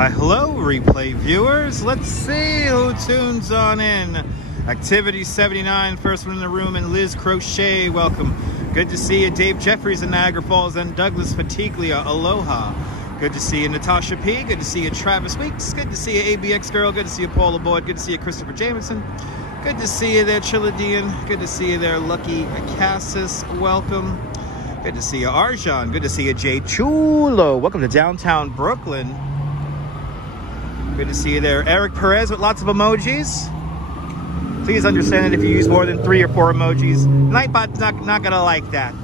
Why, hello, replay viewers. Let's see who tunes on in. Activity 79, first one in the room, and Liz Crochet, welcome. Good to see you, Dave Jeffries in Niagara Falls, and Douglas Fatiglia, aloha. Good to see you, Natasha P. Good to see you, Travis Weeks. Good to see you, ABX Girl. Good to see you, Paula Boyd. Good to see you, Christopher Jameson. Good to see you there, Chiladian. Good to see you there, Lucky Cassis. Welcome. Good to see you, Arjan. Good to see you, Jay Chulo. Welcome to downtown Brooklyn. Good to see you there, Eric Perez with lots of emojis. Please understand that if you use more than 3 or 4 emojis, Nightbot's not gonna like that.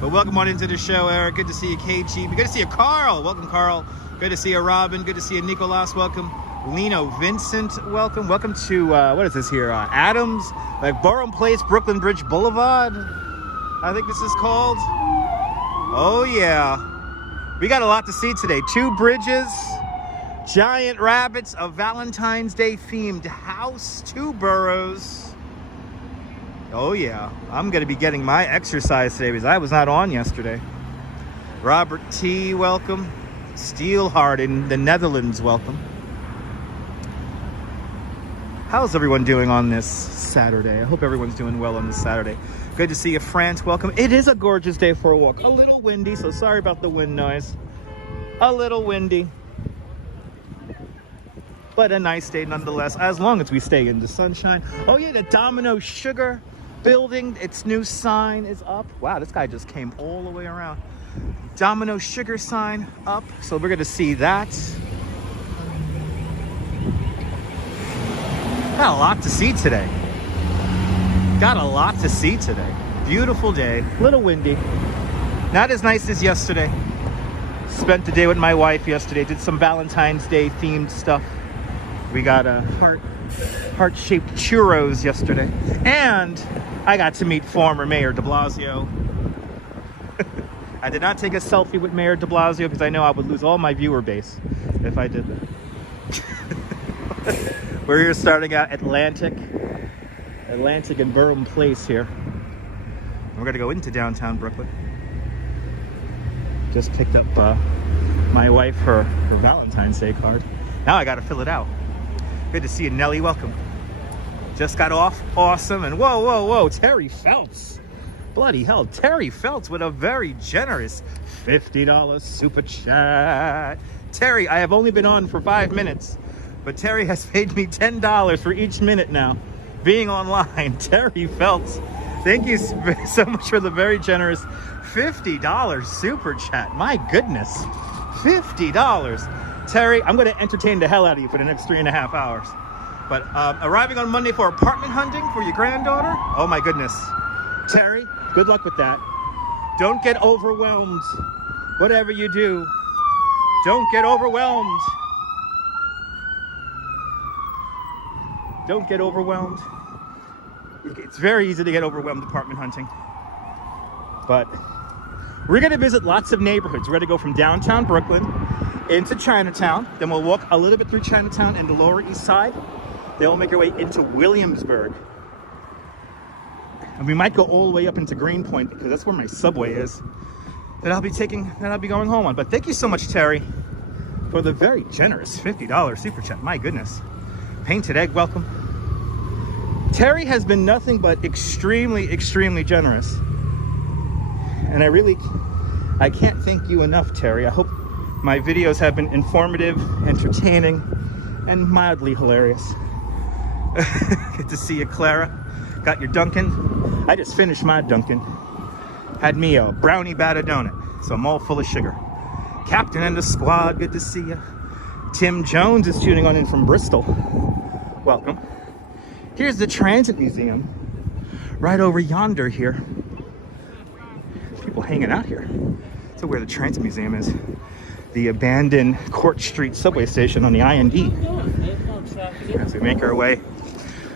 But welcome on into the show, Eric. Good to see you, KG. Good to see you, Carl. Welcome, Carl. Good to see you, Robin. Good to see you, Nicolas. Welcome. Lino Vincent, welcome. Welcome to, what is this here? Adams, like Borum Place, Brooklyn Bridge Boulevard, I think this is called. Oh, yeah. We got a lot to see today. 2 bridges, giant rabbits, a Valentine's Day themed house, 2 boroughs. Oh, yeah. I'm going to be getting my exercise today because I was not on yesterday. Robert T, welcome. Steelhard in the Netherlands, welcome. How's everyone doing on this Saturday? I hope everyone's doing well on this Saturday. Good to see you, France. Welcome. It is a gorgeous day for a walk. A little windy, so sorry about the wind noise. A little windy. But a nice day nonetheless, as long as we stay in the sunshine. Oh yeah, the Domino Sugar building, its new sign is up. Wow, this guy just came all the way around. Domino Sugar sign up, so we're gonna see that. Got a lot to see today. Got a lot to see today. Beautiful day, little windy. Not as nice as yesterday. Spent the day with my wife yesterday, did some Valentine's Day themed stuff. We got a heart-shaped churros yesterday. And I got to meet former Mayor de Blasio. I did not take a selfie with Mayor de Blasio because I know I would lose all my viewer base if I did that. We're here starting out Atlantic and Borum Place here. We're gonna go into downtown Brooklyn. Just picked up my wife her Valentine's Day card. Now I gotta fill it out. Good to see you, Nelly, welcome. Just got off, awesome, and whoa, Terry Phelps. Bloody hell, Terry Phelps with a very generous $50 super chat. Terry, I have only been on for 5 minutes. But Terry has paid me $10 for each minute now being online. Terry Phelps, thank you so much for the very generous $50 super chat. My goodness, $50. Terry, I'm going to entertain the hell out of you for the next 3.5 hours. But arriving on Monday for apartment hunting for your granddaughter? Oh my goodness. Terry, good luck with that. Don't get overwhelmed. Whatever you do, don't get overwhelmed. Don't get overwhelmed. It's very easy to get overwhelmed apartment hunting. But we're going to visit lots of neighborhoods. We're going to go from downtown Brooklyn into Chinatown. Then we'll walk a little bit through Chinatown and the Lower East Side. Then we'll make our way into Williamsburg. And we might go all the way up into Greenpoint because that's where my subway is. That I'll be going home on. But thank you so much, Terry, for the very generous $50 super chat. My goodness. Painted Egg, welcome. Terry has been nothing but extremely generous. And I can't thank you enough, Terry. I hope my videos have been informative, entertaining, and mildly hilarious. Good to see you, Clara. Got your Dunkin'. I just finished my Dunkin'. Had me a brownie batter donut, so I'm all full of sugar. Captain and the squad, good to see you. Tim Jones is tuning on in from Bristol. Welcome. Here's the Transit Museum. Right over yonder here. People hanging out here. So where the Transit Museum is. The abandoned Court Street subway station on the I&D. As we make our way.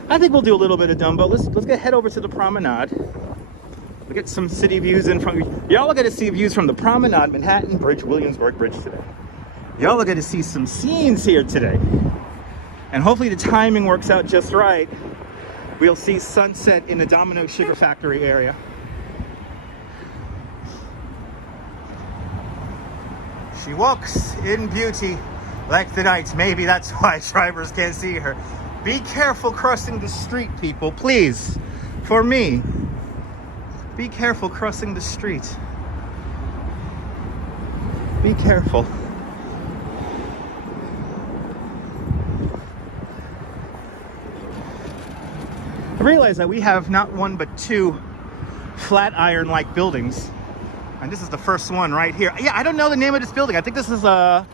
I think we'll do a little bit of Dumbo. Let's head over to the Promenade. We'll get some city views in front. Y'all are going to see views from the Promenade, Manhattan Bridge, Williamsburg Bridge today. Y'all are going to see some scenes here today. And hopefully the timing works out just right. We'll see sunset in the Domino Sugar Factory area. She walks in beauty. like tonight. Maybe that's why drivers can't see her. Be careful crossing the street, people, please. For me, be careful crossing the street. Be careful. I realize that we have not one but two Flatiron-like buildings, and this is the first one right here. Yeah, I don't know the name of this building. I think this is the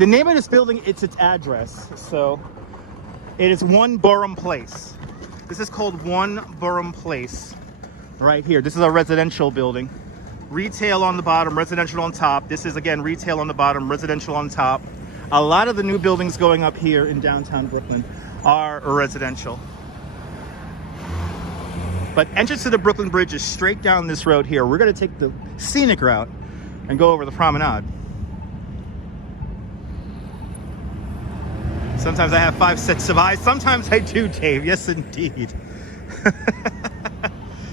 name of this building. It's its address. So it is One Borum Place. This is called One Borum Place right here. This is a residential building. Retail on the bottom, residential on top. This is again retail on the bottom, residential on top. A lot of the new buildings going up here in downtown Brooklyn are residential. But entrance to the Brooklyn Bridge is straight down this road here. We're going to take the scenic route and go over the promenade. Sometimes I have 5 sets of eyes. Sometimes I do, Dave. Yes, indeed.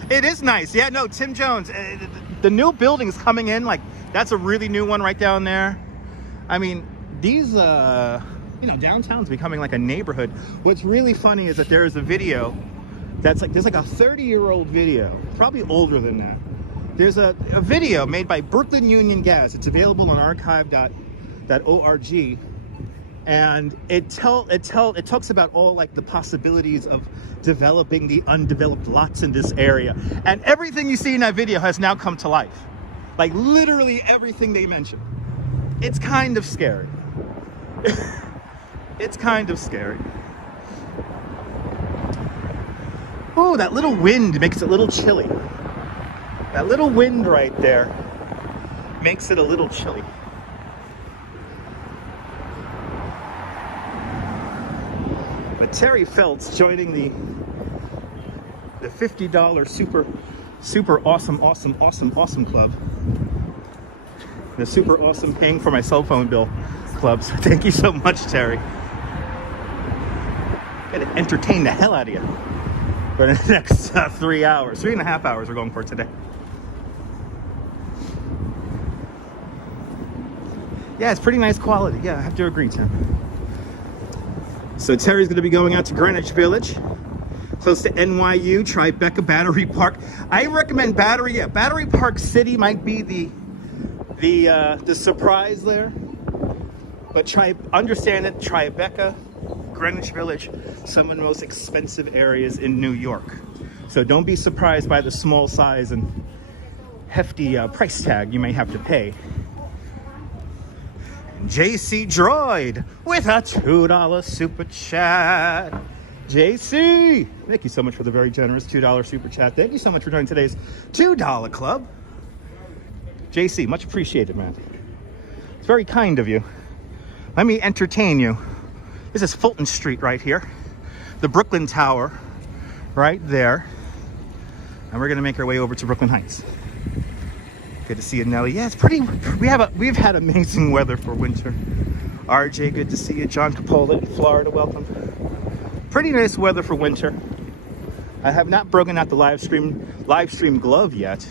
It is nice. Yeah, no, Tim Jones. The new buildings coming in, like, that's a really new one right down there. I mean, these, you know, downtown's becoming like a neighborhood. What's really funny is that there is a video that's like, there's like a 30-year-old video, probably older than that. There's a video made by Brooklyn Union Gas. It's available on archive.org. And it talks about all like the possibilities of developing the undeveloped lots in this area. And everything you see in that video has now come to life. Like literally everything they mention. It's kind of scary. It's kind of scary. Oh, that little wind makes it a little chilly. That little wind right there makes it a little chilly. But Terry Feltz joining the $50 super awesome club. The super awesome paying for my cell phone bill club. So thank you so much, Terry. Gonna entertain the hell out of you for the next 3 hours, 3.5 hours we're going for today. Yeah, it's pretty nice quality. Yeah, I have to agree, Tim. So Terry's going to be going out to Greenwich Village, close to NYU, Tribeca, Battery Park. I recommend Battery. Yeah, Battery Park City might be the surprise there, but understand that Tribeca, Greenwich Village, some of the most expensive areas in New York. So don't be surprised by the small size and hefty price tag you may have to pay. JC Droid with a $2 super chat. JC, thank you so much for the very generous $2 super chat. Thank you so much for joining today's $2 club. JC, much appreciated, man. It's very kind of you. Let me entertain you. This is Fulton Street right here. The Brooklyn Tower right there. And we're gonna make our way over to Brooklyn Heights. Good to see you, Nelly. Yeah, it's pretty. We've had amazing weather for winter. RJ, good to see you. John Capola in Florida, welcome. Pretty nice weather for winter. I have not broken out the live stream glove yet.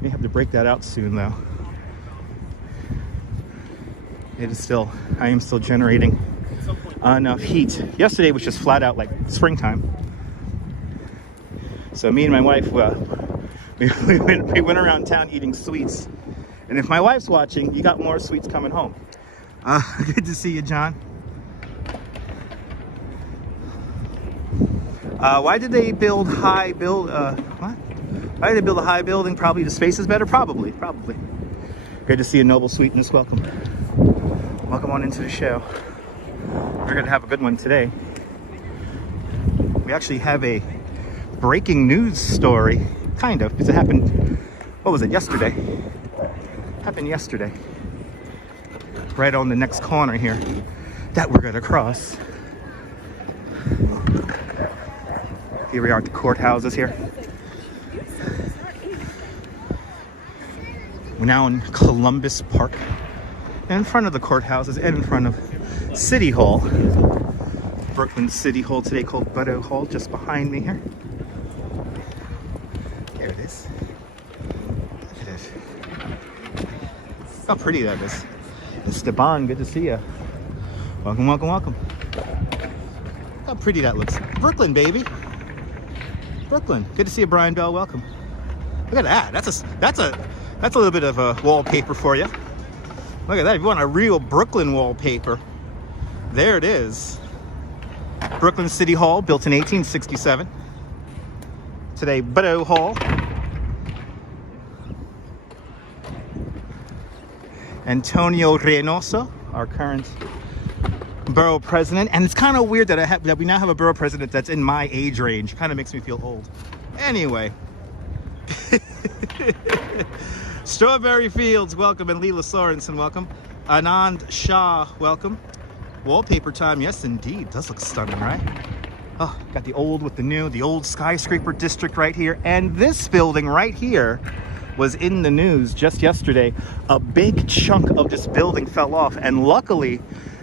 May have to break that out soon though. It is still. I am still generating enough heat. Yesterday was just flat out like springtime. So me and my wife. We went around town eating sweets. And if my wife's watching, you got more sweets coming home. Good to see you, John. Why did they build high what? Why did they build a high building? Probably the space is better? Probably. Good to see you, Noble Sweetness. Welcome. Welcome on into the show. We're gonna have a good one today. We actually have a breaking news story. Kind of, because it happened, what was it, yesterday? Happened yesterday. Right on the next corner here that we're gonna cross. Here we are at the courthouses here. We're now in Columbus Park. And in front of the courthouses and in front of City Hall. Brooklyn City Hall today called Butto Hall, just behind me here. There it is. Look at it. How pretty that is. Esteban, good to see you. Welcome, welcome, welcome. How pretty that looks. Brooklyn, baby. Brooklyn. Good to see you, Brian Bell. Welcome. Look at that. That's a little bit of a wallpaper for you. Look at that. If you want a real Brooklyn wallpaper, there it is. Brooklyn City Hall, built in 1867. Today, Borough Hall. Antonio Reynoso, our current borough president. And it's kind of weird that we now have a borough president that's in my age range. Kind of makes me feel old. Anyway. Strawberry Fields, welcome. And Leela Sorensen, welcome. Anand Shah, welcome. Wallpaper time, yes indeed. Does look stunning, right? Oh, got the old with the new, the old skyscraper district right here. And this building right here was in the news just yesterday. A big chunk of this building fell off, and luckily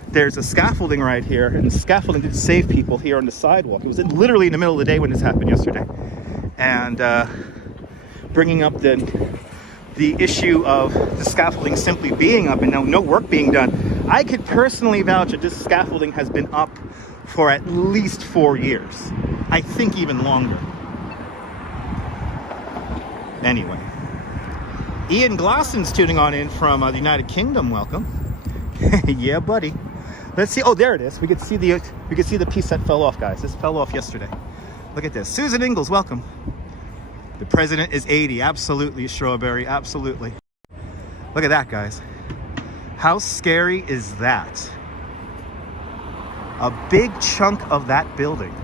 there's a scaffolding right here, and the scaffolding did save people here on the sidewalk. It was literally in the middle of the day when this happened yesterday. And bringing up the issue of the scaffolding simply being up and no work being done. I could personally vouch that this scaffolding has been up for at least 4 years. I think even longer. Anyway. Ian Glasson's tuning on in from the United Kingdom. Welcome. Yeah, buddy. Let's see. Oh, there it is. We could see the piece that fell off, guys. This fell off yesterday. Look at this. Susan Ingalls, welcome. The president is 80. Absolutely, Strawberry. Absolutely. Look at that, guys. How scary is that? A big chunk of that building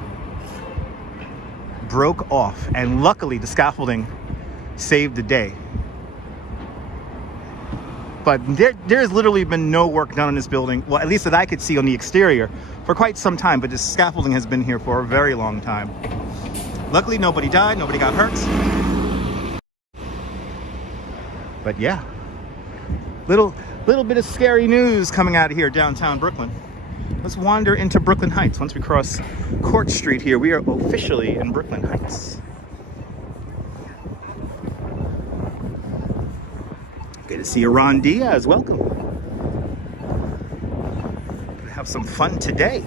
broke off, and luckily the scaffolding saved the day. But there's literally been no work done on this building, well, at least that I could see on the exterior, for quite some time. But this scaffolding has been here for a very long time. Luckily, nobody died, nobody got hurt. But yeah, little bit of scary news coming out of here, downtown Brooklyn. Let's wander into Brooklyn Heights. Once we cross Court Street here, we are officially in Brooklyn Heights. Good to see you, Ron Diaz. Welcome. Gonna have some fun today.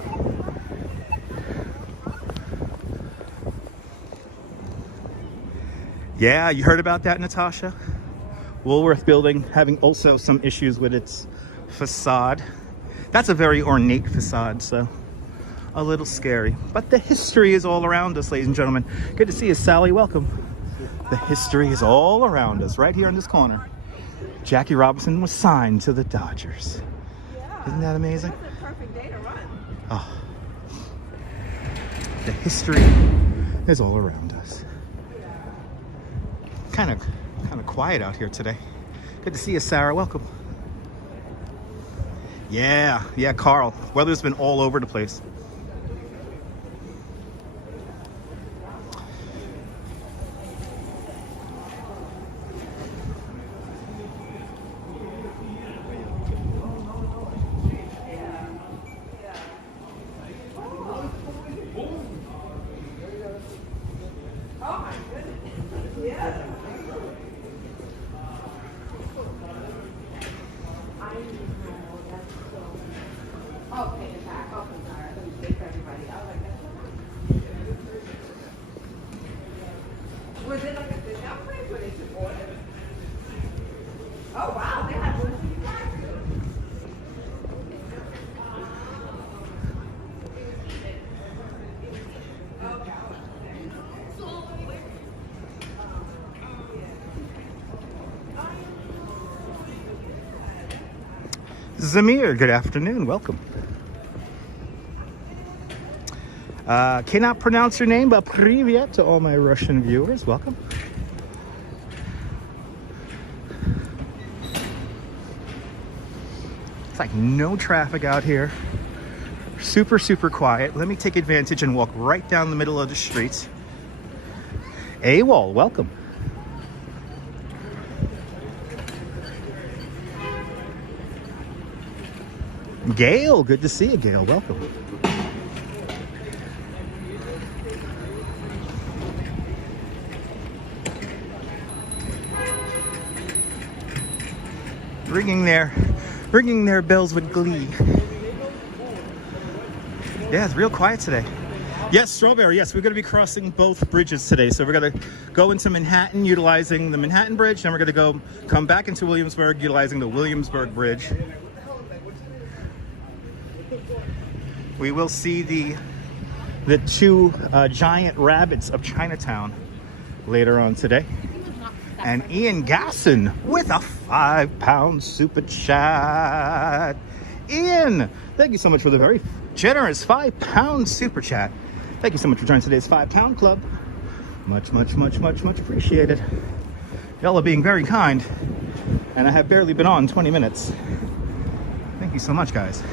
Yeah, you heard about that, Natasha? Woolworth building having also some issues with its facade. That's a very ornate facade, so a little scary. But the history is all around us, ladies and gentlemen. Good to see you, Sally. Welcome. The history is all around us, right here on this corner. Jackie Robinson was signed to the Dodgers. Yeah, isn't that amazing? That's a perfect day to run. Oh. The history is all around us. Kind of quiet out here today. Good to see you, Sarah. Welcome. Yeah, Carl. Weather's been all over the place. Was it like a discount price when they took order? Oh wow, they had one for you guys too. Zamir, good afternoon. Welcome. Cannot pronounce your name, but привет to all my Russian viewers. Welcome. It's like no traffic out here. Super, super quiet. Let me take advantage and walk right down the middle of the street. AWOL, welcome. Gail, good to see you, Gail. Welcome. ringing their bells with glee. Yeah, it's real quiet today. Yes, Strawberry, yes, we're going to be crossing both bridges today. So we're going to go into Manhattan utilizing the Manhattan Bridge, then we're going to come back into Williamsburg utilizing the Williamsburg Bridge. We will see the two giant rabbits of Chinatown later on today. And Ian Gasson with a £5 super chat. Ian, thank you so much for the very generous £5 super chat. Thank you so much for joining today's £5 club. Much, much, much, much, much appreciated. Y'all are being very kind. And I have barely been on 20 minutes. Thank you so much, guys.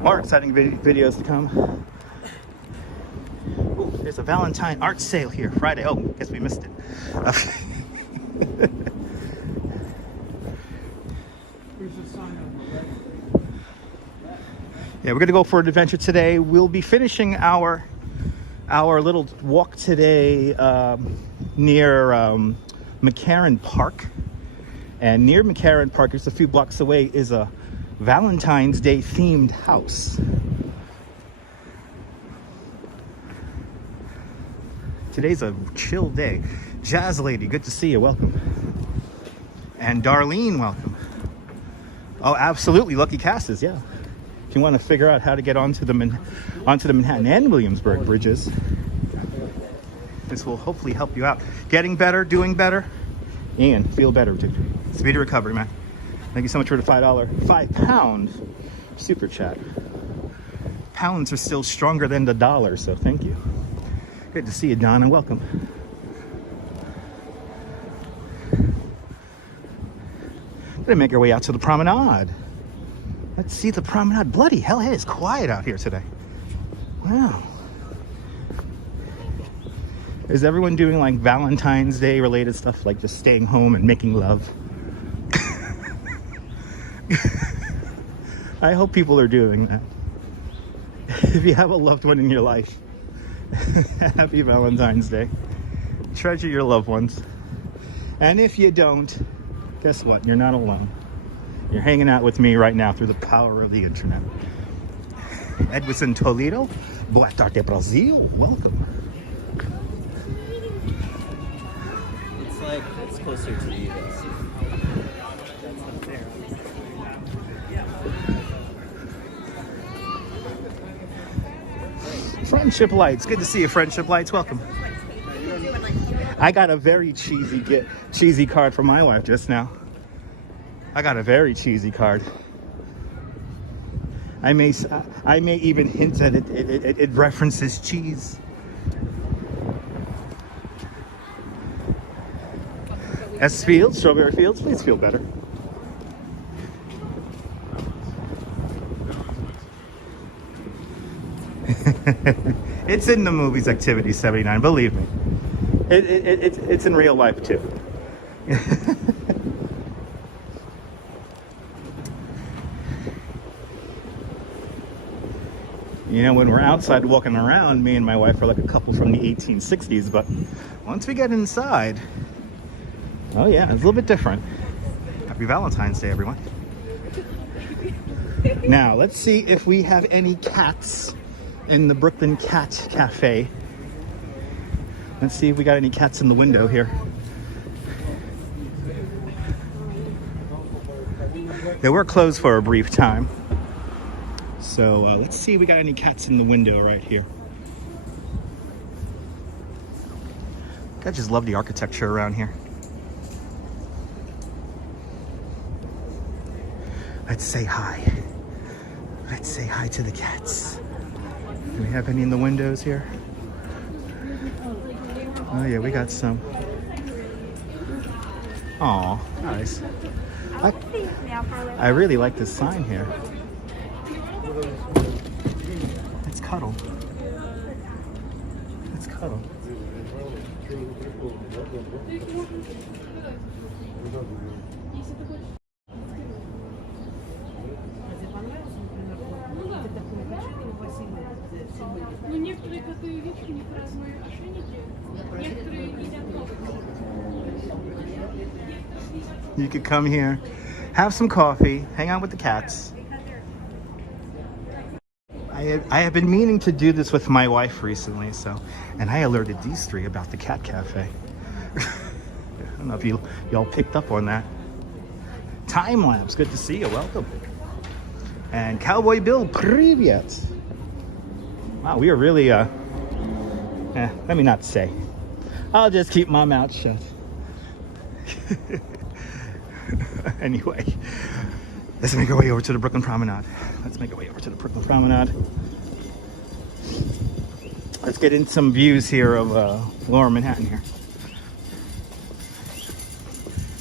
More exciting videos to come. Ooh, there's a Valentine art sale here Friday. Oh, guess we missed it. Yeah, we're gonna go for an adventure today. We'll be finishing our little walk today near McCarran Park. And near McCarran Park, just a few blocks away, is a Valentine's Day themed house. Today's a chill day. Jazz Lady, good to see you, welcome. And Darlene, welcome. Oh, absolutely, Lucky Cassis, yeah. If you want to figure out how to get onto the Manhattan and Williamsburg bridges, this will hopefully help you out. Getting better, doing better, and feel better, dude. Speedy recovery, man. Thank you so much for the £5 super chat. Pounds are still stronger than the dollar, so thank you. Good to see you, Don, and welcome. We're gonna make our way out to the promenade. Let's see the promenade. Bloody hell, hey, it's quiet out here today. Wow. Is everyone doing like Valentine's Day related stuff, like just staying home and making love? I hope people are doing that. If you have a loved one in your life, happy Valentine's Day. Treasure your loved ones. And if you don't, guess what? You're not alone. You're hanging out with me right now through the power of the internet. Edwison Toledo, boa tarde Brazil, welcome. It's like, it's closer to the US. Friendship Lights, good to see you, Friendship Lights, welcome. I got a very cheesy card from my wife just now. I got a very cheesy card. I may even hint that it references cheese. S Fields, Strawberry Fields, please feel better. It's in the movies Activity 79, believe me. It's in real life too. You know, when we're outside walking around, me and my wife are like a couple from the 1860s, but once we get inside, oh yeah, it's a little bit different. Happy Valentine's Day, everyone. Now, let's see if we have any cats in the Brooklyn Cat Cafe. Let's see if we got any cats in the window here. They were closed for a brief time. So let's see if we got any cats in the window right here. I just love the architecture around here. Let's say hi. Let's say hi to the cats. Do we have any in the windows here? Oh yeah, we got some. Aw, nice. I really like this sign here. Let's cuddle. Let's cuddle. Ну, некоторые коты и ветки не празднуют ошейники, некоторые едят ногти. You could come here, have some coffee, hang out with the cats. I have been meaning to do this with my wife recently, and I alerted these three about the cat cafe. I don't know if y'all picked up on that. Time lapse, good to see you, welcome. And Cowboy Bill, привет. Wow, we are really, let me not say. I'll just keep my mouth shut. Anyway, let's make our way over to the Brooklyn Promenade. Let's get in some views here of lower Manhattan here.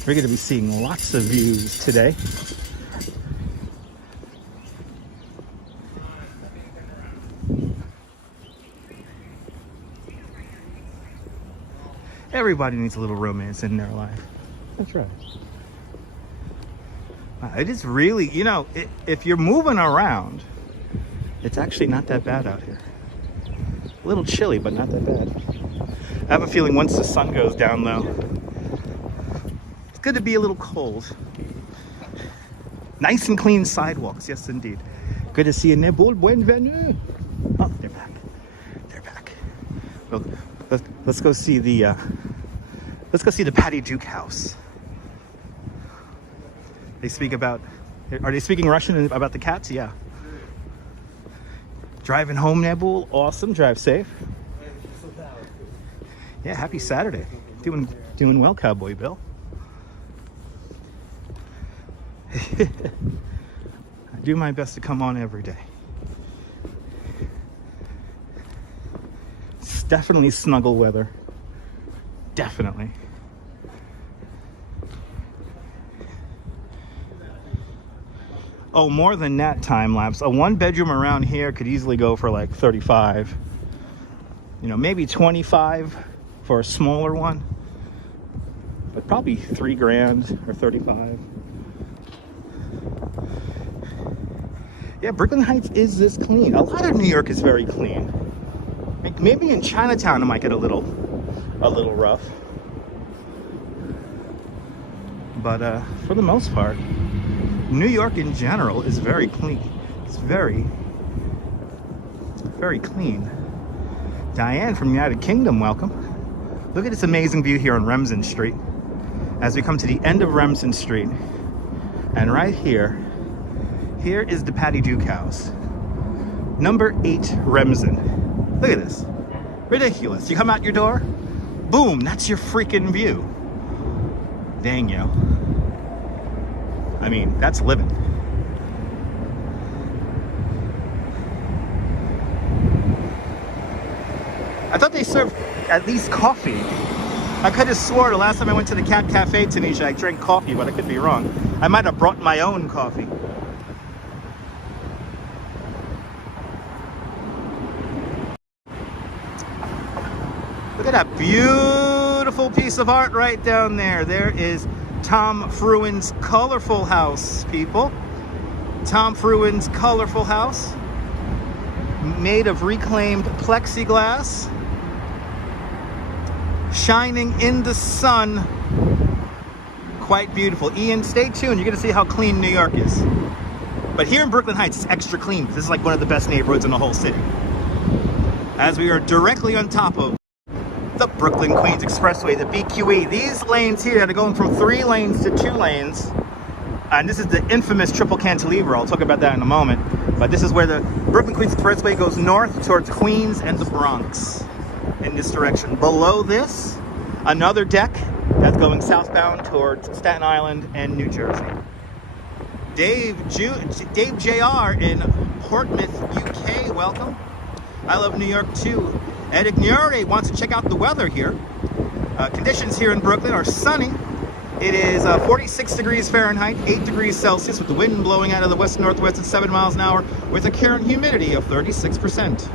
We're going to be seeing lots of views today. Everybody needs a little romance in their life. That's right. It is really, you know, if you're moving around, it's actually not that bad out here. A little chilly, but not that bad. I have a feeling once the sun goes down, though, it's good to be a little cold. Nice and clean sidewalks, yes, indeed. Good to see you, Nebul. Bienvenue. Oh, they're back. They're back. Well, let's go see the Patty Duke house. They speak about, are they speaking Russian about the cats? Yeah. Driving home, Nebul. Awesome. Drive safe. Yeah, happy Saturday. Doing well, Cowboy Bill. I do my best to come on every day. It's definitely snuggle weather. Definitely. Oh, more than that time lapse. A one bedroom around here could easily go for like 35. You know, maybe 25 for a smaller one. But probably $3,000 or 35. Yeah, Brooklyn Heights is this clean. A lot of New York is very clean. Maybe in Chinatown it might get a little rough. But for the most part, New York in general is very clean. It's very, very clean. Diane from United Kingdom, welcome. Look at this amazing view here on Remsen Street. As we come to the end of Remsen Street, and right here is the Patty Duke house. Number 8 Remsen. Look at this. Ridiculous. You come out your door, boom, that's your freaking view. Dang, yo. I mean, that's living. I thought they served at least coffee. I could have swore the last time I went to the Cat Cafe, Tanisha, I drank coffee, but I could be wrong. I might have brought my own coffee. Look at that beautiful piece of art right down there. There is Tom Fruin's colorful house, people. Tom Fruin's colorful house, made of reclaimed plexiglass, shining in the sun. Quite beautiful. Ian, stay tuned. You're going to see how clean New York is. But here in Brooklyn Heights, it's extra clean. This is like one of the best neighborhoods in the whole city. As we are directly on top of the Brooklyn Queens Expressway, the BQE. These lanes here are going from 3 lanes to 2 lanes. And this is the infamous triple cantilever. I'll talk about that in a moment. But this is where the Brooklyn Queens Expressway goes north towards Queens and the Bronx in this direction. Below this, another deck that's going southbound towards Staten Island and New Jersey. Dave JR in Portsmouth, UK, welcome. I love New York too. Ed Ignore wants to check out the weather here. Conditions here in Brooklyn are sunny. It is 46 degrees Fahrenheit, 8 degrees Celsius, with the wind blowing out of the west-northwest at 7 miles an hour, with a current humidity of 36%.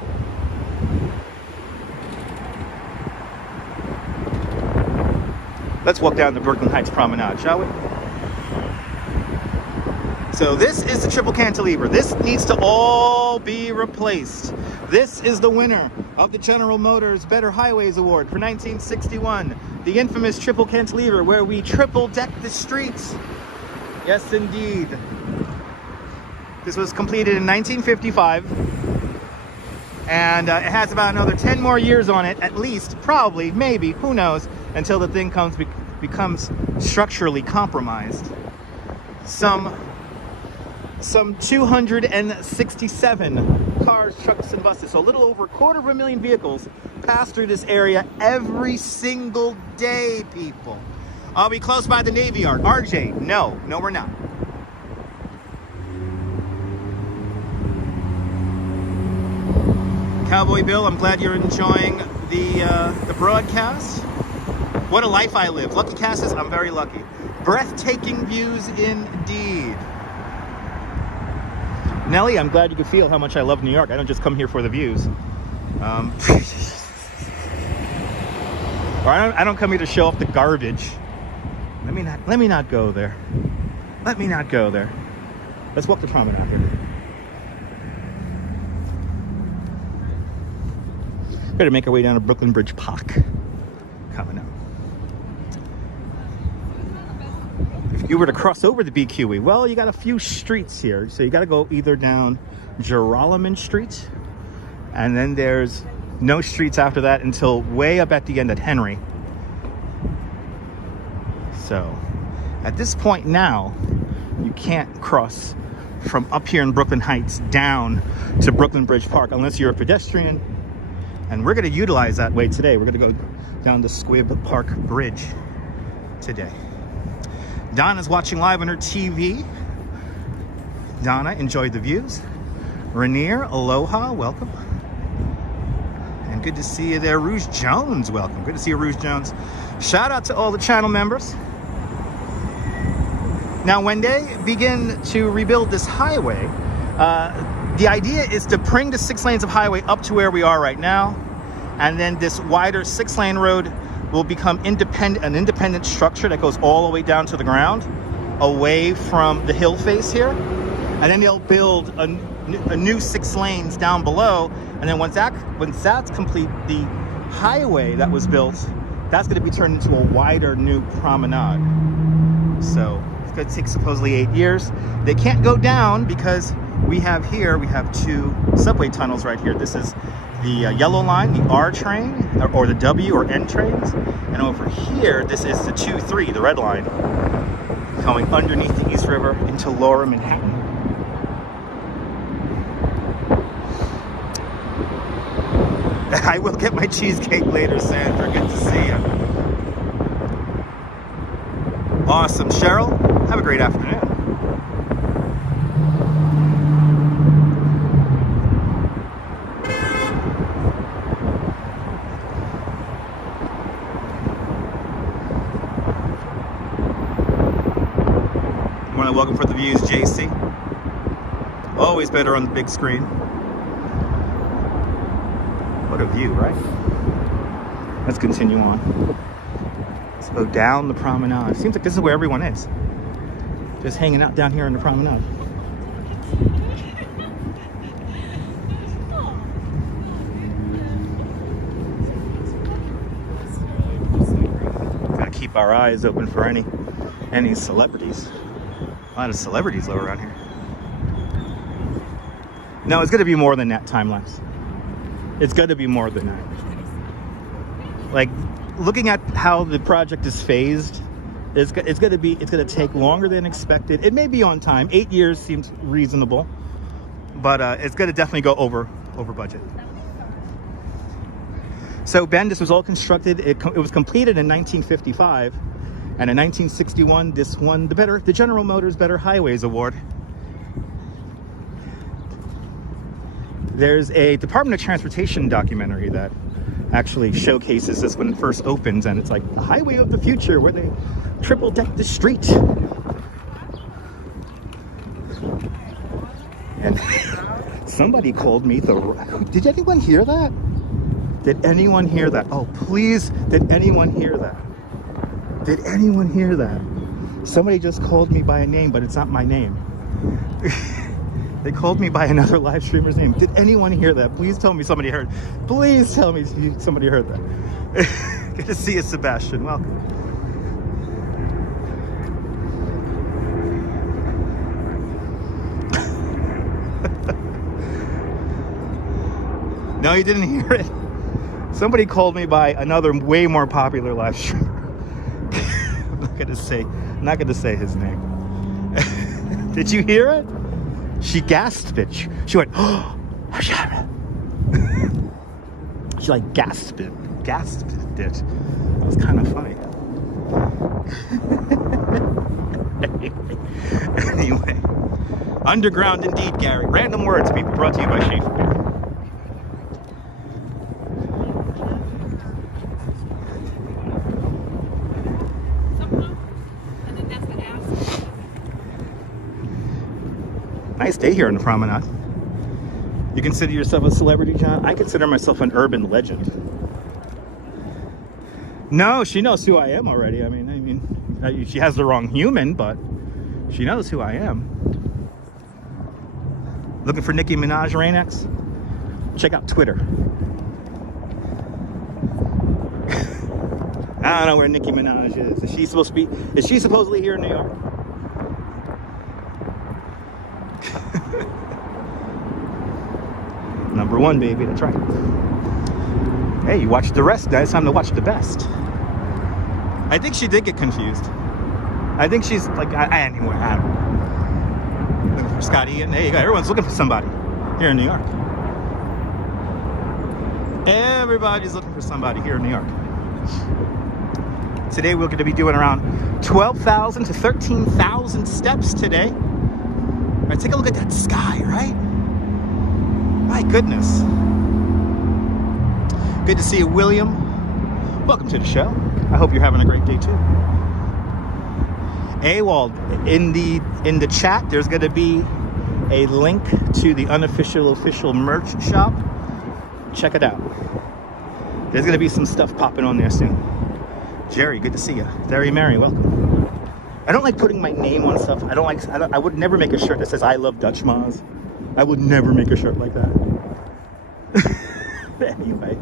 Let's walk down the Brooklyn Heights Promenade, shall we? So this is the triple cantilever. This needs to all be replaced. This is the winner of the General Motors Better Highways Award for 1961. the infamous triple cantilever where we triple deck the streets. Yes, indeed. This was completed in 1955. And it has about another 10 more years on it, at least, probably, maybe, who knows, until the thing becomes structurally compromised. Some 267 cars, trucks, and buses, so a little over 250,000 vehicles pass through this area every single day, people. Are we close by the Navy Yard? RJ, no, we're not. Cowboy Bill, I'm glad you're enjoying the broadcast. What a life I live. Lucky Cassis, I'm very lucky. Breathtaking views indeed. Nelly, I'm glad you can feel how much I love New York. I don't just come here for the views. Or I don't come here to show off the garbage. Let me not go there. Let me not go there. Let's walk the promenade here. Better make our way down to Brooklyn Bridge Park. Coming up. If you were to cross over the BQE, well, you got a few streets here. So you got to go either down Gerolman Street, and then there's no streets after that until way up at the end at Henry. So at this point now, you can't cross from up here in Brooklyn Heights down to Brooklyn Bridge Park unless you're a pedestrian. And we're going to utilize that way today. We're going to go down the Squibb Park Bridge today. Donna's watching live on her TV. Donna, enjoy the views. Rainier, aloha, welcome. And good to see you there. Rouge Jones, welcome. Good to see you, Rouge Jones. Shout out to all the channel members. Now, when they begin to rebuild this highway, the idea is to bring the 6 lanes of highway up to where we are right now, and then this wider 6-lane road will become an independent structure that goes all the way down to the ground, away from the hill face here, and then they'll build a new 6 lanes down below, and then once that's complete, the highway that was built, that's going to be turned into a wider new promenade. So it's going to take supposedly 8 years. They can't go down because we have 2 subway tunnels right here. This is the yellow line, the R train, or the W or N trains. And over here, this is the 2-3, the red line, going underneath the East River into Lower Manhattan. I will get my cheesecake later, Sandra. Good to see you. Awesome. Cheryl, have a great afternoon. Welcome for the views, JC. Always better on the big screen. What a view, right? Let's continue on. Let's go down the promenade. Seems like this is where everyone is. Just hanging out down here on the promenade. Gotta keep our eyes open for any celebrities. A lot of celebrities though around here. No, it's going to be more than that time lapse. It's going to be more than that. Like, looking at how the project is phased, it's going to take longer than expected. It may be on time. 8 years seems reasonable, but it's going to definitely go over budget. So Ben, this was all constructed. It was completed in 1955. And in 1961, this won the General Motors Better Highways Award. There's a Department of Transportation documentary that actually showcases this when it first opens, and it's like the highway of the future where they triple deck the street. And somebody called me did anyone hear that? Did anyone hear that? Oh, please, did anyone hear that? Did anyone hear that? Somebody just called me by a name, but it's not my name. They called me by another live streamer's name. Did anyone hear that? Please tell me somebody heard. Please tell me somebody heard that. Good to see you, Sebastian. Welcome. No, you didn't hear it. Somebody called me by another way more popular live streamer. I'm not gonna say his name. Did you hear it? She gasped it. She went, oh, she like gasped it. That was kind of funny. Anyway, underground indeed, Gary. Random words, people, brought to you by Schaefer. Nice day here on the promenade. You consider yourself a celebrity, John? I consider myself an urban legend. No, she knows who I am already. I mean, she has the wrong human, but she knows who I am. Looking for Nicki Minaj Rain-X? Check out Twitter. I don't know where Nicki Minaj is. Is she supposedly here in New York? Number one, baby, that's right. Hey, you watched the rest, guys. Time to watch the best. I think she did get confused. I think she's like, anyway, I don't know. Looking for Scotty, and there you go. Everyone's looking for somebody here in New York. Everybody's looking for somebody here in New York. Today we're going to be doing around 12,000 to 13,000 steps today. All right, take a look at that sky, right? My goodness. Good to see you, William. Welcome to the show. I hope you're having a great day too. AWOL, in the chat, there's going to be a link to the unofficial official merch shop. Check it out. There's going to be some stuff popping on there soon. Jerry, good to see you. Derry Mary, welcome. I don't like putting my name on stuff. I would never make a shirt that says I love Dutch Maz. I would never make a shirt like that. Anyway.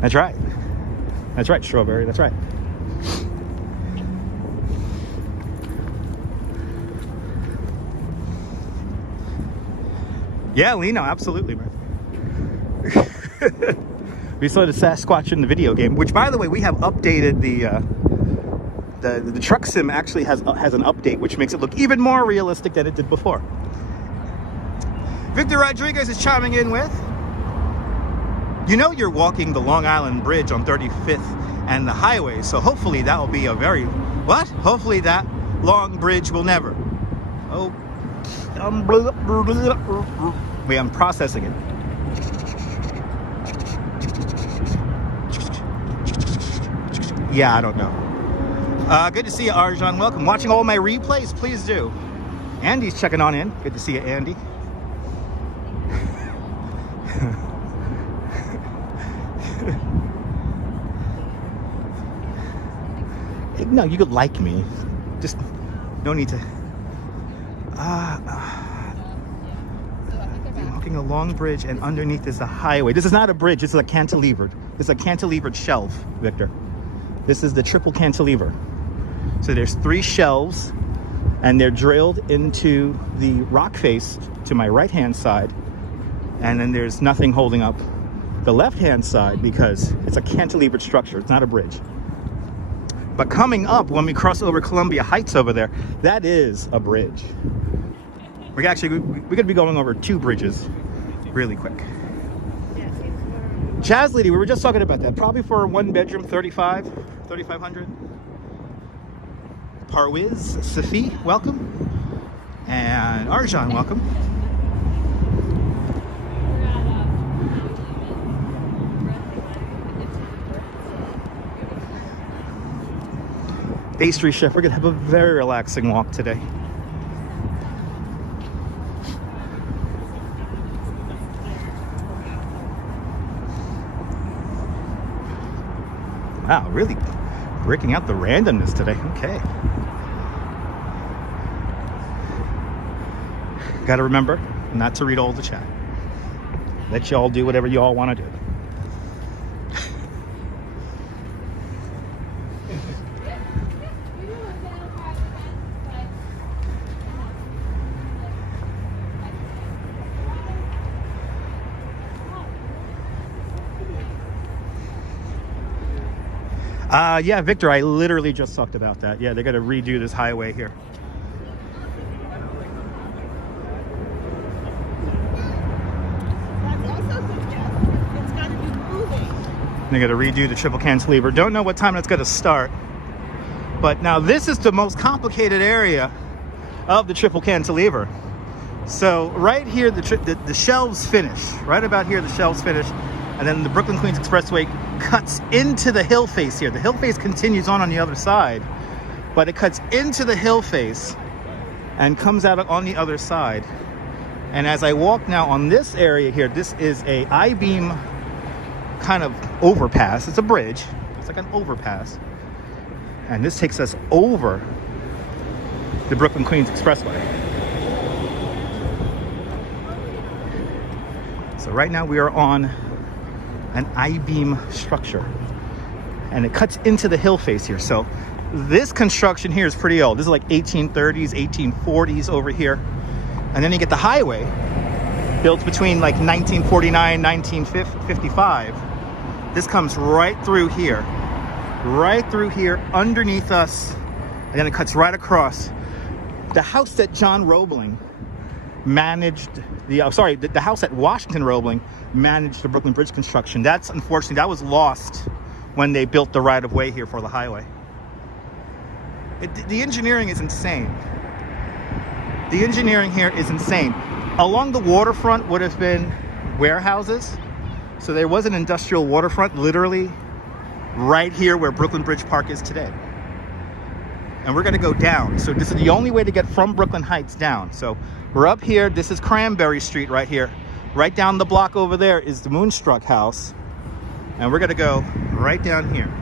That's right. That's right, Strawberry. That's right. Yeah, Lino, absolutely, man. We saw the Sasquatch in the video game, which, by the way, we have updated the truck sim. Actually has an update which makes it look even more realistic than it did before. Victor Rodriguez is chiming in with, you know, you're walking the Long Island Bridge on 35th and the highway, so hopefully that will be a very, what? Hopefully that long bridge will never. Oh, wait, I'm processing it. Yeah, I don't know. Good to see you, Arjan. Welcome. Watching all my replays, please do. Andy's checking on in. Good to see you, Andy. No, you could like me. Just no need to. Walking a long bridge, and underneath is a highway. This is not a bridge. This is a cantilevered. This is a cantilevered shelf, Victor. This is the triple cantilever. So there's 3 shelves, and they're drilled into the rock face to my right-hand side, and then there's nothing holding up the left-hand side because it's a cantilevered structure. It's not a bridge. But coming up, when we cross over Columbia Heights over there, that is a bridge. We're gonna be going over 2 bridges really quick. Chaz Lady, we were just talking about that. Probably for a 1-bedroom, 3,500. Parwiz, Safi, welcome. And Arjan, welcome. Pastry Chef, we're gonna have a very relaxing walk today. Wow, really breaking out the randomness today. Okay. Gotta remember not to read all the chat. Let y'all do whatever y'all want to do. Yeah, Victor, I literally just talked about that. Yeah, they're going to redo this highway here. That also suggests it's got to be moving. They're going to redo the triple cantilever. Don't know what time it's going to start. But now this is the most complicated area of the triple cantilever. So right here, the shelves finish. Right about here, the shelves finish. And then the Brooklyn Queens Expressway cuts into the hill face here. The hill face continues on the other side, but it cuts into the hill face and comes out on the other side. And as I walk now on this area here, this is a I-beam kind of overpass. It's a bridge. It's like an overpass. And this takes us over the Brooklyn Queens Expressway. So right now we are on an I-beam structure, and it cuts into the hill face here. So this construction here is pretty old. This is like 1830s, 1840s over here. And then you get the highway built between like 1949, 1955. This comes right through here underneath us, and then it cuts right across. The house that John Roebling managed, the house that Washington Roebling managed the Brooklyn Bridge construction. That's unfortunately, that was lost when they built the right-of-way here for the highway. The engineering is insane. The engineering here is insane. Along the waterfront would have been warehouses. So there was an industrial waterfront literally right here where Brooklyn Bridge Park is today. And we're gonna go down. So this is the only way to get from Brooklyn Heights down. So we're up here. This is Cranberry Street right here. Right down the block over there is the Moonstruck House. And we're gonna go right down here.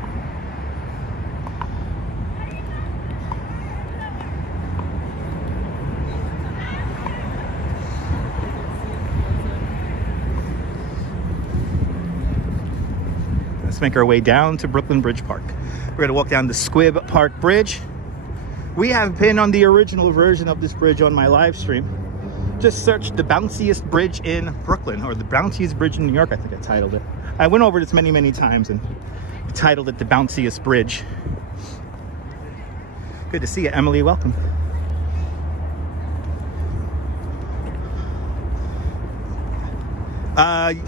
Let's make our way down to Brooklyn Bridge Park. We're gonna walk down the Squibb Park Bridge. We have been on the original version of this bridge on my live stream. Just search the bounciest bridge in Brooklyn, or the bounciest bridge in New York, I think I titled it. I went over this many, many times and titled it the bounciest bridge. Good to see you, Emily, welcome.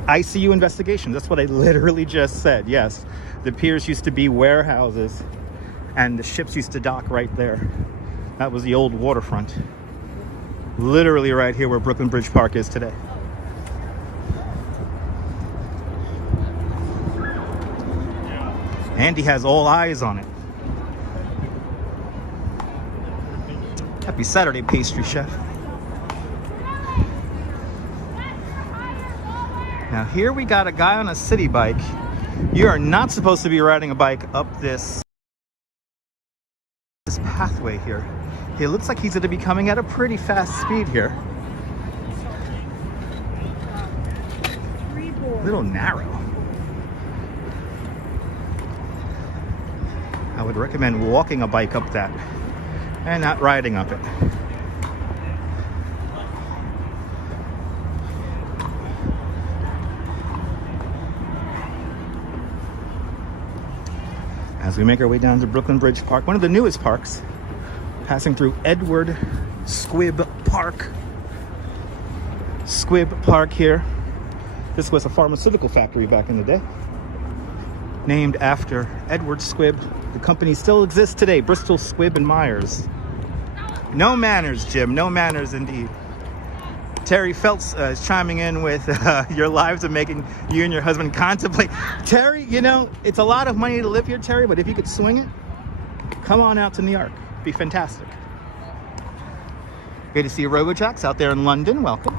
ICU investigation, that's what I literally just said, yes. The piers used to be warehouses and the ships used to dock right there. That was the old waterfront. Literally right here where Brooklyn Bridge Park is today. Andy has all eyes on it. Happy Saturday, pastry chef. Now here we got a guy on a city bike. You are not supposed to be riding a bike up this pathway here. It looks like he's going to be coming at a pretty fast speed here. A little narrow. I would recommend walking a bike up that and not riding up it. As we make our way down to Brooklyn Bridge Park, one of the newest parks, passing through Edward Squibb Park. Squibb Park here. This was a pharmaceutical factory back in the day, named after Edward Squibb. The company still exists today, Bristol, Squibb and Myers. No manners, Jim, no manners indeed. Terry Feltz is chiming in with your lives of making you and your husband contemplate. Terry, you know, it's a lot of money to live here, Terry, but if you could swing it, come on out to New York. It'd be fantastic. Good to see you, RoboJax, out there in London. Welcome.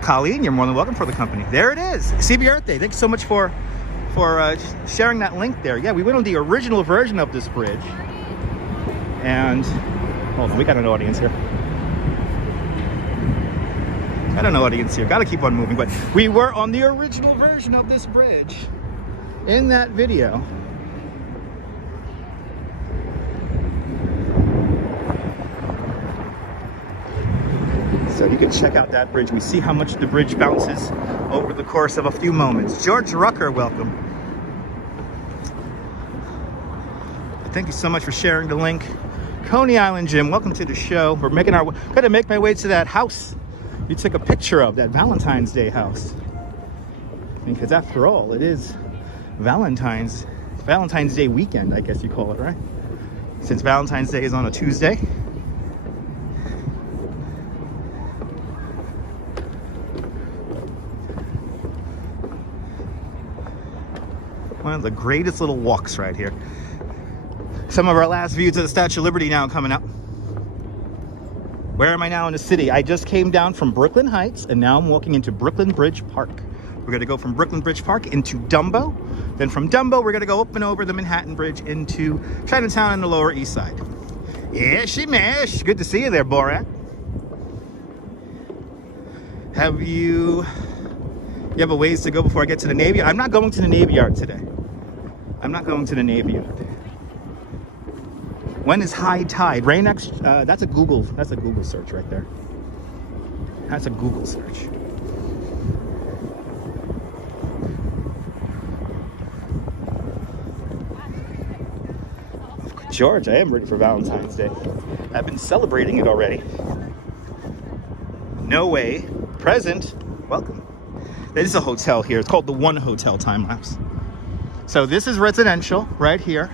Colleen, you're more than welcome for the company. There it is. CB Earth Day. Thanks so much for sharing that link there. Yeah, we went on the original version of this bridge. And hold on, we got an audience here. I don't know, audience here. Gotta keep on moving. But we were on the original version of this bridge in that video. So you can check out that bridge. We see how much the bridge bounces over the course of a few moments. George Rucker, welcome. Thank you so much for sharing the link. Coney Island Jim, welcome to the show. We're making our way, gonna make my way to that house you took a picture of, that Valentine's Day house. Because after all, it is Valentine's Day weekend, I guess you call it, right? Since Valentine's Day is on a Tuesday. One of the greatest little walks right here. Some of our last views of the Statue of Liberty now coming up. Where am I now in the city? I just came down from Brooklyn Heights and now I'm walking into Brooklyn Bridge Park. We're gonna go from Brooklyn Bridge Park into Dumbo. Then from Dumbo, we're gonna go up and over the Manhattan Bridge into Chinatown and the Lower East Side. Yeah, Shemesh. Good to see you there, Borat. You have a ways to go before I get to the Navy? I'm not going to the Navy Yard today. I'm not going to the Navy Yard. When is high tide? Rain next? That's a Google search right there. That's a Google search. George, I am ready for Valentine's Day. I've been celebrating it already. No way. Present. Welcome. This is a hotel here. It's called the One Hotel Time Lapse. So this is residential right here.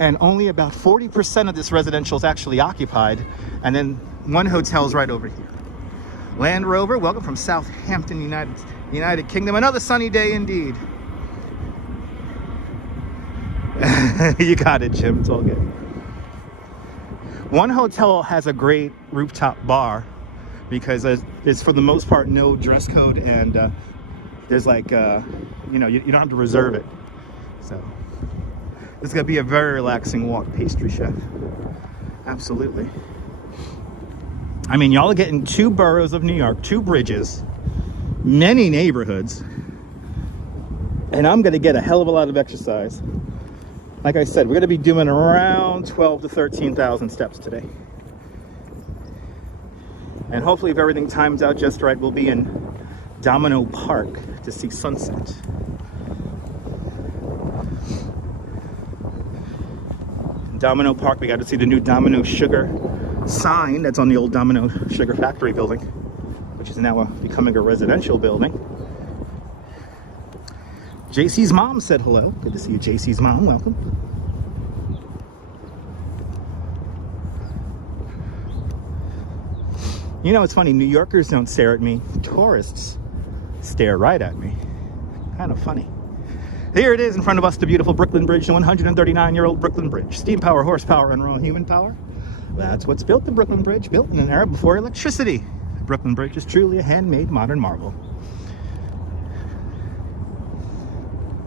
And only about 40% of this residential is actually occupied. And then one hotel is right over here. Land Rover, welcome from Southampton, United Kingdom. Another sunny day indeed. You got it, Jim. It's all good. One hotel has a great rooftop bar because there's for the most part no dress code, and there's like you know, you don't have to reserve it. So this is gonna be a very relaxing walk. Pastry chef, absolutely. I mean, y'all are getting 2 boroughs of New York, 2 bridges, many neighborhoods, and I'm gonna get a hell of a lot of exercise. Like I said, we're gonna be doing around 12 to 13,000 steps today. And hopefully, if everything times out just right, we'll be in Domino Park to see sunset. In Domino Park, we got to see the new Domino Sugar sign that's on the old Domino Sugar Factory building, which is now becoming a residential building. JC's mom said hello. Good to see you, JC's mom. Welcome. You know, it's funny. New Yorkers don't stare at me. Tourists stare right at me. Kind of funny. Here it is in front of us, the beautiful Brooklyn Bridge, the 139-year-old Brooklyn Bridge. Steam power, horsepower, and raw human power. That's what's built the Brooklyn Bridge, built in an era before electricity. The Brooklyn Bridge is truly a handmade modern marvel.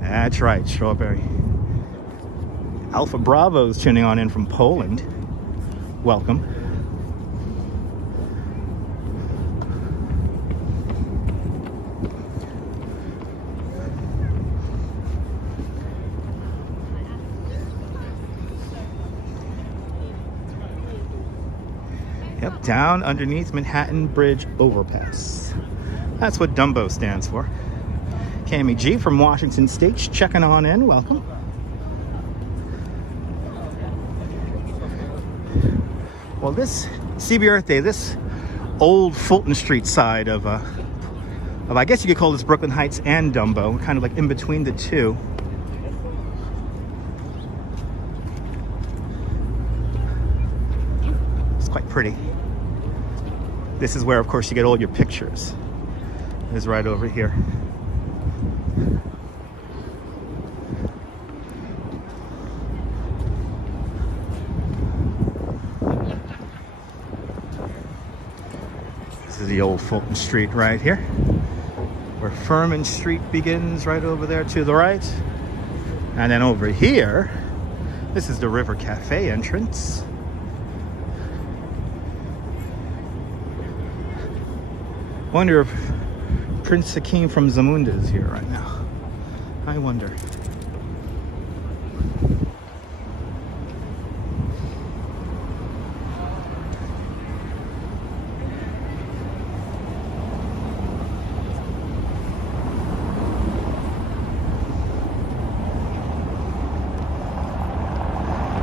That's right, Strawberry. Alpha Bravo's tuning on in from Poland. Welcome. Yep, down underneath Manhattan Bridge overpass. That's what Dumbo stands for. Cami G from Washington State checking on in. Welcome. Well, this CB Earth Day, this old Fulton Street side of I guess you could call this Brooklyn Heights and Dumbo, kind of like in between the two. It's quite pretty. This is where, of course, you get all your pictures. Is right over here. This is the old Fulton Street right here, where Furman Street begins right over there to the right. And then over here, this is the River Cafe entrance. Wonder if Prince Hakeem from Zamunda is here right now. I wonder.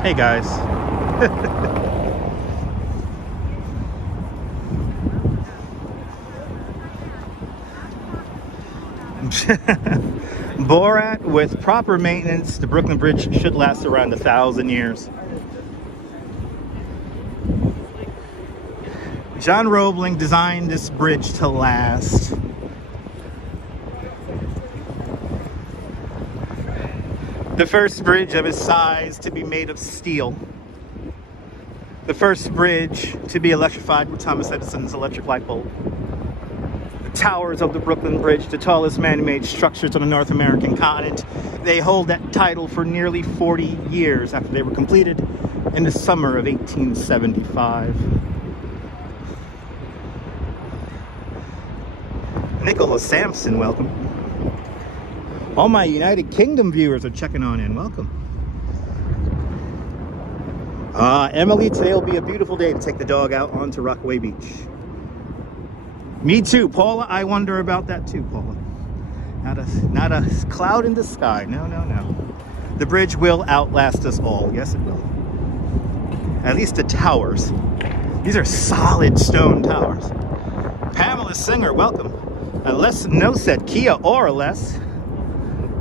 Hey guys. Borat, with proper maintenance, the Brooklyn Bridge should last around 1,000 years. John Roebling designed this bridge to last. The first bridge of his size to be made of steel. The first bridge to be electrified with Thomas Edison's electric light bulb. The towers of the Brooklyn Bridge, the tallest man-made structures on the North American continent. They hold that title for nearly 40 years after they were completed in the summer of 1875. Nicholas Sampson, welcome. All my United Kingdom viewers are checking on in. Welcome. Emily, today will be a beautiful day to take the dog out onto Rockaway Beach. Me too, Paula. I wonder about that too, Paula. Not a cloud in the sky. No, no, no. The bridge will outlast us all. Yes, it will. At least the towers. These are solid stone towers. Pamela Singer, welcome. Les No said Kia or less.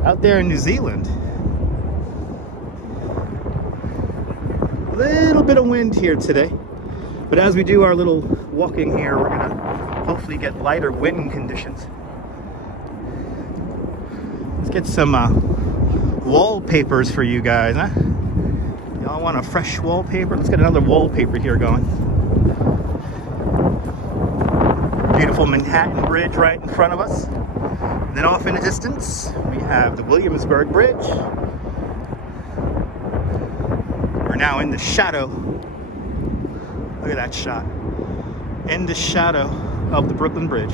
Out there in New Zealand. A little bit of wind here today. But as we do our little walking here, we're gonna hopefully get lighter wind conditions. Let's get some wallpapers for you guys, huh? Y'all want a fresh wallpaper? Let's get another wallpaper here going. Beautiful Manhattan Bridge right in front of us. And then off in the distance, we have the Williamsburg Bridge. We're now in the shadow. Look at that shot. In the shadow of the Brooklyn Bridge.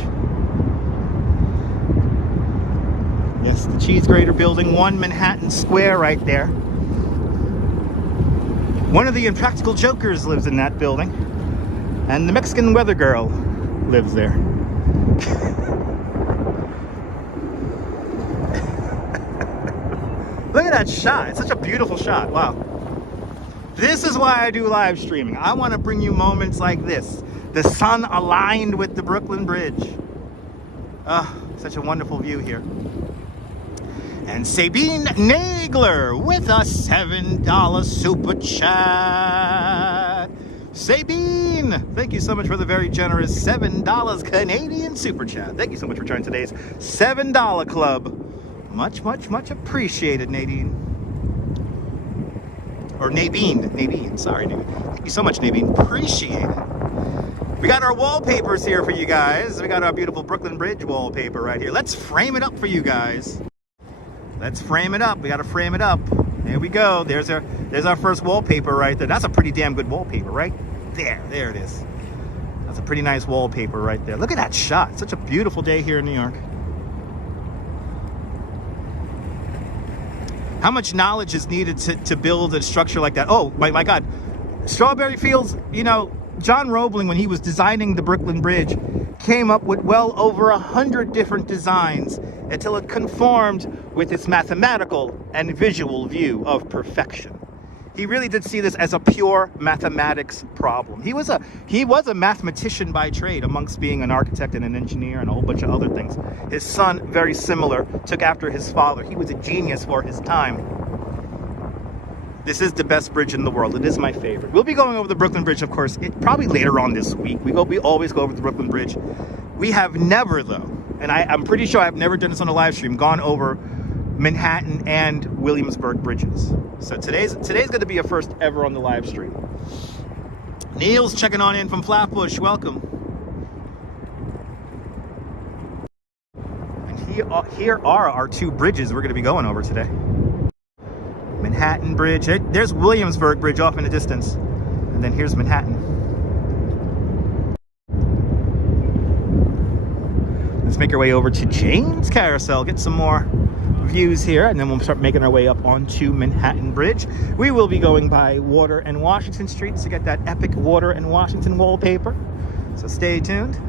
Yes, the cheese grater building, 1 Manhattan Square right there. One of the Impractical Jokers lives in that building. And the Mexican weather girl lives there. Look at that shot. It's such a beautiful shot. Wow. This is why I do live streaming. I want to bring you moments like this. The sun aligned with the Brooklyn Bridge. Such a wonderful view here. And Sabine Nagler with a $7 super chat. Sabine, thank you so much for the very generous $7 Canadian super chat. Thank you so much for joining today's $7 club. Much, much, much appreciated, Nadine. Or Nadine, sorry, Nadine. Thank you so much, Nadine. Appreciate it. We got our wallpapers here for you guys. We got our beautiful Brooklyn Bridge wallpaper right here. Let's frame it up for you guys. Let's frame it up. We got to frame it up. There we go. There's our first wallpaper right there. That's a pretty damn good wallpaper, right? There it is. That's a pretty nice wallpaper right there. Look at that shot. Such a beautiful day here in New York. How much knowledge is needed to build a structure like that? Oh, my God. Strawberry Fields, you know, John Roebling, when he was designing the Brooklyn Bridge, came up with well over 100 different designs until it conformed with its mathematical and visual view of perfection. He really did see this as a pure mathematics problem. He was a mathematician by trade, amongst being an architect and an engineer and a whole bunch of other things. His son, very similar, took after his father. He was a genius for his time. This is the best bridge in the world. It is my favorite. We'll be going over the Brooklyn Bridge, of course, probably later on this week. We always go over the Brooklyn Bridge. We have never, though, and I'm pretty sure I've never done this on a live stream, gone over Manhattan and Williamsburg Bridges. So today's going to be a first ever on the live stream. Neil's checking on in from Flatbush. Welcome. And here are our 2 bridges we're going to be going over today. Manhattan Bridge. There's Williamsburg Bridge off in the distance. And then here's Manhattan. Let's make our way over to Jane's Carousel, get some more views here, and then we'll start making our way up onto Manhattan Bridge. We will be going by Water and Washington Streets to get that epic Water and Washington wallpaper. So stay tuned.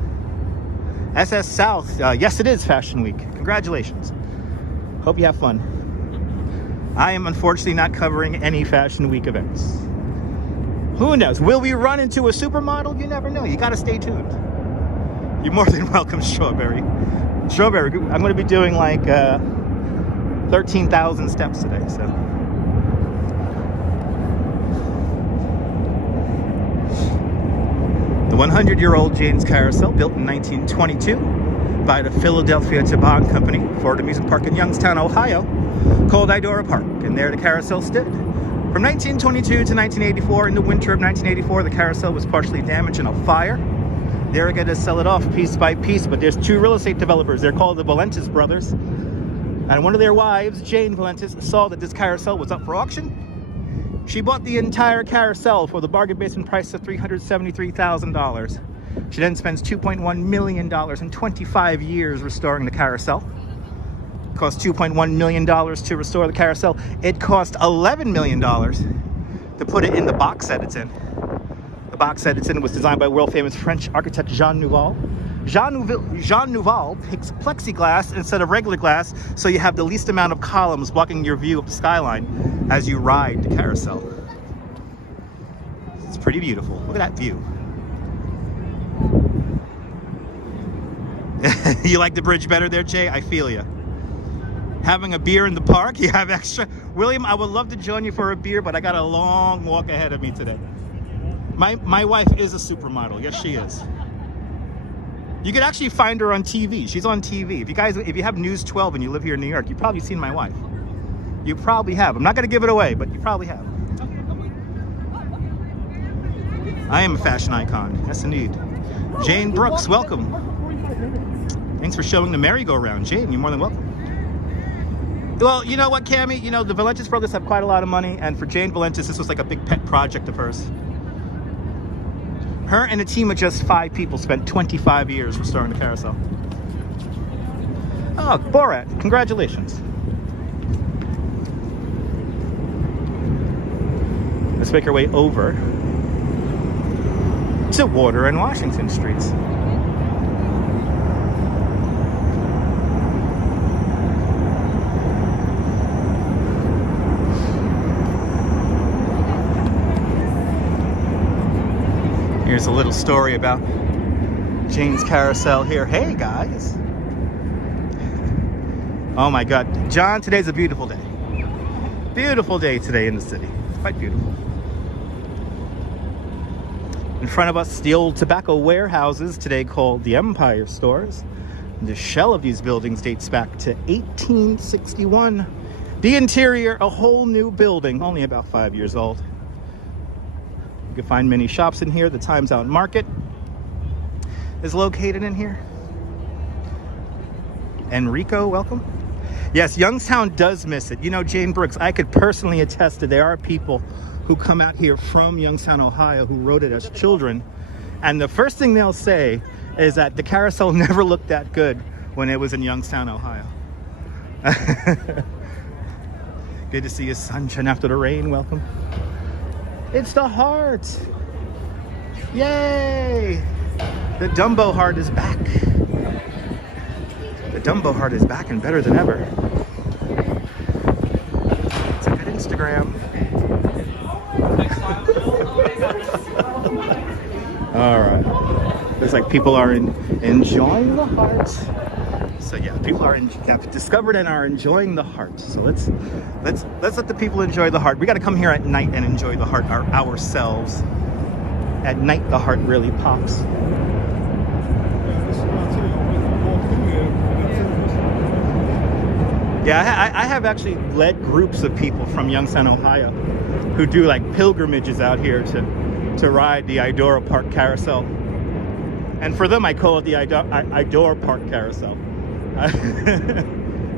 SS South, yes, it is Fashion Week. Congratulations. Hope you have fun. I am unfortunately not covering any Fashion Week events. Who knows? Will we run into a supermodel? You never know. You got to stay tuned. You're more than welcome, Strawberry. Strawberry, I'm going to be doing like 13,000 steps today, so. The 100-year-old Jane's Carousel, built in 1922 by the Philadelphia Tobacco Company, Florida Amusement Park in Youngstown, Ohio, called Idora Park, and there the carousel stood. From 1922 to 1984, in the winter of 1984, the carousel was partially damaged in a fire. They're going to sell it off piece by piece, but there's two real estate developers. They're called the Valentines brothers. And one of their wives, Jane Valentines, saw that this carousel was up for auction. She bought the entire carousel for the bargain basement price of $373,000. She then spends $2.1 million in 25 years restoring the carousel. It cost $2.1 million to restore the carousel. It cost $11 million to put it in the box set it's in. The box set it's in was designed by world-famous French architect Jean Nouvel. Jean Nouvel picks plexiglass instead of regular glass, so you have the least amount of columns blocking your view of the skyline as you ride the carousel. It's pretty beautiful. Look at that view. You like the bridge better there, Jay? I feel you. Having a beer in the park, you have extra. William, I would love to join you for a beer, but I got a long walk ahead of me today. My wife is a supermodel. Yes, she is. You could actually find her on TV. She's on TV. If you have News 12 and you live here in New York, you've probably seen my wife. You probably have. I'm not going to give it away, but you probably have. I am a fashion icon. Yes, indeed. Jane Brooks, welcome. Thanks for showing the merry-go-round. Jane, you're more than welcome. Well, you know what, Cammie? You know, the Valentines brothers have quite a lot of money, and for Jane Valentines, this was like a big pet project of hers. Her and a team of just 5 people spent 25 years restoring the carousel. Oh, Borat, congratulations. Let's make our way over to Water and Washington Streets. Here's a little story about Jane's Carousel here. Hey guys. Oh my God. John, today's a beautiful day. Beautiful day today in the city. Quite beautiful. In front of us, the old tobacco warehouses, today called the Empire Stores. The shell of these buildings dates back to 1861. The interior, a whole new building, only about 5 years old. You can find many shops in here. The Times Out Market is located in here. Enrico, welcome. Yes, Youngstown does miss it. You know, Jane Brooks, I could personally attest that there are people who come out here from Youngstown, Ohio, who rode it as children. And the first thing they'll say is that the carousel never looked that good when it was in Youngstown, Ohio. Good to see you, sunshine after the rain. Welcome. It's the heart. Yay! The Dumbo heart is back. The Dumbo heart is back and better than ever. It's a good Instagram. All right. Looks like people are enjoying the heart. So yeah, people have discovered and are enjoying the heart. So let's let the people enjoy the heart. We got to come here at night and enjoy the heart ourselves. At night, the heart really pops. Yeah, I have actually led groups of people from Youngstown, Ohio, who do like pilgrimages out here to ride the Idora Park Carousel. And for them, I call it the Idora Park Carousel.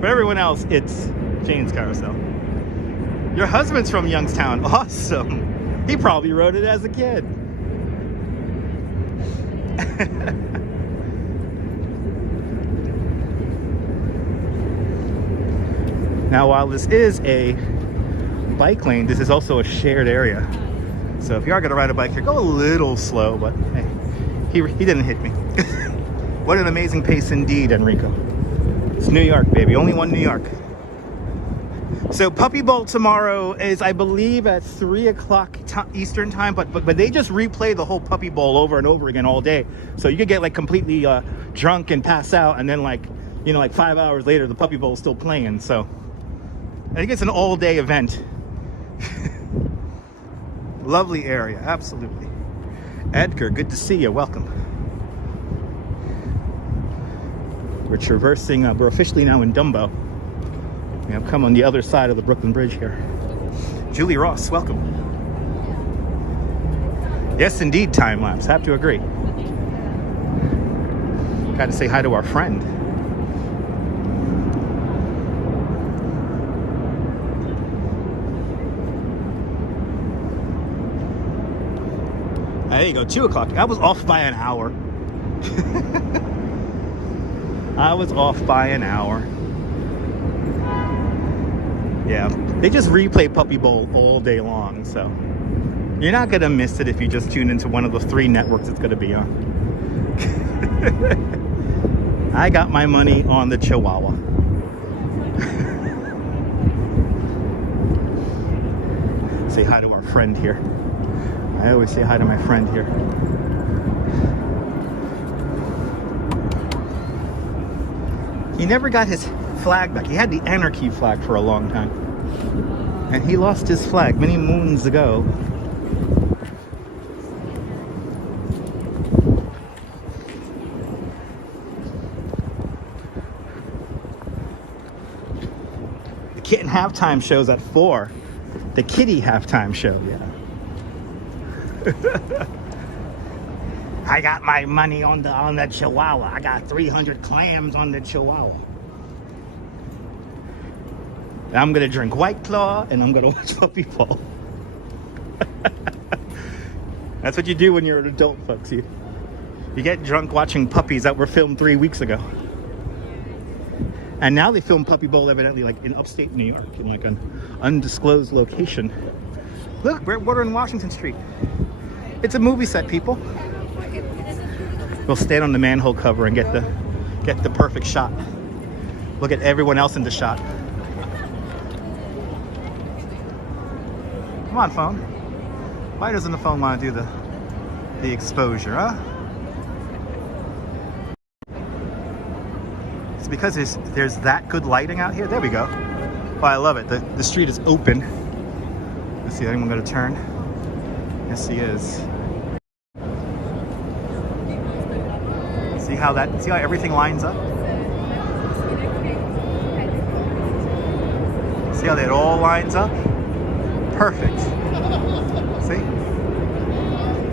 For everyone else, it's Jane's Carousel. Your husband's from Youngstown. Awesome. He probably rode it as a kid. Now, while this is a bike lane, this is also a shared area. So if you are going to ride a bike here, go a little slow, but hey, he didn't hit me. What an amazing pace indeed, Enrico. It's New York, baby. Only one New York. So Puppy Bowl tomorrow is, I believe, at 3 o'clock Eastern time, but they just replay the whole Puppy Bowl over and over again all day. So you could get like completely drunk and pass out, and then like 5 hours later, the Puppy Bowl is still playing. So I think it's an all-day event. Lovely area, absolutely. Edgar, good to see you. Welcome. We're traversing, we're officially now in Dumbo. We have come on the other side of the Brooklyn Bridge here. Julie Ross, welcome. Yes, indeed, time lapse. Have to agree. Got to say hi to our friend. There you go, 2 o'clock. I was off by an hour. I was off by an hour. Yeah, they just replay Puppy Bowl all day long, so you're not gonna miss it if you just tune into one of the 3 networks it's gonna be on. I got my money on the Chihuahua. Say hi to our friend here. I always say hi to my friend here. He never got his flag back. He had the anarchy flag for a long time. And he lost his flag many moons ago. The kitten halftime show's at 4. The kitty halftime show, yeah. I got my money on the Chihuahua. I got 300 clams on the Chihuahua. I'm gonna drink White Claw and I'm gonna watch Puppy Bowl. That's what you do when you're an adult, folks. You get drunk watching puppies that were filmed 3 weeks ago. And now they film Puppy Bowl evidently like in upstate New York in like an undisclosed location. Look, we're in Washington Street. It's a movie set, people. We'll stand on the manhole cover and get the perfect shot. Look at everyone else in the shot. Come on, phone. Why doesn't the phone want to do the exposure, huh? It's because there's that good lighting out here. There we go. Oh, I love it. The street is open. Let's see, anyone gonna turn? Yes, he is. See how everything lines up? See how that all lines up? Perfect.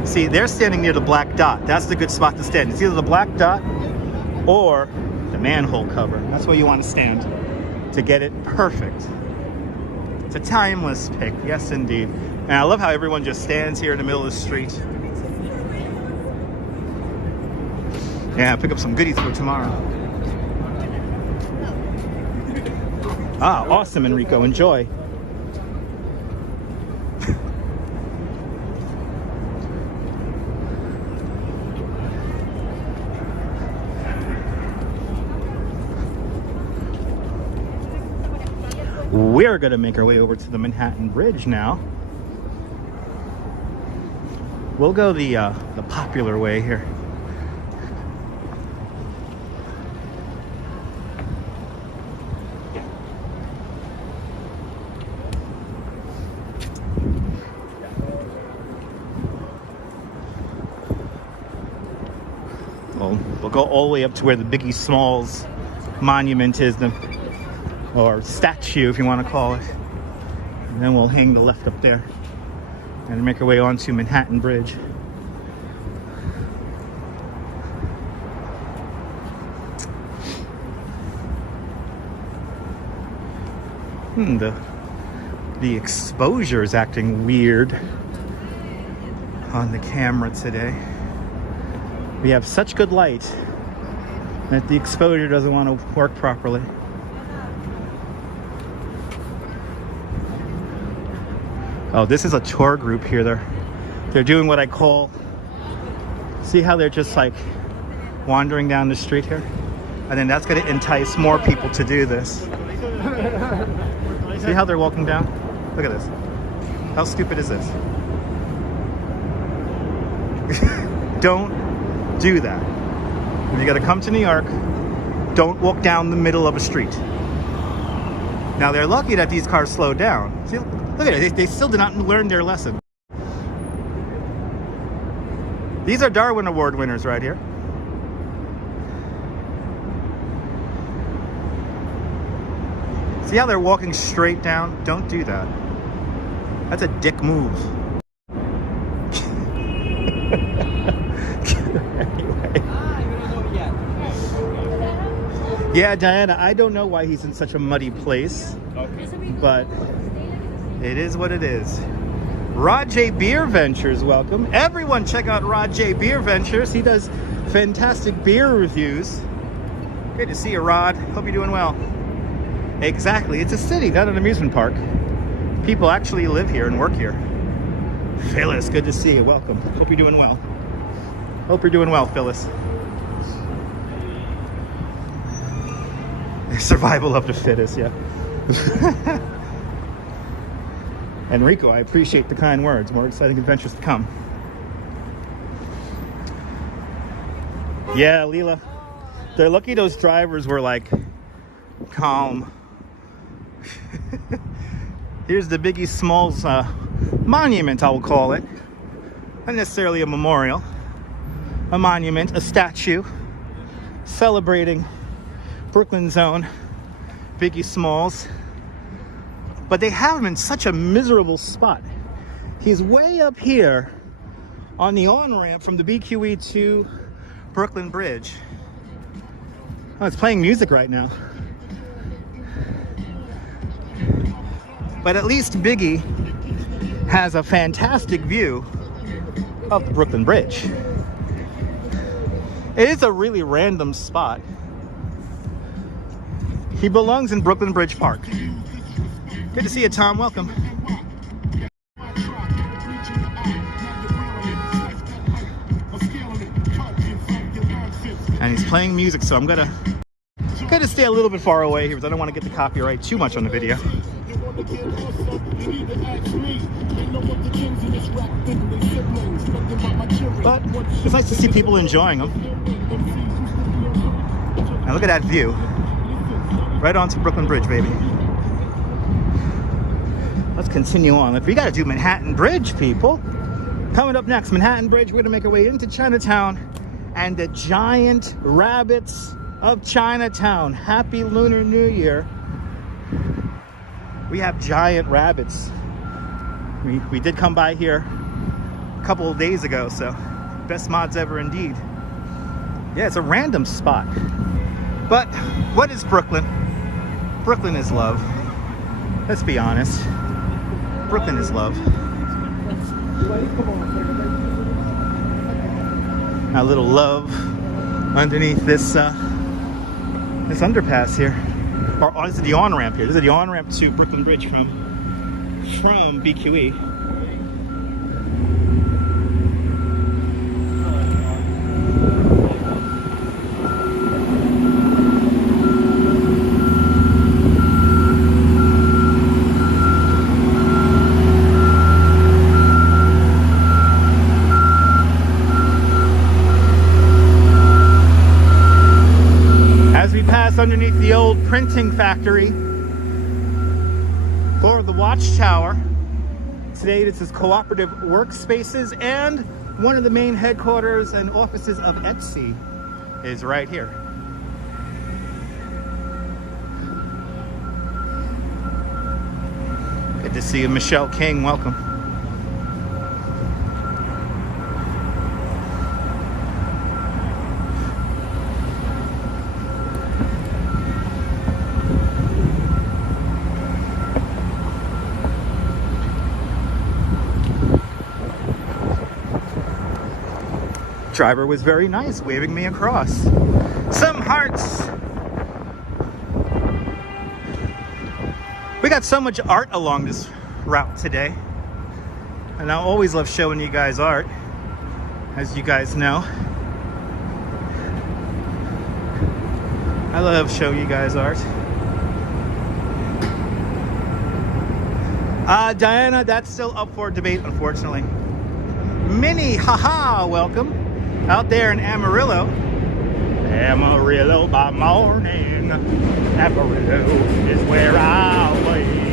See, they're standing near the black dot. That's the good spot to stand. It's either the black dot or the manhole cover. That's where you want to stand to get it perfect. It's a timeless pick, yes indeed. And I love how everyone just stands here in the middle of the street. Yeah, pick up some goodies for tomorrow. Ah, awesome, Enrico. Enjoy. We're going to make our way over to the Manhattan Bridge now. We'll go the popular way here. We'll go all the way up to where the Biggie Smalls monument is, or statue if you want to call it. And then we'll hang the left up there and make our way onto Manhattan Bridge. The exposure is acting weird on the camera today. We have such good light that the exposure doesn't want to work properly. Oh, this is a tour group here. They're doing what I call, see how they're just like wandering down the street here? And then that's going to entice more people to do this. See how they're walking down? Look at this. How stupid is this? Don't do that. If you got to come to New York, don't walk down the middle of a street. Now they're lucky that these cars slowed down. See, look at it. They still did not learn their lesson. These are Darwin Award winners right here. See how they're walking straight down? Don't do that. That's a dick move. Anyway. Yeah, Diana, I don't know why he's in such a muddy place, but it is what it is. Rod J Beer Ventures, welcome. Everyone check out Rod J Beer Ventures. He does fantastic beer reviews. Good to see you, Rod. Hope you're doing well. Exactly, it's a city, not an amusement park. People actually live here and work here. Phyllis, good to see you, welcome. Hope you're doing well. Hope you're doing well, Phyllis. Survival of the fittest, yeah. Enrico, I appreciate the kind words. More exciting adventures to come. Yeah, Leela. They're lucky those drivers were like calm. Here's the Biggie Smalls monument, I will call it. Not necessarily a memorial. A monument, a statue celebrating Brooklyn's own Biggie Smalls. But they have him in such a miserable spot. He's way up here on the on-ramp from the BQE to Brooklyn Bridge. Oh, it's playing music right now. But at least Biggie has a fantastic view of the Brooklyn Bridge. It is a really random spot. He belongs in Brooklyn Bridge Park. Good to see you, Tom. Welcome. And he's playing music, so I'm gonna stay a little bit far away here because I don't want to get the copyright too much on the video. But it's nice to see people enjoying them. Now look at that view. Right onto Brooklyn Bridge, baby. Let's continue on. We gotta do Manhattan Bridge, people. Coming up next, Manhattan Bridge, we're gonna make our way into Chinatown and the giant rabbits of Chinatown. Happy Lunar New Year. We have giant rabbits. We did come by here a couple of days ago, so best mods ever indeed. Yeah, it's a random spot. But what is Brooklyn? Brooklyn is love. Let's be honest. Brooklyn is love. A little love underneath this this underpass here. Or this is the on-ramp here. This is the on-ramp to Brooklyn Bridge from BQE. Underneath the old printing factory for the Watchtower. Today this is Cooperative Workspaces, and one of the main headquarters and offices of Etsy is right here. Good to see you, Michelle King. Welcome. Driver was very nice, waving me across. Some hearts. We got so much art along this route today. And I always love showing you guys art, as you guys know. I love showing you guys art. Diana, that's still up for debate, unfortunately. Minnie, haha, welcome. Out there in Amarillo. Amarillo by morning. Amarillo is where I'll wait.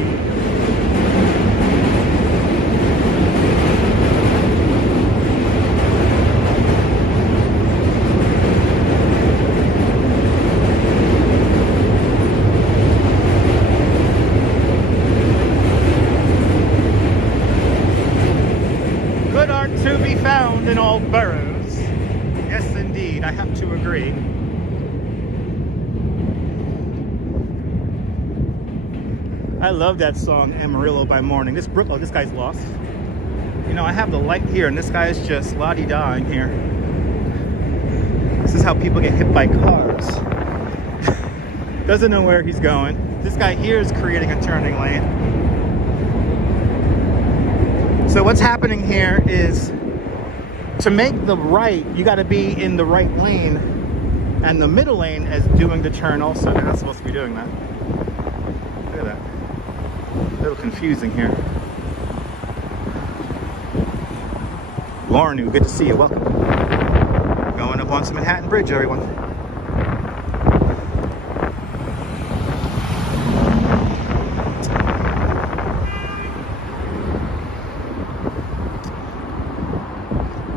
Good art to be found in all boroughs. Yes, indeed, I have to agree. I love that song, Amarillo by Morning. This Brooklyn, this guy's lost. You know, I have the light here, and this guy is just la-di-da in here. This is how people get hit by cars. Doesn't know where he's going. This guy here is creating a turning lane. So what's happening here is, to make the right, you got to be in the right lane, and the middle lane is doing the turn also. They're not supposed to be doing that. Look at that. A little confusing here. Lauren, good to see you. Welcome. Going up onto Manhattan Bridge, everyone.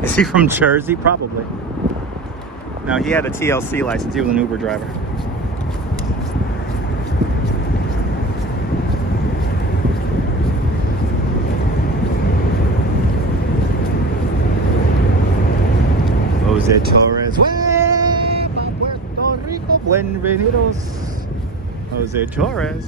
Is he from Jersey? Probably. No, he had a TLC license. He was an Uber driver. Jose Torres, way pa Puerto Rico, buenvenidos. Jose Torres.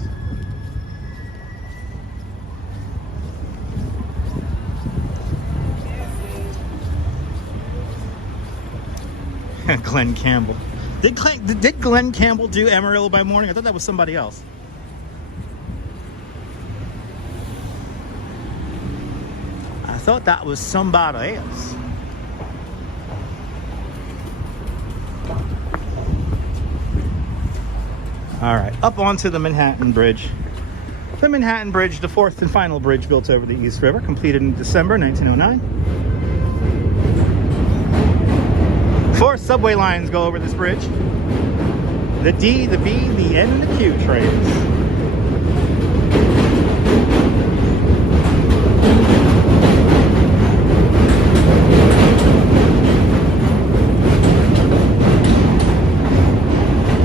Glenn Campbell. Did Glenn Campbell do Amarillo by Morning? I thought that was somebody else. I thought that was somebody else. All right, up onto the Manhattan Bridge. The Manhattan Bridge, the fourth and final bridge built over the East River, completed in December 1909. 4 subway lines go over this bridge. The D, the B, the N, and the Q trains.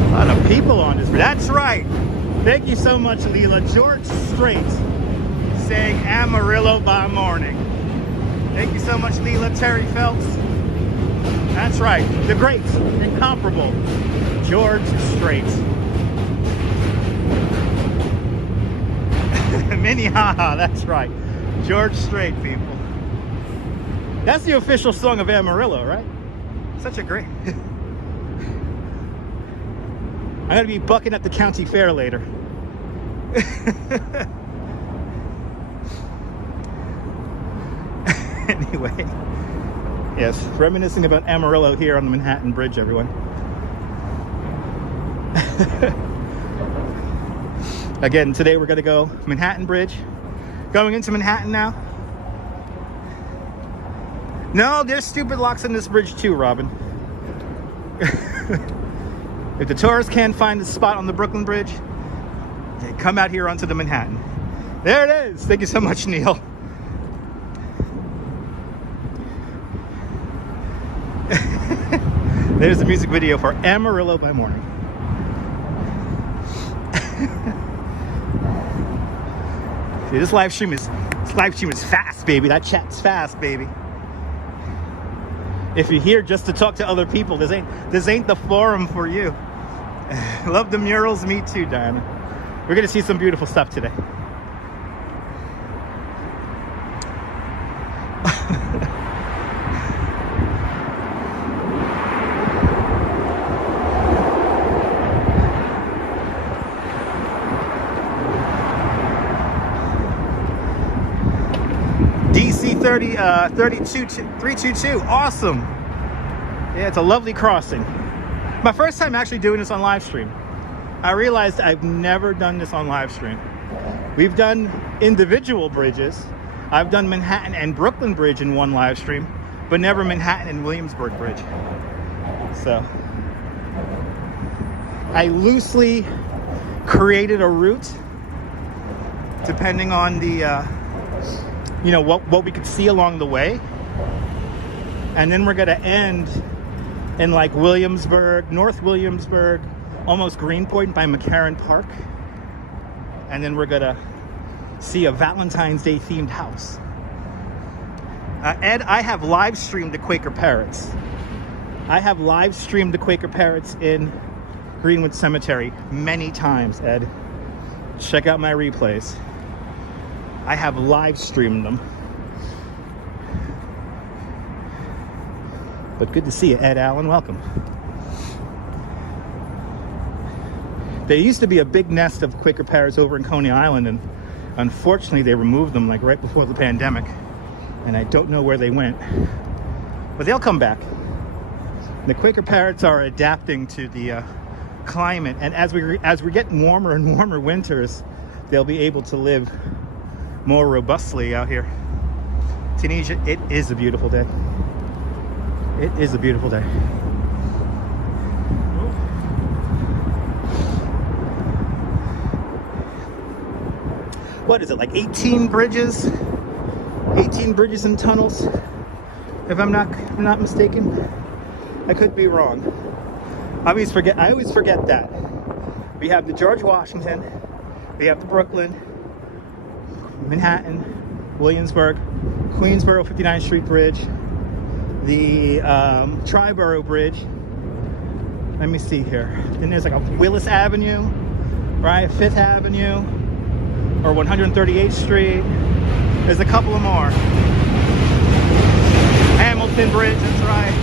A lot of people on this bridge. That's right. Thank you so much, Leela. George Strait saying Amarillo by Morning. Thank you so much, Leela. Terry Phelps. That's right. The great, incomparable George Strait. Minnehaha, that's right. George Strait, people. That's the official song of Amarillo, right? Such a great... I'm going to be bucking at the county fair later. Anyway. Yes, reminiscing about Amarillo here on the Manhattan Bridge, everyone. Again, today we're going to go Manhattan Bridge. Going into Manhattan now. No, there's stupid locks on this bridge too, Robin. If the tourists can't find the spot on the Brooklyn Bridge, they come out here onto the Manhattan. There it is. Thank you so much, Neil. There's the music video for Amarillo by Morning. See, this live stream is fast, baby. That chat's fast, baby. If you're here just to talk to other people, this ain't the forum for you. Love the murals, me too, Diana. We're gonna see some beautiful stuff today. DC 322. Awesome. Yeah, it's a lovely crossing. My first time actually doing this on live stream. I realized I've never done this on live stream. We've done individual bridges. I've done Manhattan and Brooklyn Bridge in one live stream, but never Manhattan and Williamsburg Bridge. So I loosely created a route depending on the you know, what we could see along the way. And then we're gonna end in like Williamsburg, North Williamsburg, almost Greenpoint by McCarran Park. And then we're gonna see a Valentine's Day themed house. Ed, I have live streamed the Quaker Parrots. I have live streamed the Quaker Parrots in Greenwood Cemetery many times, Ed. Check out my replays. I have live streamed them. But good to see you, Ed Allen. Welcome. There used to be a big nest of Quaker Parrots over in Coney Island, and unfortunately they removed them like right before the pandemic, and I don't know where they went, but they'll come back. The Quaker Parrots are adapting to the climate, and as we get warmer and warmer winters, they'll be able to live more robustly out here. Tunisia, it is a beautiful day. It is a beautiful day. What is it, like 18 bridges? 18 bridges and tunnels, if I'm not mistaken. I could be wrong. I always forget that. We have the George Washington, we have the Brooklyn, Manhattan, Williamsburg, Queensboro 59th Street Bridge, the Triborough Bridge. Let me see here. Then there's like a Willis Avenue, right? 5th Avenue, or 138th Street. There's a couple of more. Hamilton Bridge, that's right.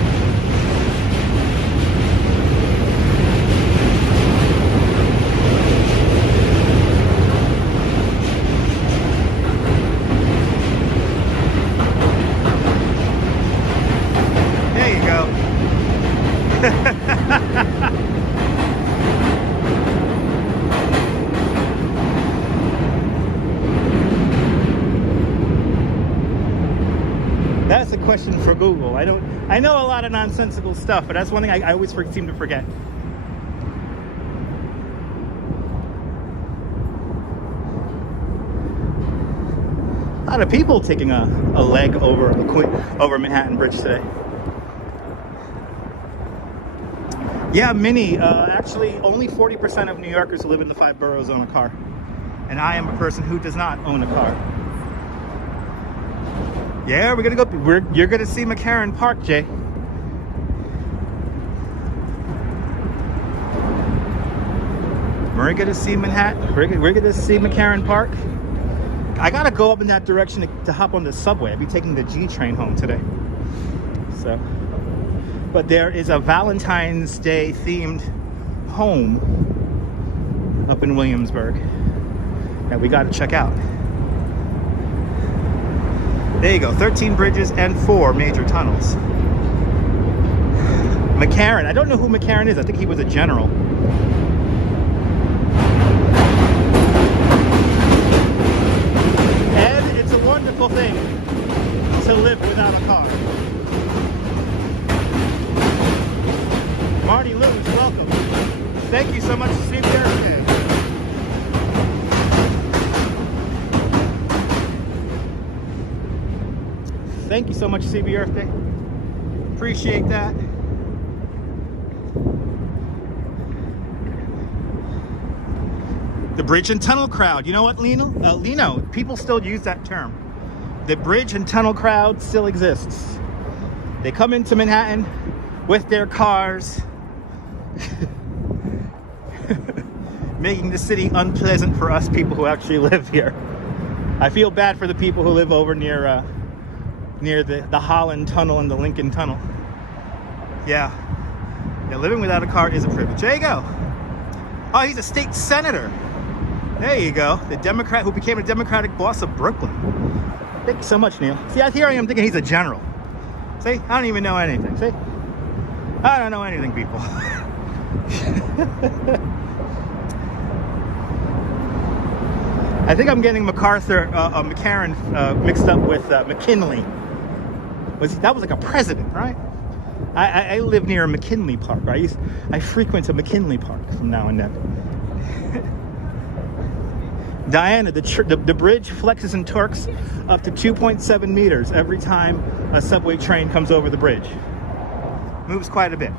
There you go. That's a question for Google. I know a lot of nonsensical stuff, but that's one thing I always seem to forget. A lot of people taking a leg over Manhattan Bridge today. Yeah, many. Actually, only 40% of New Yorkers who live in the 5 boroughs own a car. And I am a person who does not own a car. Yeah, we're gonna go. You're gonna see McCarran Park, Jay. We're gonna see Manhattan. We're gonna see McCarran Park. I gotta go up in that direction to hop on the subway. I'll be taking the G train home today. So, but there is a Valentine's Day themed home up in Williamsburg that we gotta check out. There you go, 13 bridges and 4 major tunnels. McCarran, I don't know who McCarran is. I think he was a general. And it's a wonderful thing to live without a car. Marty Lewis, welcome. Thank you so much for being here today. Thank you so much, CB Earth Day. Appreciate that. The bridge and tunnel crowd. You know what, Lino? People still use that term. The bridge and tunnel crowd still exists. They come into Manhattan with their cars, making the city unpleasant for us people who actually live here. I feel bad for the people who live over near the Holland Tunnel and the Lincoln Tunnel. Yeah, living without a car is a privilege. There you go. Oh, he's a state senator. There you go. The Democrat who became a Democratic boss of Brooklyn. Thank you so much, Neil. See, here I am thinking he's a general. See, I don't even know anything. See, I don't know anything, people. I think I'm getting McCarran mixed up with McKinley. That was like a president, right? I live near McKinley Park. I frequent a McKinley Park from now and then. Diana, the bridge flexes and torques up to 2.7 meters every time a subway train comes over the bridge. Moves quite a bit.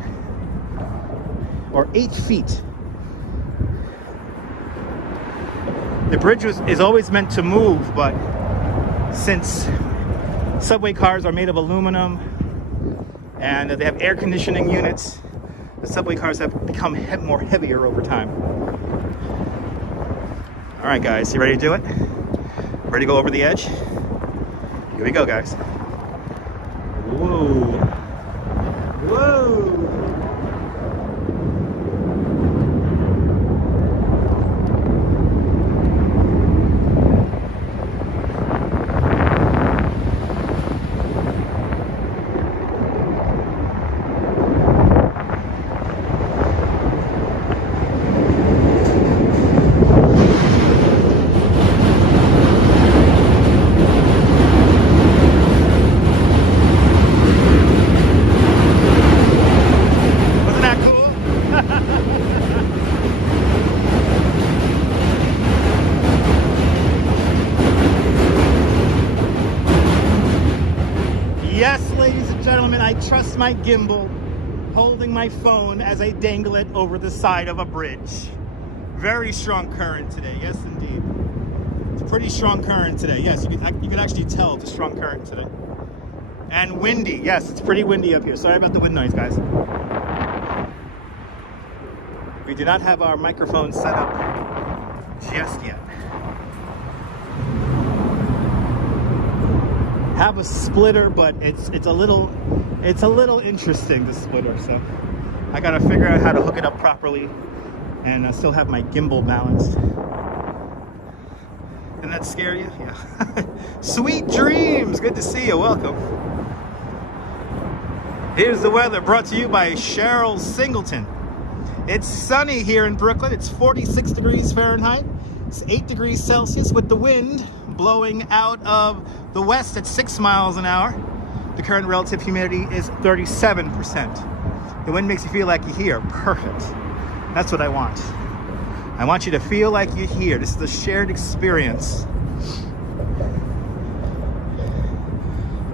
Or 8 feet. The bridge is always meant to move, but since subway cars are made of aluminum and they have air conditioning units, the subway cars have become more heavier over time. All right, guys, you ready to do it? Ready to go over the edge? Here we go, guys. Whoa. Whoa. Yes, ladies and gentlemen, I trust my gimbal holding my phone as I dangle it over the side of a bridge. Very strong current today, yes indeed. It's a pretty strong current today. Yes, you can actually tell it's a strong current today. And windy, yes, it's pretty windy up here. Sorry about the wind noise, guys. We do not have our microphone set up just yet. Have a splitter, but it's a little interesting, the splitter, so I gotta figure out how to hook it up properly and still have my gimbal balanced. Didn't that scare you? Yeah. Sweet dreams, good to see you, welcome. Here's the weather brought to you by Cheryl Singleton. It's sunny here in Brooklyn. It's 46 degrees Fahrenheit. It's 8 degrees Celsius with the wind blowing out of the west at 6 miles an hour. The current relative humidity is 37%. The wind makes you feel like you're here. Perfect. That's what I want. I want you to feel like you're here. This is a shared experience.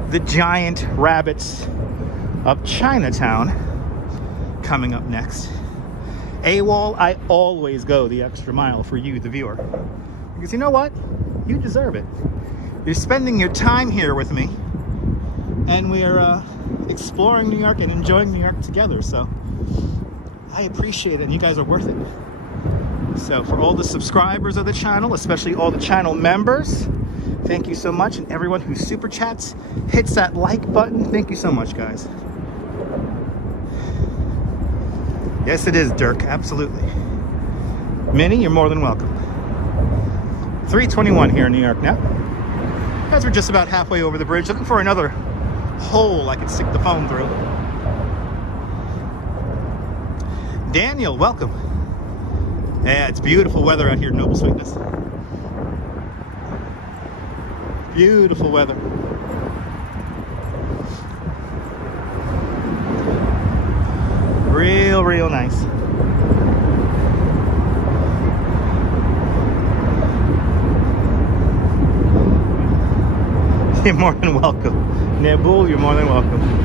The giant rabbits of Chinatown coming up next. AWOL, I always go the extra mile for you, the viewer. Because you know what? You deserve it. You're spending your time here with me, and we're exploring New York and enjoying New York together, so I appreciate it, and you guys are worth it. So for all the subscribers of the channel, especially all the channel members, thank you so much, and everyone who super chats, hits that like button, thank you so much, guys. Yes, it is, Dirk, absolutely. Minnie, you're more than welcome. 3:21 here in New York now. Guys, we're just about halfway over the bridge, looking for another hole I can stick the phone through. Daniel, welcome. Yeah, it's beautiful weather out here in Noble Sweetness. Beautiful weather. Real nice. You're more than welcome. Nebul, you're more than welcome.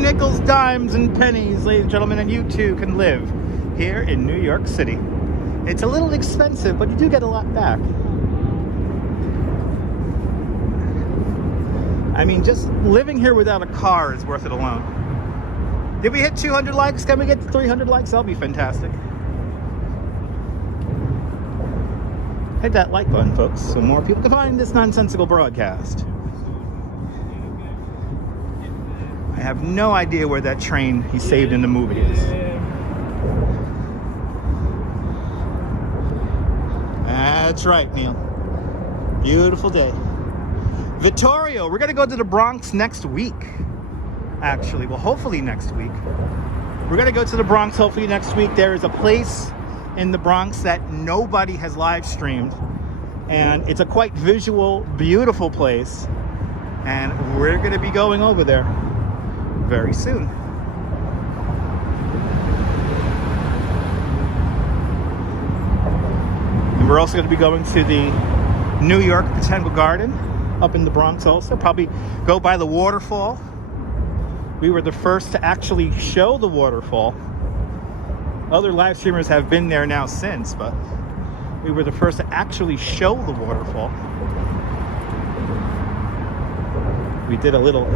Nickels, dimes, and pennies, ladies and gentlemen, and you too can live here in New York City. It's a little expensive, but you do get a lot back. I mean, just living here without a car is worth it alone. Did we hit 200 likes? Can we get to 300 likes? That'll be fantastic. Hit that like button, folks, so more people can find this nonsensical broadcast. I have no idea where that train he saved in the movie is. That's right, Neil. Beautiful day. Vittorio, we're gonna go to the Bronx next week. Actually, well, hopefully next week. We're gonna go to the Bronx hopefully next week. There is a place in the Bronx that nobody has live streamed, and it's a quite visual, beautiful place, and we're gonna be going over there very soon. And we're also going to be going to the New York Botanical Garden up in the Bronx also. Probably go by the waterfall. We were the first to actually show the waterfall. Other live streamers have been there now since, but we were the first to actually show the waterfall. We did a little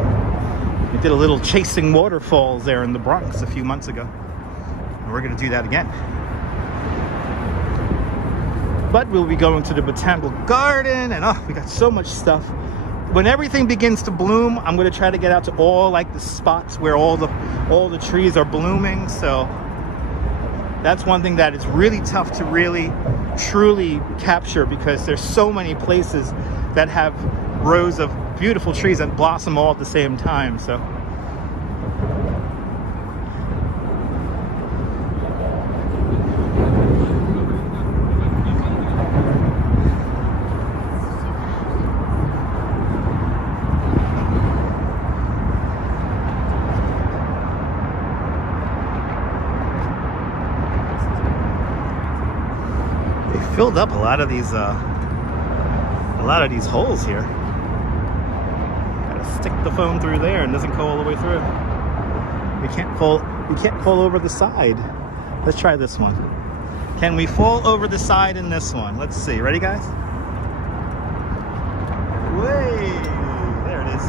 chasing waterfalls there in the Bronx a few months ago. And we're going to do that again. But we'll be going to the Botanical Garden, and oh, we got so much stuff. When everything begins to bloom, I'm going to try to get out to all like the spots where all the trees are blooming. So that's one thing that is really tough to really truly capture, because there's so many places that have rows of beautiful trees that blossom all at the same time. So they filled up a lot of these holes here. Stick the phone through there and doesn't go all the way through. You can't fall over the side. Let's try this one. Can we fall over the side in this one? Let's see. Ready, guys? Way there it is.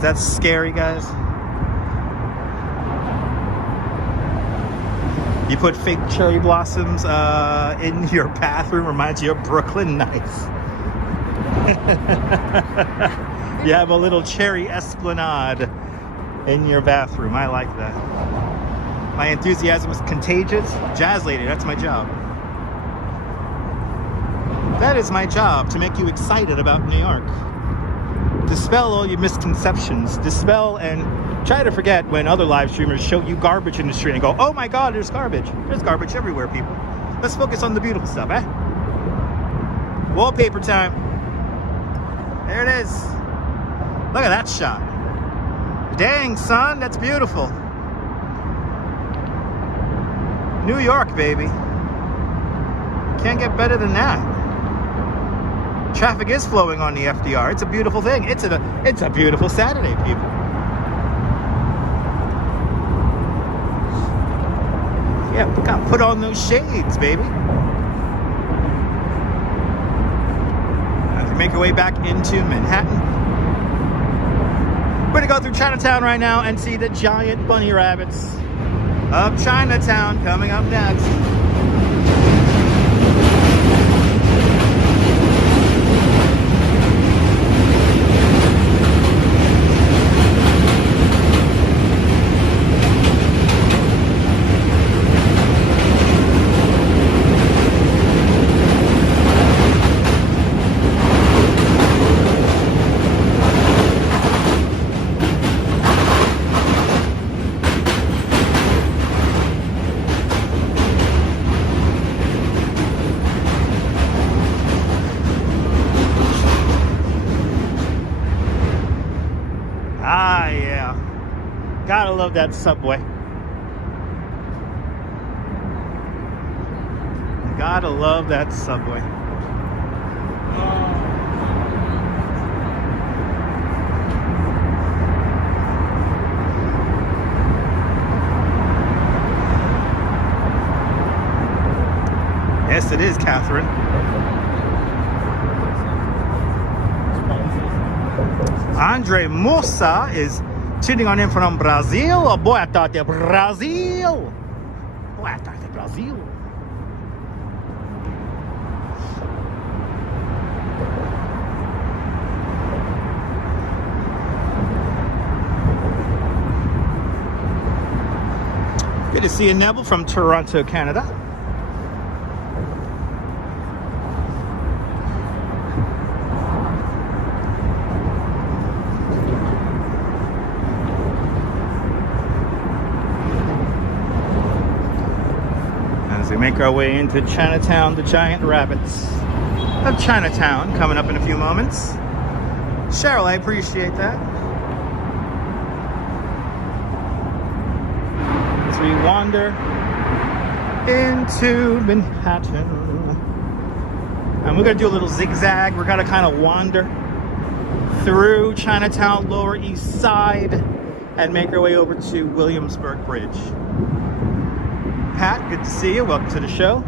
That's scary, guys. You put fake cherry blossoms in your bathroom, reminds you of Brooklyn. Nice. You have a little cherry esplanade in your bathroom. I like that. My enthusiasm is contagious. Jazz lady, that's my job. That is my job, to make you excited about New York. Dispel all your misconceptions. Dispel and try to forget when other live streamers show you garbage in the street and go, oh my God, there's garbage. There's garbage everywhere, people. Let's focus on the beautiful stuff, eh? Wallpaper time. There it is. Look at that shot. Dang, son, that's beautiful. New York, baby. Can't get better than that. Traffic is flowing on the FDR. It's a beautiful thing. It's a beautiful Saturday, people. Yeah, we gotta put on those shades, baby. As we make our way back into Manhattan, we're gonna go through Chinatown right now and see the giant bunny rabbits of Chinatown coming up next. Gotta love that subway. Gotta love that subway. it is, Catherine. Andre Mossa is tuning on in from Brazil. Boa tarde, Brazil. Boa tarde, Brazil. Good to see you, Neville, from Toronto, Canada. As we make our way into Chinatown, the giant rabbits of Chinatown, coming up in a few moments. Cheryl, I appreciate that. We wander into Manhattan, and we're gonna do a little zigzag. We're gonna kind of wander through Chinatown, Lower East Side, and make our way over to Williamsburg Bridge. Pat, good to see you. Welcome to the show.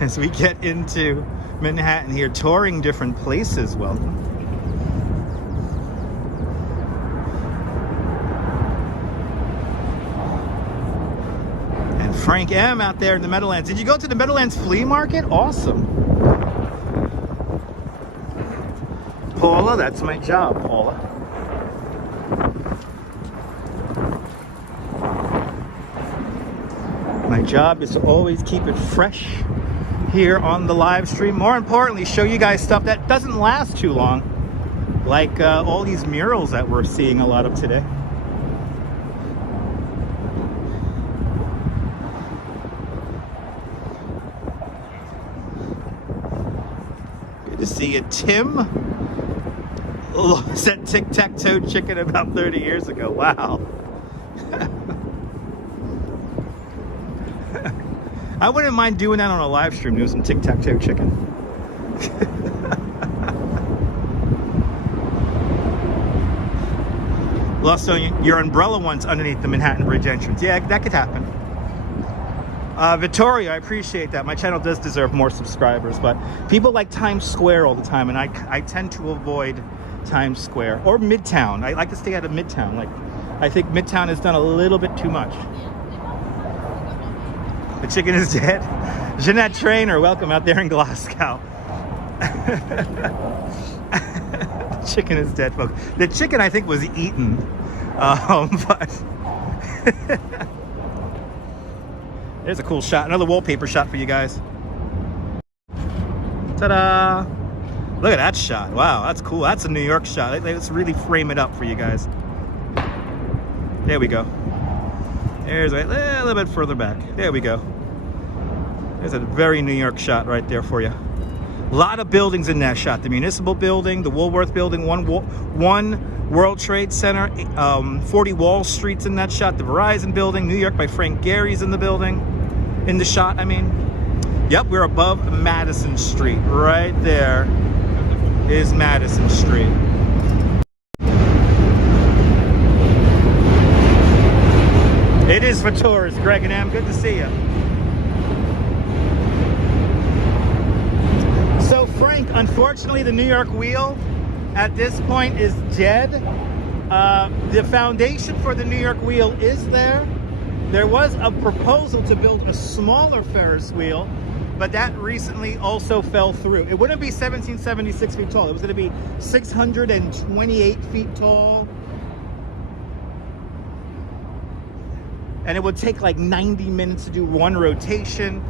As we get into Manhattan here, touring different places. Welcome. And Frank M out there in the Meadowlands. Did you go to the Meadowlands flea market? Awesome. Paula, that's my job, Paula. My job is to always keep it fresh here on the live stream. More importantly, show you guys stuff that doesn't last too long, like all these murals that we're seeing a lot of today. Good to see you, Tim. Lost tic-tac-toe chicken about 30 years ago. Wow. I wouldn't mind doing that on a live stream, doing some tic-tac-toe chicken. Lost on your umbrella once underneath the Manhattan Bridge entrance. Yeah, that could happen. Vittoria, I appreciate that. My channel does deserve more subscribers, but people like Times Square all the time, and I tend to avoid Times Square or Midtown. I like to stay out of Midtown. Like, I think Midtown has done a little bit too much. The chicken is dead. Jeanette Trainer, welcome out there in Glasgow. The chicken is dead, folks. The chicken, I think, was eaten. But there's a cool shot. Another wallpaper shot for you guys. Ta-da! Look at that shot. Wow, that's cool. That's a New York shot. Let's really frame it up for you guys. There we go. There's a little bit further back. There we go. There's a very New York shot right there for you. A lot of buildings in that shot. The Municipal Building, the Woolworth Building, one World Trade Center, 40 Wall Street's in that shot. The Verizon Building, New York by Frank Gehry's in the building. In the shot, I mean. Yep, we're above Madison Street. Right there is Madison Street. It is for tourists, Greg and Am. Good to see you. So Frank, unfortunately, the New York Wheel at this point is dead. The foundation for the New York Wheel is there. There was a proposal to build a smaller Ferris wheel, but that recently also fell through. It wouldn't be 1776 feet tall. It was going to be 628 feet tall. And it would take like 90 minutes to do one rotation.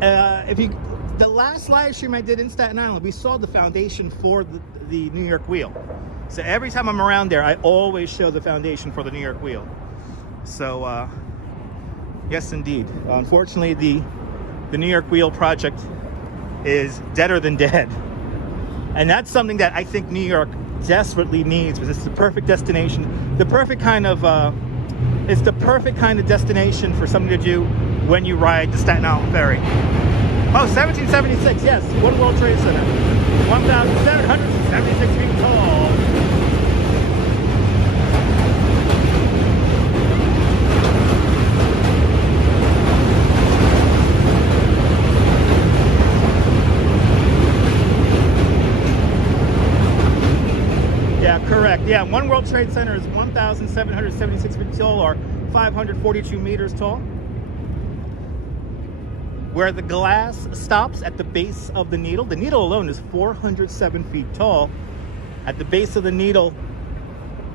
The last live stream I did in Staten Island, we saw the foundation for the New York Wheel. So every time I'm around there, I always show the foundation for the New York Wheel. So yes, indeed. Unfortunately, the New York Wheel project is deader than dead. And that's something that I think New York desperately needs, because it's the perfect destination, the perfect kind of, it's the perfect kind of destination for something to do when you ride the Staten Island Ferry. Oh, 1776, yes, One World Trade Center. 1,776 feet tall. Yeah, correct. Yeah, One World Trade Center is 1,776 feet tall, or 542 meters tall. Where the glass stops at the base of the needle alone is 407 feet tall. At the base of the needle,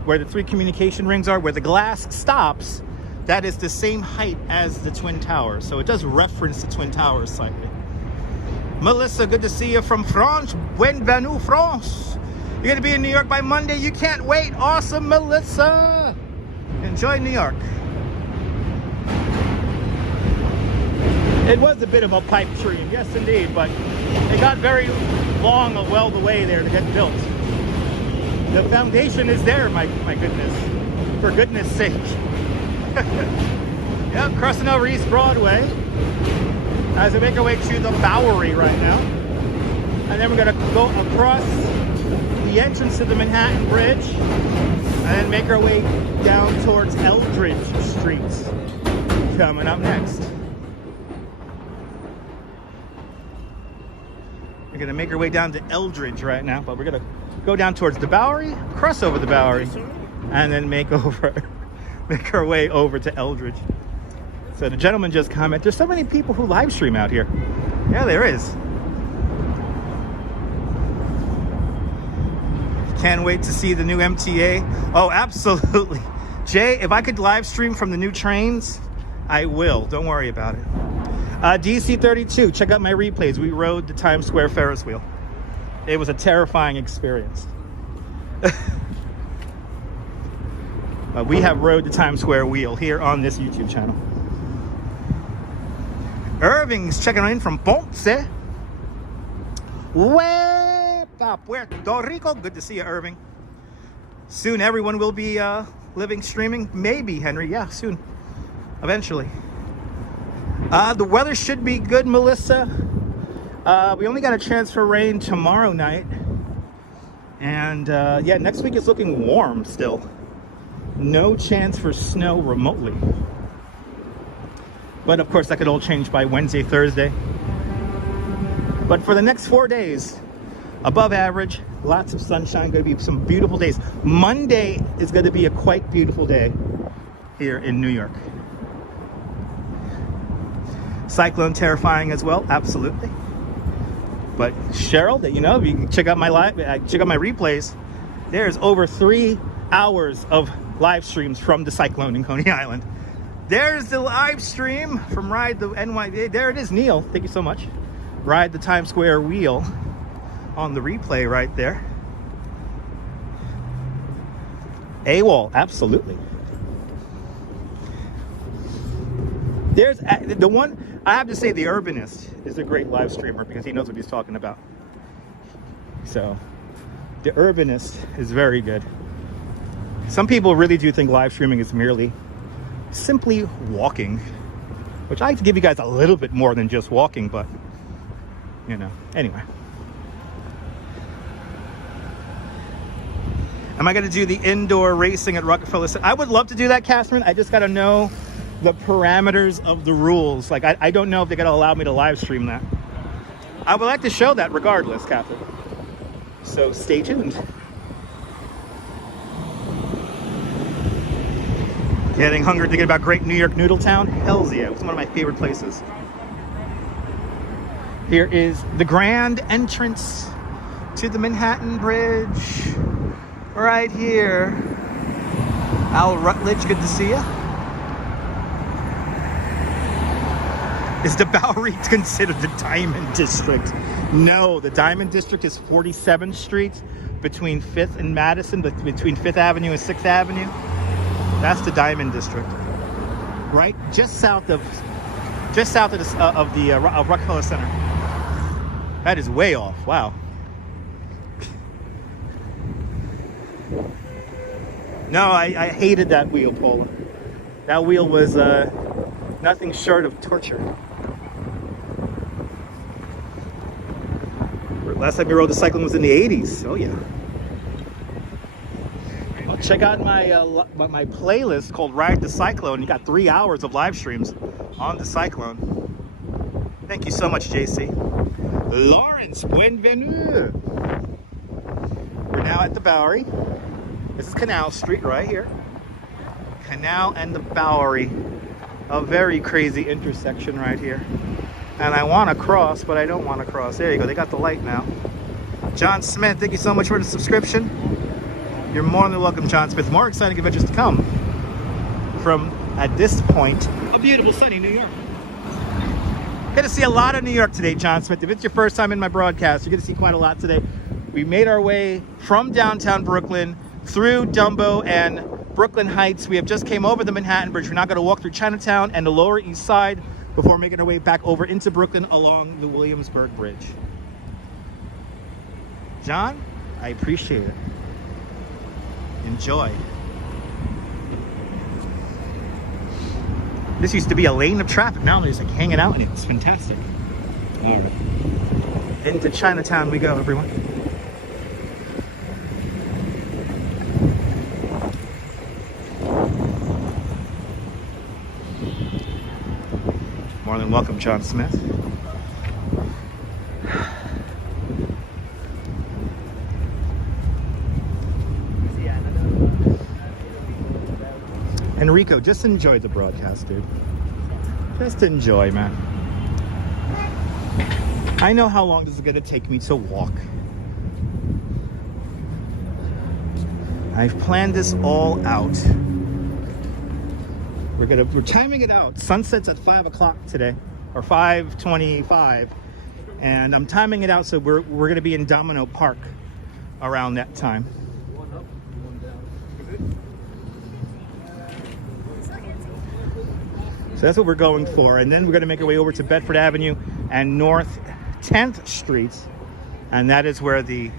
where the 3 communication rings are, where the glass stops, that is the same height as the Twin Towers. So it does reference the Twin Towers slightly. Melissa, good to see you from France. Bienvenue, France. You're going to be in New York by Monday. You can't wait. Awesome, Melissa. Enjoy New York. It was a bit of a pipe dream, yes indeed, but it got very long well the way there to get built. The foundation is there, my goodness, for goodness sake. Yep, crossing over East Broadway as we make our way to the Bowery right now. And then we're gonna go across the entrance to the Manhattan Bridge and then make our way down towards Eldridge Street. Coming up next. We're gonna make our way down to Eldridge right now, but we're gonna go down towards the Bowery, cross over the Bowery, and then make our way over to Eldridge. So the gentleman just commented, there's so many people who live stream out here. Yeah, there is. Can't wait to see the new MTA. Oh, absolutely. Jay, if I could live stream from the new trains, I will. Don't worry about it. DC 32, check out my replays. We rode the Times Square Ferris wheel. It was a terrifying experience. We have rode the Times Square wheel here on this YouTube channel. Irving's checking in from Ponce. Puerto Rico. Good to see you, Irving. Soon everyone will be living streaming. Maybe, Henry. Yeah, soon. Eventually. The weather should be good, Melissa. We only got a chance for rain tomorrow night. And yeah, next week is looking warm still. No chance for snow remotely. But of course, that could all change by Wednesday, Thursday. But for the next 4 days, above average, lots of sunshine, going to be some beautiful days. Monday is going to be a quite beautiful day here in New York. Cyclone terrifying as well, absolutely. But Cheryl, that you know, if you can check out my replays, there's over 3 hours of live streams from the cyclone in Coney Island. There's the live stream from Ride the NYC. There it is, Neil. Thank you so much. Ride the Times Square wheel on the replay right there. AWOL, absolutely. There's the one, I have to say, the Urbanist is a great live streamer because he knows what he's talking about. So, the Urbanist is very good. Some people really do think live streaming is merely simply walking, which I like to give you guys a little bit more than just walking, but, you know, anyway. Am I going to do the indoor racing at Rockefeller Center? I would love to do that, Catherine. I just got to know the parameters of the rules. Like, I don't know if they're going to allow me to live stream that. I would like to show that regardless, Catherine. So stay tuned. Getting hungry thinking about great New York Noodle Town? Hells yeah, it was one of my favorite places. Here is the grand entrance to the Manhattan Bridge. Right here. Al Rutledge, good to see you. Is the Bowery considered the Diamond District? No, the Diamond District is 47th Street between 5th and Madison, but between 5th Avenue and 6th Avenue. That's the Diamond District, right? Just south of Rockefeller Center. That is way off. Wow. No, I hated that wheel, Paula. That wheel was nothing short of torture. Last time we rode the cyclone was in the 80s. Oh yeah. Well, check out my my playlist called Ride the Cyclone. You got 3 hours of live streams on the cyclone. Thank you so much, JC. Lawrence, bienvenue. We're now at the Bowery. This is Canal Street right here. Canal and the Bowery. A very crazy intersection right here. And I want to cross, but I don't want to cross. There you go. They got the light now. John Smith, thank you so much for the subscription. You're more than welcome, John Smith. More exciting adventures to come from, at this point, a beautiful sunny New York. Going to see a lot of New York today, John Smith. If it's your first time in my broadcast, you're going to see quite a lot today. We made our way from downtown Brooklyn through Dumbo and Brooklyn Heights. We have just came over the Manhattan Bridge. We're now going to walk through Chinatown and the Lower East Side before making our way back over into Brooklyn along the Williamsburg Bridge. John, I appreciate it. Enjoy. This used to be a lane of traffic. Now they're just like hanging out, and it's fantastic. All right. Into Chinatown we go, everyone. More than welcome, John Smith. Enrico, just enjoy the broadcast, dude. Just enjoy, man. I know how long this is going to take me to walk. I've planned this all out. We're timing it out. Sunset's at 5 o'clock today, or 5:25, and I'm timing it out so we're going to be in Domino Park around that time. So that's what we're going for, and then we're going to make our way over to Bedford Avenue and North 10th Street, and that is where the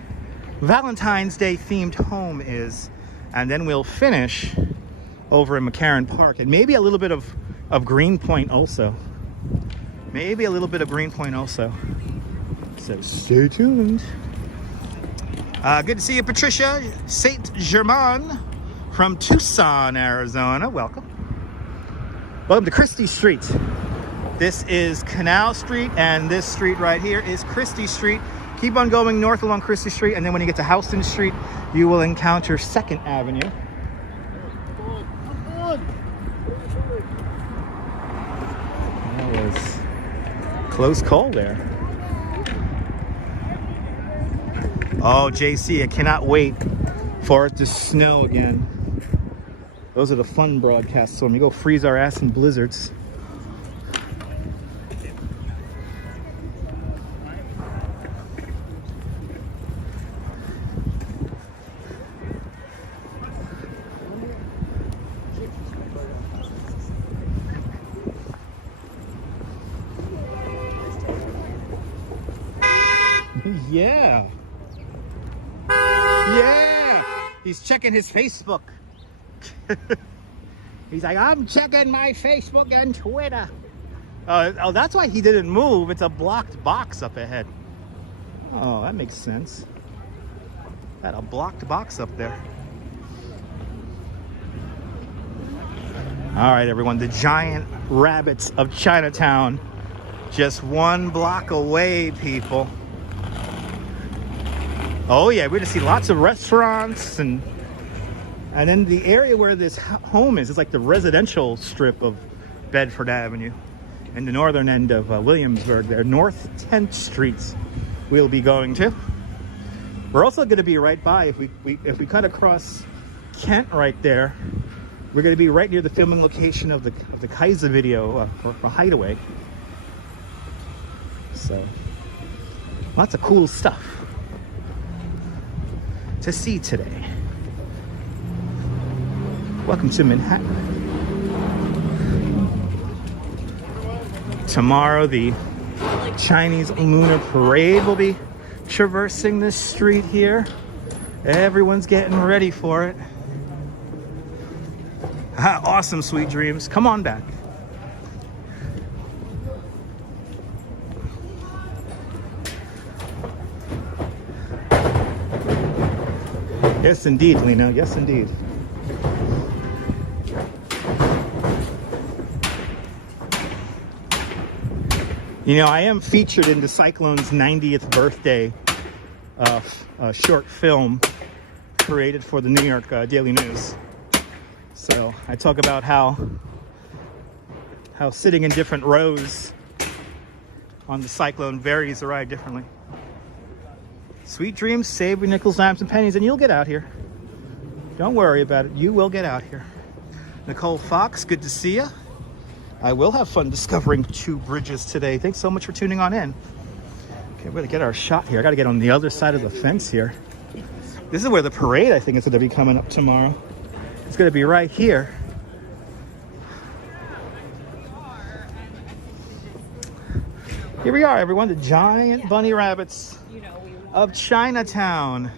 Valentine's Day themed home is, and then we'll finish over in McCarran Park, and maybe a little bit of Greenpoint also. Maybe a little bit of Greenpoint also. So stay tuned. Good to see you, Patricia St. Germain from Tucson, Arizona. Welcome. Welcome to Christie Street. This is Canal Street, and this street right here is Christie Street. Keep on going north along Christie Street, and then when you get to Houston Street, you will encounter 2nd Avenue. That was close call there. Oh, JC, I cannot wait for it to snow again. Those are the fun broadcasts when we go freeze our ass in blizzards. Yeah. Yeah. He's checking his Facebook. He's like, I'm checking my Facebook and Twitter. Oh, that's why he didn't move. It's a blocked box up ahead. Oh, that makes sense. Got a blocked box up there. All right, everyone. The giant rabbits of Chinatown. Just 1 block away, people. Oh, yeah. We're going to see lots of restaurants and then the area where this home is like the residential strip of Bedford Avenue and the northern end of Williamsburg there. North 10th Street we'll be going to. We're also going to be right by, if we cut across Kent right there, we're going to be right near the filming location of the Kaiser video for Hideaway. So, lots of cool stuff to see today. Welcome to Manhattan. Tomorrow, the Chinese Lunar Parade will be traversing this street here. Everyone's getting ready for it. Awesome, sweet dreams. Come on back. Yes, indeed, Lena. Yes, indeed. You know, I am featured in the Cyclone's 90th birthday short film created for the New York Daily News. So I talk about how sitting in different rows on the Cyclone varies the ride differently. Sweet dreams, save your nickels, dimes, and pennies, and you'll get out here. Don't worry about it. You will get out here. Nicole Fox, good to see you. I will have fun discovering 2 bridges today. Thanks so much for tuning on in. Okay, we're going to get our shot here. I got to get on the other side of the fence here. This is where the parade, I think, is going to be coming up tomorrow. It's going to be right here. Here we are, everyone. The giant bunny rabbits of Chinatown.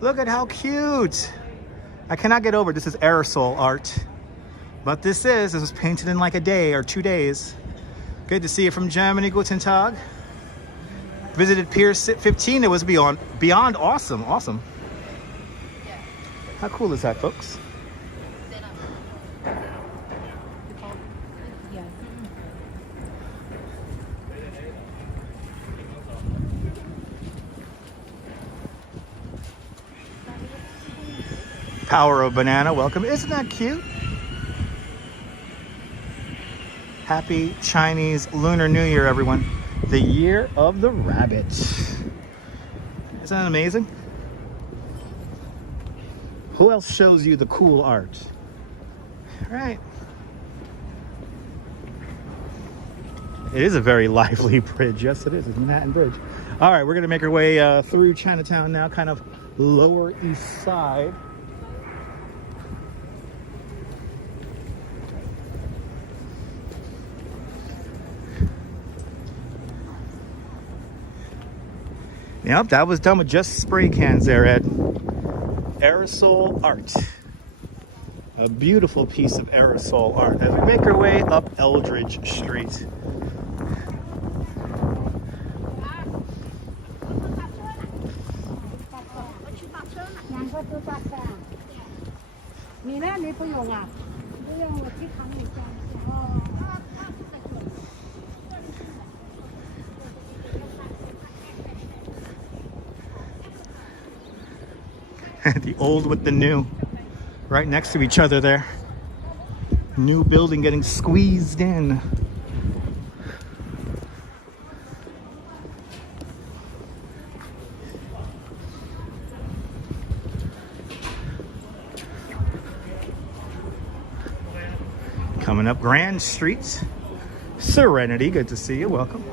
Look at how cute. I cannot get over it. This is aerosol art. But this was painted in like a day or 2 days. Good to see you from Germany. Guten Tag. Visited Pier 15. It was beyond awesome. Awesome. How cool is that, folks? Power of Banana, welcome. Isn't that cute? Happy Chinese Lunar New Year, everyone. The year of the rabbit. Isn't that amazing? Who else shows you the cool art? All right. It is a very lively bridge. Yes, it is. It's Manhattan Bridge. All right, we're going to make our way through Chinatown now, kind of Lower East Side. Yep, that was done with just spray cans there, Ed. Aerosol art. A beautiful piece of aerosol art as we make our way up Eldridge Street. The old with the new, right next to each other there. New building getting squeezed in. Coming up Grand Street, Serenity, good to see you, welcome.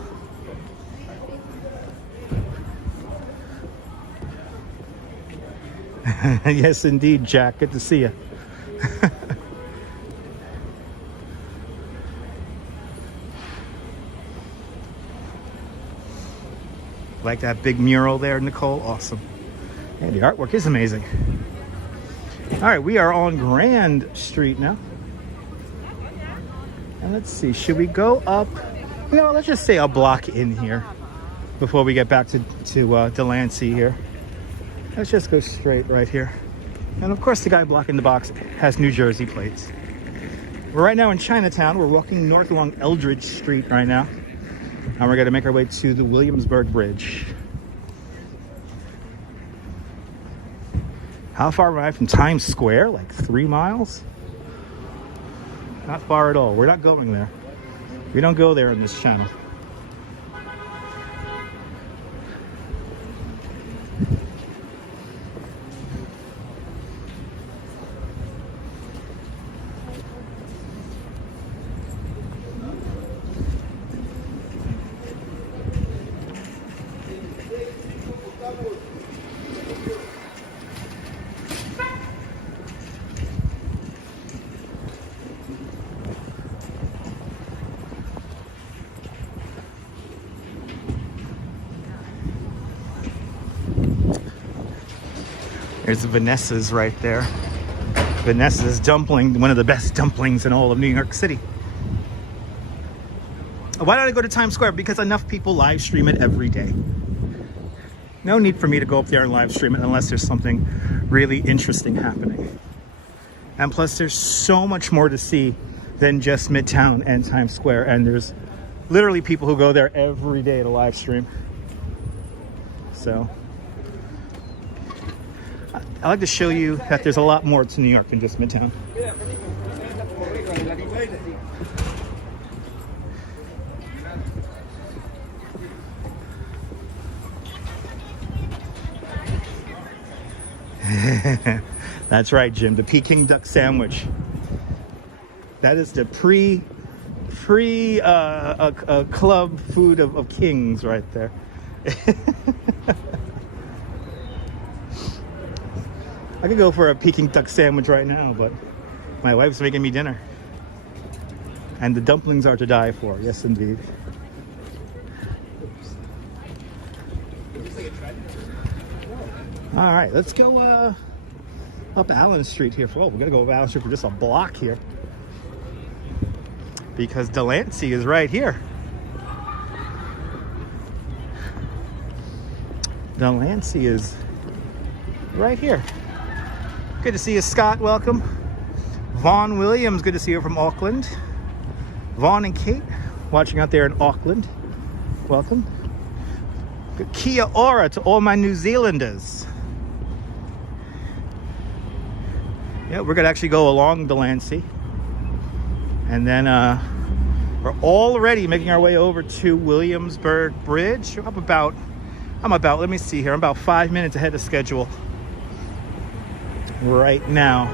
Yes, indeed, Jack. Good to see you. Like that big mural there, Nicole? Awesome. And the artwork is amazing. All right, we are on Grand Street now. And let's see, should we go up? You know, let's just say a block in here before we get back to Delancey here. Let's just go straight right here. And of course, the guy blocking the box has New Jersey plates. We're right now in Chinatown. We're walking north along Eldridge Street right now. And we're going to make our way to the Williamsburg Bridge. How far am I from Times Square? Like 3 miles? Not far at all. We're not going there. We don't go there in this channel. There's Vanessa's right there. Vanessa's dumpling, one of the best dumplings in all of New York City. Why did I go to Times Square? Because enough people live stream it every day. No need for me to go up there and live stream it unless there's something really interesting happening. And plus there's so much more to see than just Midtown and Times Square. And there's literally people who go there every day to live stream. So I like to show you that there's a lot more to New York than just Midtown. That's right, Jim. The Peking duck sandwich. That is the club food of kings right there. I could go for a Peking duck sandwich right now, but my wife's making me dinner. And the dumplings are to die for. Yes, indeed. All right, let's go up Allen Street here. We gotta go up Allen Street for just a block here, because Delancey is right here. Delancey is right here. Good to see you, Scott. Welcome. Vaughn Williams, good to see you from Auckland. Vaughn and Kate watching out there in Auckland. Welcome. Good Kia ora to all my New Zealanders. Yeah, we're gonna actually go along Delancey, and then we're already making our way over to Williamsburg Bridge. I'm about, let me see here, I'm about 5 minutes ahead of schedule right now.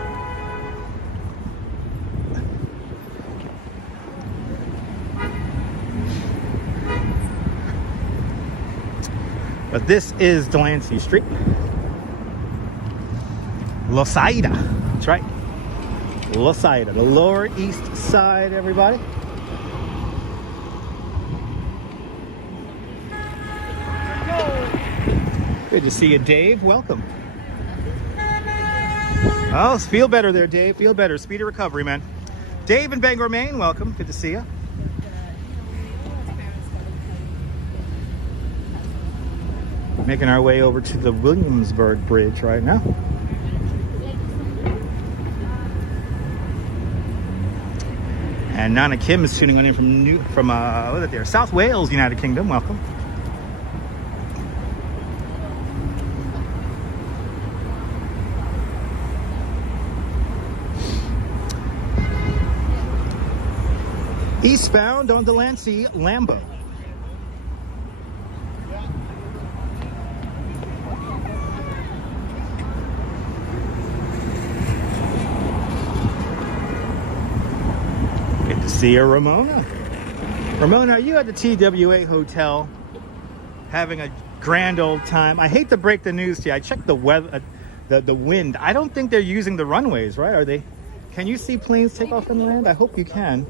But this is Delancey Street. Losaida. That's right. Losaida, the Lower East Side, everybody. Good to see you, Dave. Welcome. Oh, feel better there, Dave. Feel better. Speedy recovery, man. Dave in Bangor, Maine. Welcome. Good to see you. Making our way over to the Williamsburg Bridge right now. And Nana Kim is tuning in from what is it there? South Wales, United Kingdom. Welcome. Eastbound on Delancey, Lambo. Good to see you, Ramona. Ramona, are you at the TWA Hotel having a grand old time? I hate to break the news to you. I checked the weather, the wind. I don't think they're using the runways, right? Are they? Can you see planes take off and land? I hope you can.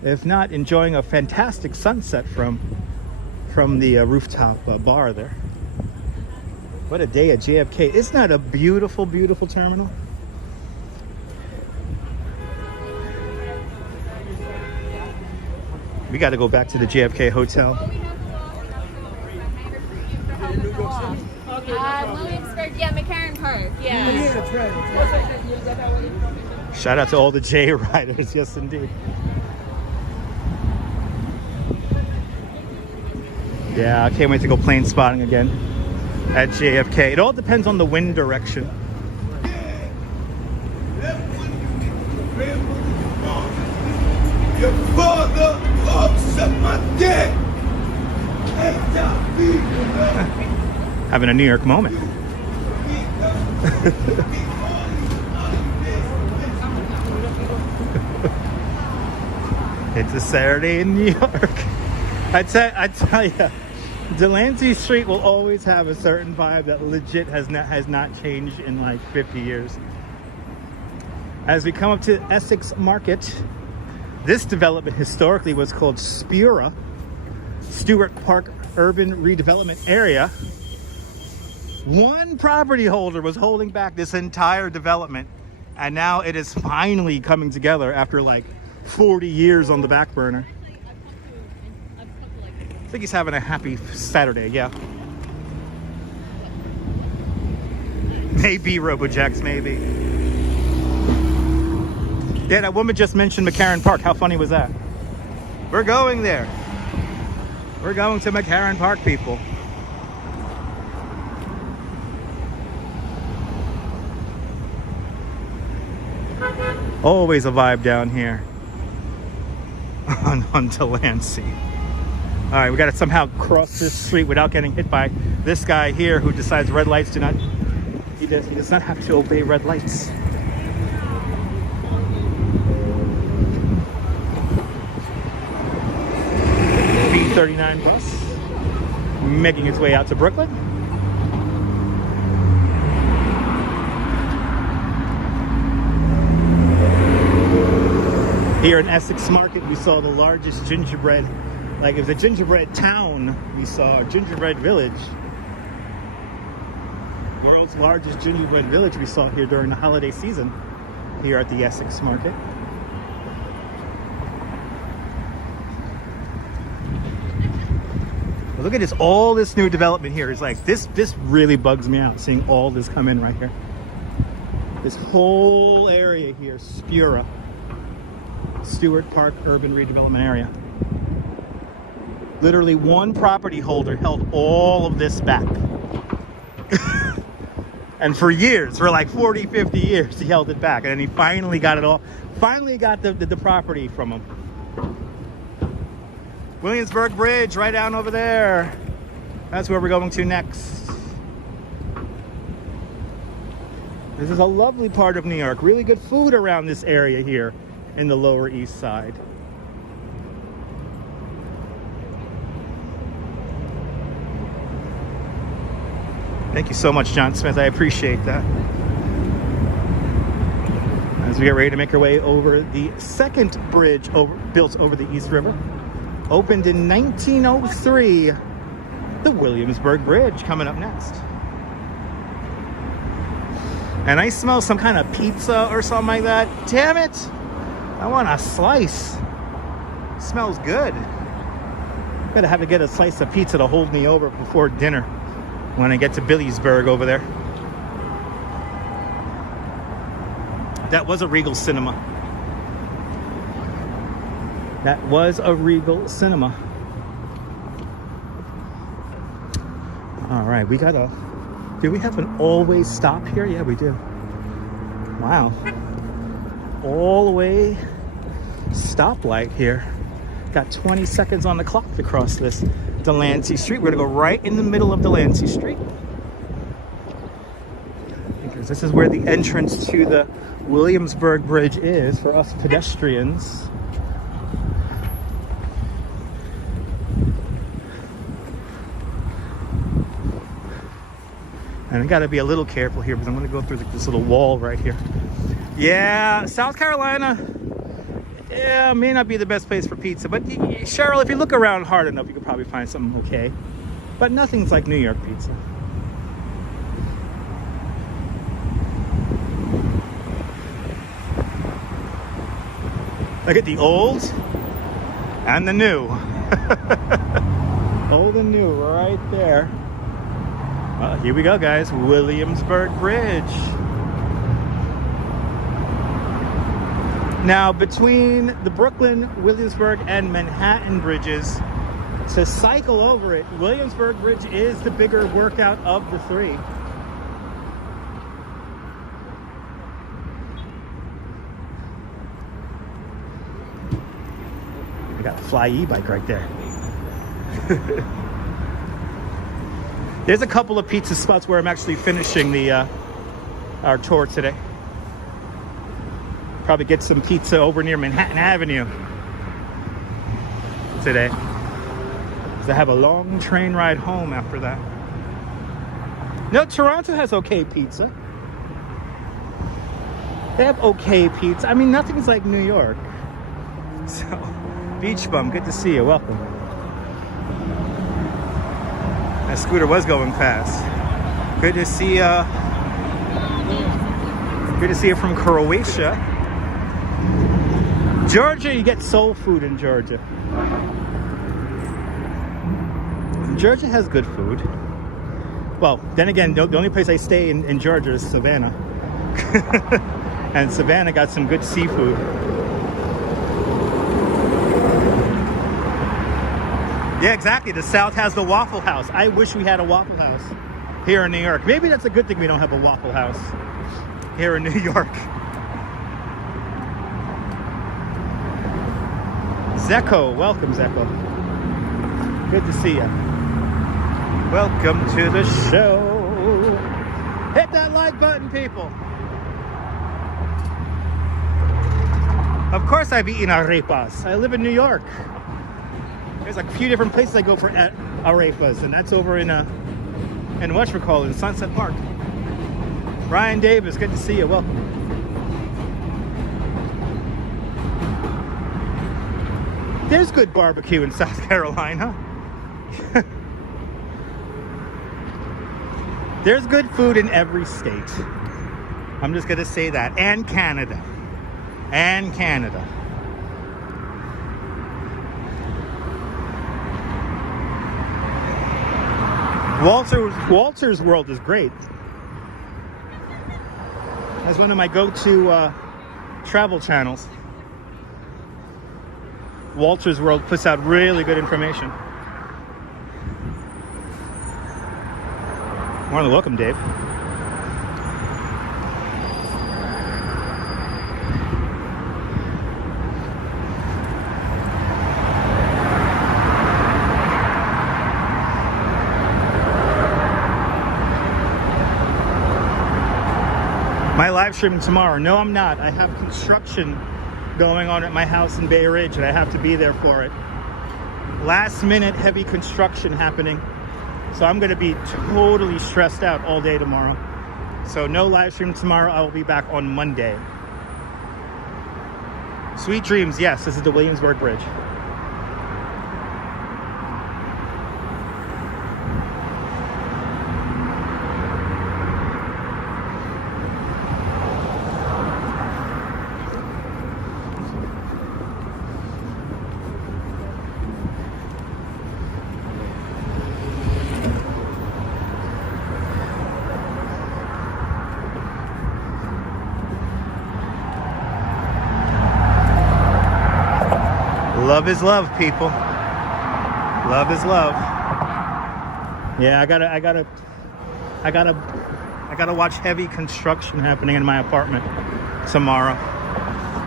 If not, enjoying a fantastic sunset from the rooftop bar there. What a day at JFK. Isn't that a beautiful, beautiful terminal? We got to go back to the JFK Hotel. Williamsburg, yeah, McCarran Park, yeah. Shout out to all the J riders, yes indeed. Yeah, I can't wait to go plane spotting again at JFK. It all depends on the wind direction. Your father upset my dick. Having a New York moment. It's a Saturday in New York. I tell you, Delancey Street will always have a certain vibe that legit has not changed in like 50 years. As we come up to Essex Market, this development historically was called Spura, Stewart Park Urban Redevelopment Area. One property holder was holding back this entire development And now it is finally coming together after like 40 years on the back burner. I think he's having a happy Saturday, yeah. Maybe, Robojax, maybe. Yeah, that woman just mentioned McCarran Park. How funny was that? We're going there. We're going to McCarran Park, people. Always a vibe down here on Delancey. All right, we got to somehow cross this street without getting hit by this guy here who decides red lights do not, he does not have to obey red lights. B39 bus making its way out to Brooklyn. Here in Essex Market, we saw the largest gingerbread, like it was a gingerbread town. We saw a gingerbread village. World's largest gingerbread village we saw here during the holiday season here at the Essex Market. But look at this, all this new development here is like, this really bugs me out, seeing all this come in right here. This whole area here, Spura. Stewart Park Urban Redevelopment Area. Literally one property holder held all of this back. And for years, for like 40, 50 years, he held it back. And then he finally got it all, finally got the property from him. Williamsburg Bridge, right down over there. That's where we're going to next. This is a lovely part of New York. Really good food around this area here in the Lower East Side. Thank you so much, John Smith. I appreciate that. As we get ready to make our way over the second bridge built over the East River. Opened in 1903, the Williamsburg Bridge coming up next. And I smell some kind of pizza or something like that. Damn it! I want a slice. Smells good. Gotta have to get a slice of pizza to hold me over before dinner when I get to Billiesburg over there. That was a Regal Cinema. That was a Regal Cinema. All right, we got a... Do we have an always stop here? Yeah, we do. Wow. All the way stoplight here. Got 20 seconds on the clock to cross this Delancey Street. We're gonna go right in the middle of Delancey Street, because this is where the entrance to the Williamsburg Bridge is for us pedestrians. And I gotta be a little careful here because I'm gonna go through this little wall right here. Yeah, South Carolina, yeah, may not be the best place for pizza, but Cheryl, if you look around hard enough, you could probably find something okay. But nothing's like New York pizza. Look at the old and the new. Old and new right there. Well, here we go, guys. Williamsburg Bridge. Now, between the Brooklyn, Williamsburg, and Manhattan bridges, to cycle over it, Williamsburg Bridge is the bigger workout of the three. I got a fly e-bike right there. There's a couple of pizza spots where I'm actually finishing the our tour today. Probably get some pizza over near Manhattan Avenue today. So I have a long train ride home after that. No, Toronto has okay pizza. They have okay pizza. I mean, nothing's like New York. So, Beach Bum, good to see you. Welcome. That scooter was going fast. Good to see Good to see you from Croatia. Georgia, you get soul food in Georgia. Georgia has good food. Well, then again, the only place I stay in Georgia is Savannah. And Savannah got some good seafood. Yeah, exactly. The South has the Waffle House. I wish we had a Waffle House here in New York. Maybe that's a good thing we don't have a Waffle House here in New York. Zeko, welcome Zeko. Good to see you. Welcome to the show. Hit that like button, people. Of course I've eaten arepas. I live in New York. There's like a few different places I go for arepas, and that's over in whatchamacallit, in Sunset Park. Ryan Davis, good to see you. Welcome. There's good barbecue in South Carolina. There's good food in every state. I'm just gonna say that. And Canada. And Canada. Walter's World is great. That's one of my go-to travel channels. Walter's World puts out really good information. More than welcome, Dave. My live streaming tomorrow. No, I'm not. I have construction going on at my house in Bay Ridge, and I have to be there for it. Last minute heavy construction happening. So I'm going to be totally stressed out all day tomorrow. So no live stream tomorrow. I will be back on Monday. Sweet dreams. Yes, this is the Williamsburg Bridge. Love is love, people. Love is love. Yeah, I gotta watch heavy construction happening in my apartment tomorrow.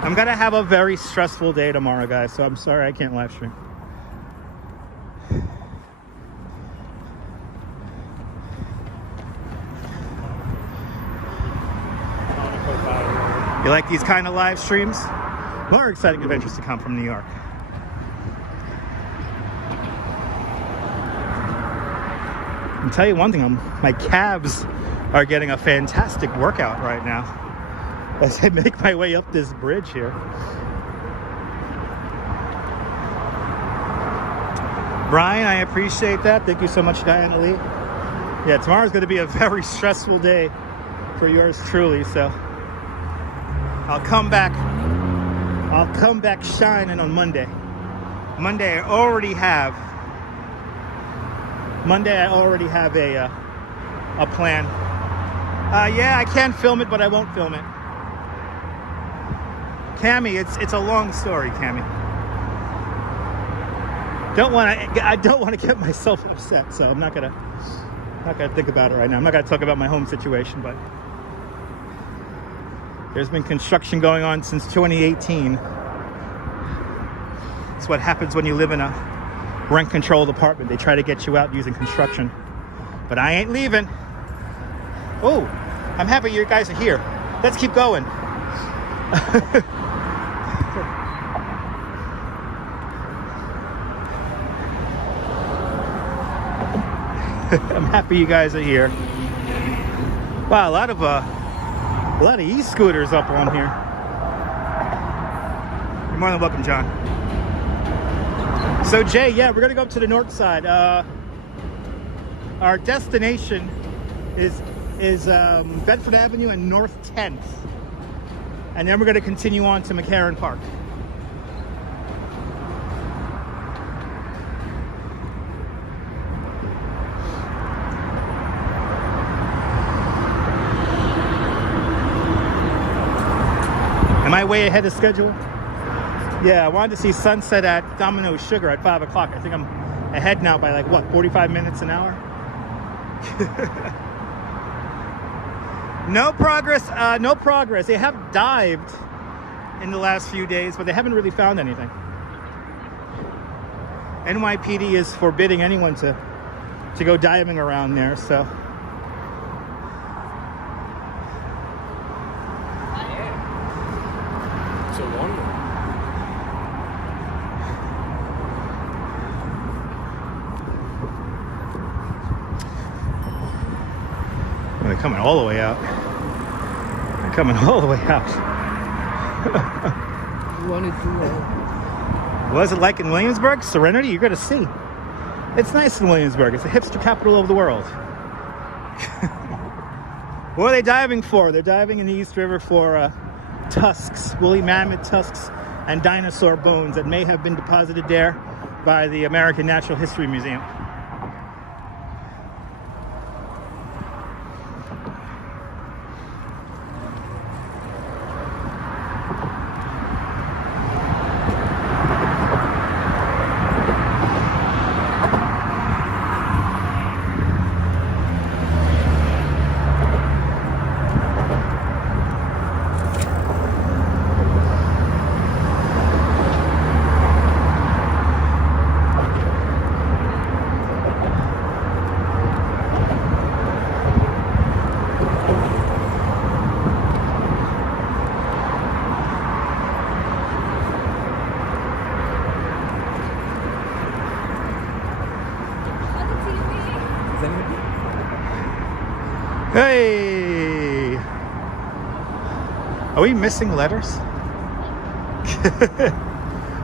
I'm gonna have a very stressful day tomorrow, guys, so I'm sorry I can't live stream. You like these kind of live streams? More exciting adventures to come from New York. I'll tell you one thing, my calves are getting a fantastic workout right now as I make my way up this bridge here. Brian, I appreciate that. Thank you so much, Diana Lee. Yeah, tomorrow's going to be a very stressful day for yours truly, so I'll come back shining on Monday. Monday I already have a plan. Yeah, I can film it, but I won't film it. Cammy, it's a long story, Cammy. I don't want to get myself upset, so I'm not gonna think about it right now. I'm not gonna talk about my home situation, but there's been construction going on since 2018. It's what happens when you live in a rent-controlled apartment. They try to get you out using construction. But I ain't leaving. Oh, I'm happy you guys are here. Let's keep going. I'm happy you guys are here. Wow, a lot of e-scooters up on here. You're more than welcome, John. So Jay, yeah, we're gonna go up to the north side. Our destination is Bedford Avenue and North 10th. And then we're going to continue on to McCarran Park. Am I way ahead of schedule? Yeah, I wanted to see sunset at Domino Sugar at 5 o'clock. I think I'm ahead now by like, what, 45 minutes an hour? No progress, no progress. They have dived in the last few days, but they haven't really found anything. NYPD is forbidding anyone to go diving around there, so. It's a wonder. They're coming all the way out. They're coming all the way out. What is it like in Williamsburg? Serenity? You're going to see. It's nice in Williamsburg. It's the hipster capital of the world. What are they diving for? They're diving in the East River for tusks, woolly mammoth tusks, and dinosaur bones that may have been deposited there by the American Natural History Museum. Hey! Are we missing letters?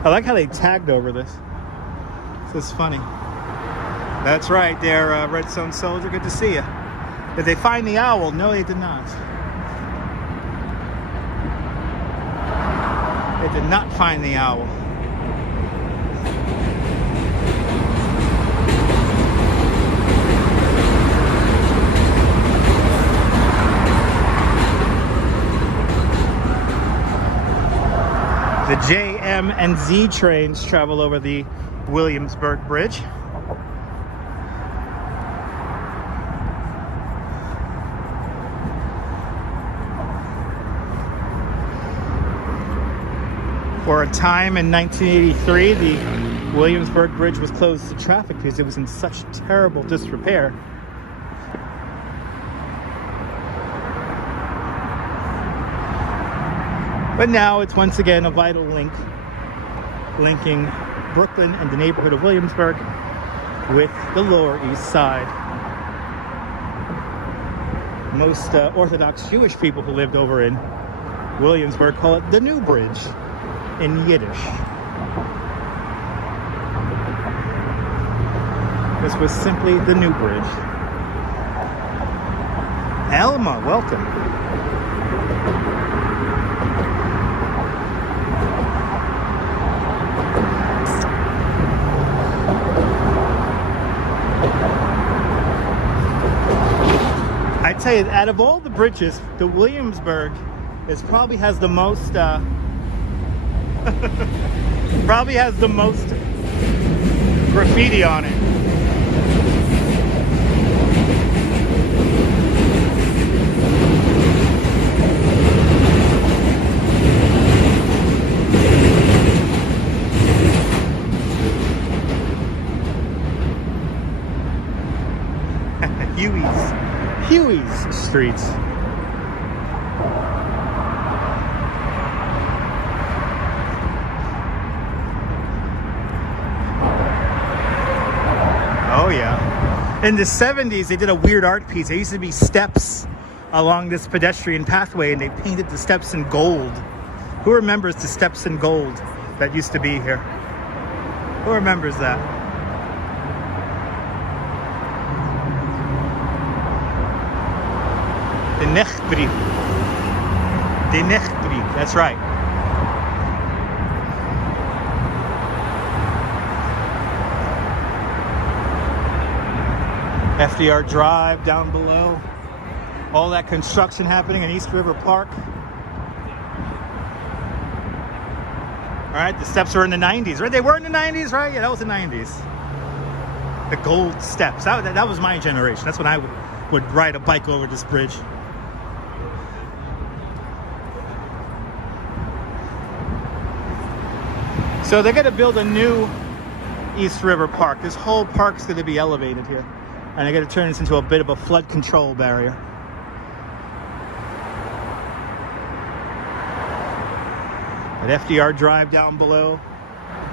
I like how they tagged over this. This is funny. That's right, there, Redstone Soldier. Good to see you. Did they find the owl? No, they did not. They did not find the owl. The J, M, and Z trains travel over the Williamsburg Bridge. For a time in 1983, the Williamsburg Bridge was closed to traffic because it was in such terrible disrepair. But now it's once again a vital link linking Brooklyn and the neighborhood of Williamsburg with the Lower East Side. Most Orthodox Jewish people who lived over in Williamsburg call it the New Bridge in Yiddish. This was simply the New Bridge. Alma, welcome. I tell you, out of all the bridges, the Williamsburg probably has the most probably has the most graffiti on it. Huey's streets. Oh yeah. In the 70s, they did a weird art piece. There used to be steps along this pedestrian pathway, and they painted the steps in gold. Who remembers the steps in gold that used to be here? Who remembers that? De Nechtbrief. De Nechtbrief. That's right. FDR Drive down below. All that construction happening in East River Park. All right, the steps were in the 90s, right? They were in the 90s, right? Yeah, that was the 90s. The gold steps. That was my generation. That's when I would ride a bike over this bridge. So they're going to build a new East River Park. This whole park's going to be elevated here. And they're going to turn this into a bit of a flood control barrier. At FDR Drive down below.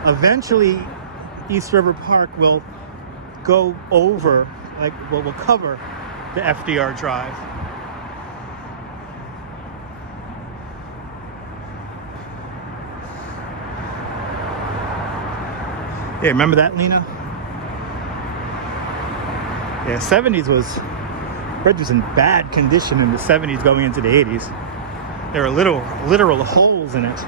Eventually, East River Park will go over, like, well, will cover the FDR Drive. Yeah, remember that, Lena? Yeah, 70s bridge was in bad condition in the 70s going into the 80s. There were literal holes in it.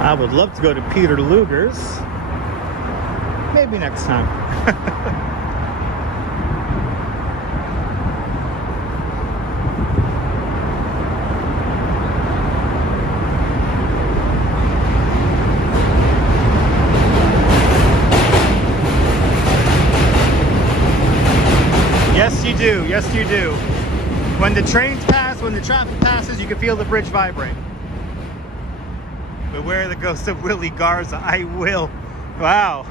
I would love to go to Peter Luger's. Maybe next time. Yes, you do. Yes, you do. When the trains pass, when the traffic passes, you can feel the bridge vibrate. Beware the ghost of Willie Garza. I will. Wow.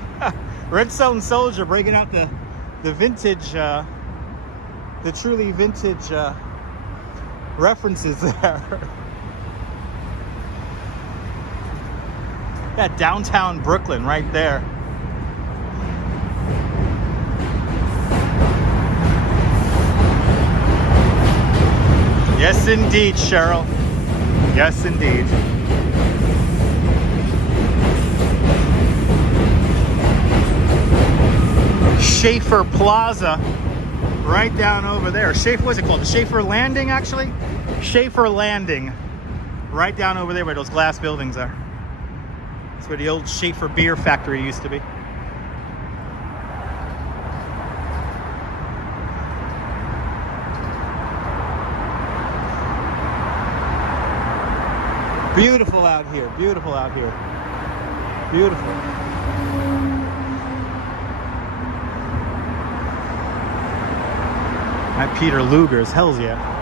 Redstone Soldier breaking out the vintage, the truly vintage references there. That downtown Brooklyn right there. Yes, indeed, Cheryl. Yes, indeed. Schaefer Plaza, right down over there. Schaefer, what's it called? The Schaefer Landing, actually? Schaefer Landing, right down over there where those glass buildings are. That's where the old Schaefer beer factory used to be. Beautiful out here, beautiful out here. Beautiful. At Peter Luger's, hells yeah.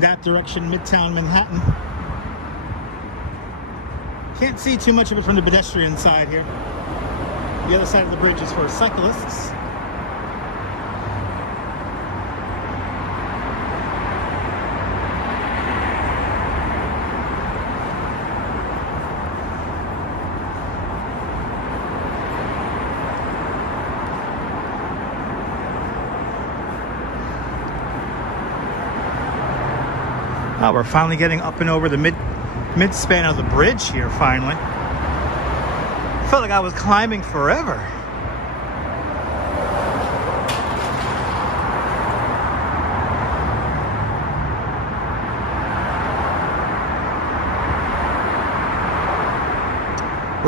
That direction, Midtown Manhattan. Can't see too much of it from the pedestrian side here. The other side of the bridge is for cyclists. Oh, we're finally getting up and over the mid-span of the bridge here, finally. Felt like I was climbing forever.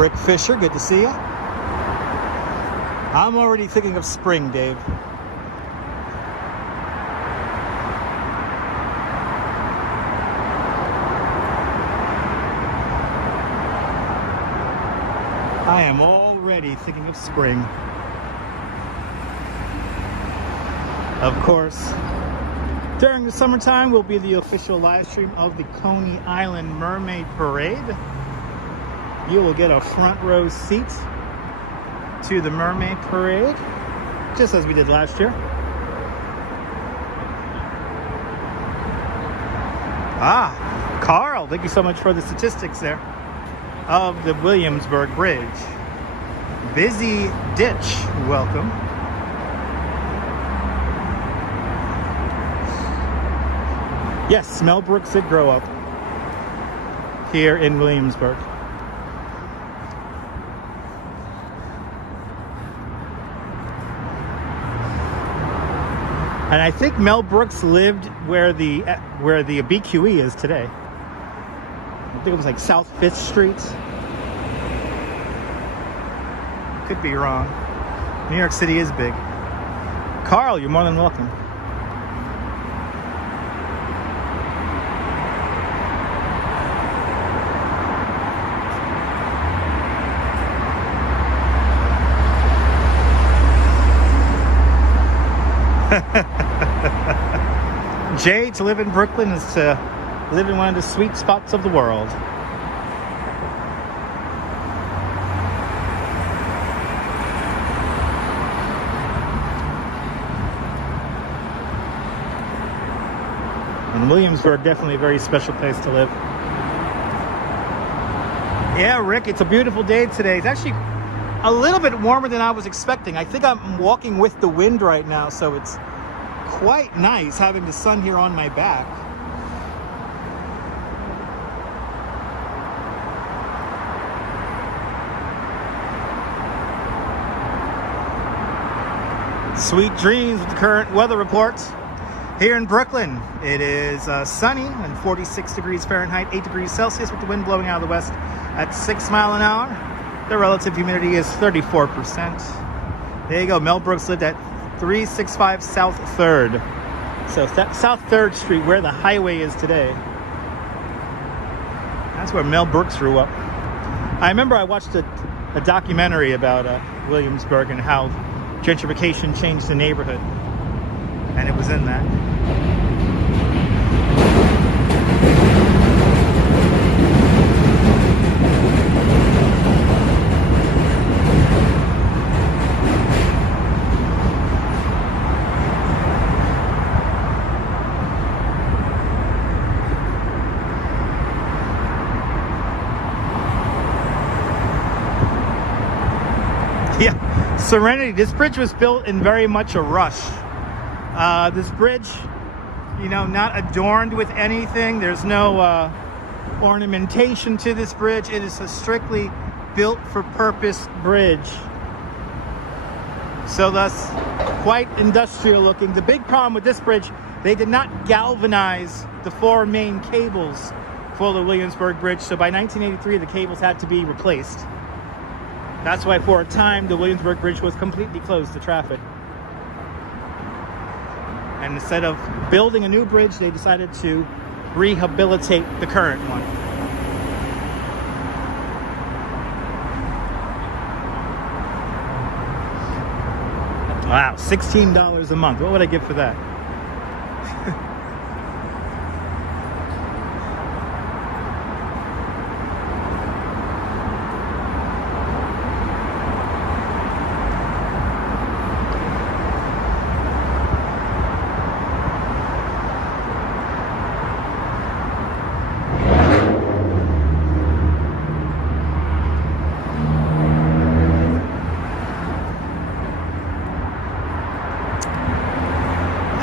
Rick Fisher, good to see you. I'm already thinking of spring, Dave. I am already already thinking of spring. Of course, during the summertime will be the official live stream of the Coney Island Mermaid Parade. You will get a front row seat to the Mermaid Parade, just as we did last year. Ah, Carl, thank you so much for the statistics there of the Williamsburg Bridge. Busy Ditch, welcome. Yes, Mel Brooks did grow up here in Williamsburg. And I think Mel Brooks lived where the BQE is today. I think it was like South 5th Street. Could be wrong. New York City is big. Carl, you're more than welcome. Jay, to live in Brooklyn is to live in one of the sweet spots of the world. And Williamsburg, definitely a very special place to live. Yeah, Rick, it's a beautiful day today. It's actually a little bit warmer than I was expecting. I think I'm walking with the wind right now, so it's quite nice having the sun here on my back. Sweet dreams with the current weather reports. Here in Brooklyn, it is sunny and 46 degrees Fahrenheit, 8 degrees Celsius, with the wind blowing out of the west at 6 miles an hour. The relative humidity is 34%. There you go. Mel Brooks lived at 365 South 3rd. So that's South 3rd Street, where the highway is today. That's where Mel Brooks grew up. I remember I watched a documentary about Williamsburg and how gentrification changed the neighborhood. And it was in that. Yeah, Serenity. This bridge was built in very much a rush. This bridge, you know, not adorned with anything. There's no ornamentation to this bridge. It is a strictly built for purpose bridge. So thus, quite industrial looking. The big problem with this bridge, they did not galvanize the 4 main cables for the Williamsburg Bridge. So by 1983, the cables had to be replaced. That's why for a time, the Williamsburg Bridge was completely closed to traffic. And instead of building a new bridge, they decided to rehabilitate the current one. Wow, $16 a month. What would I give for that?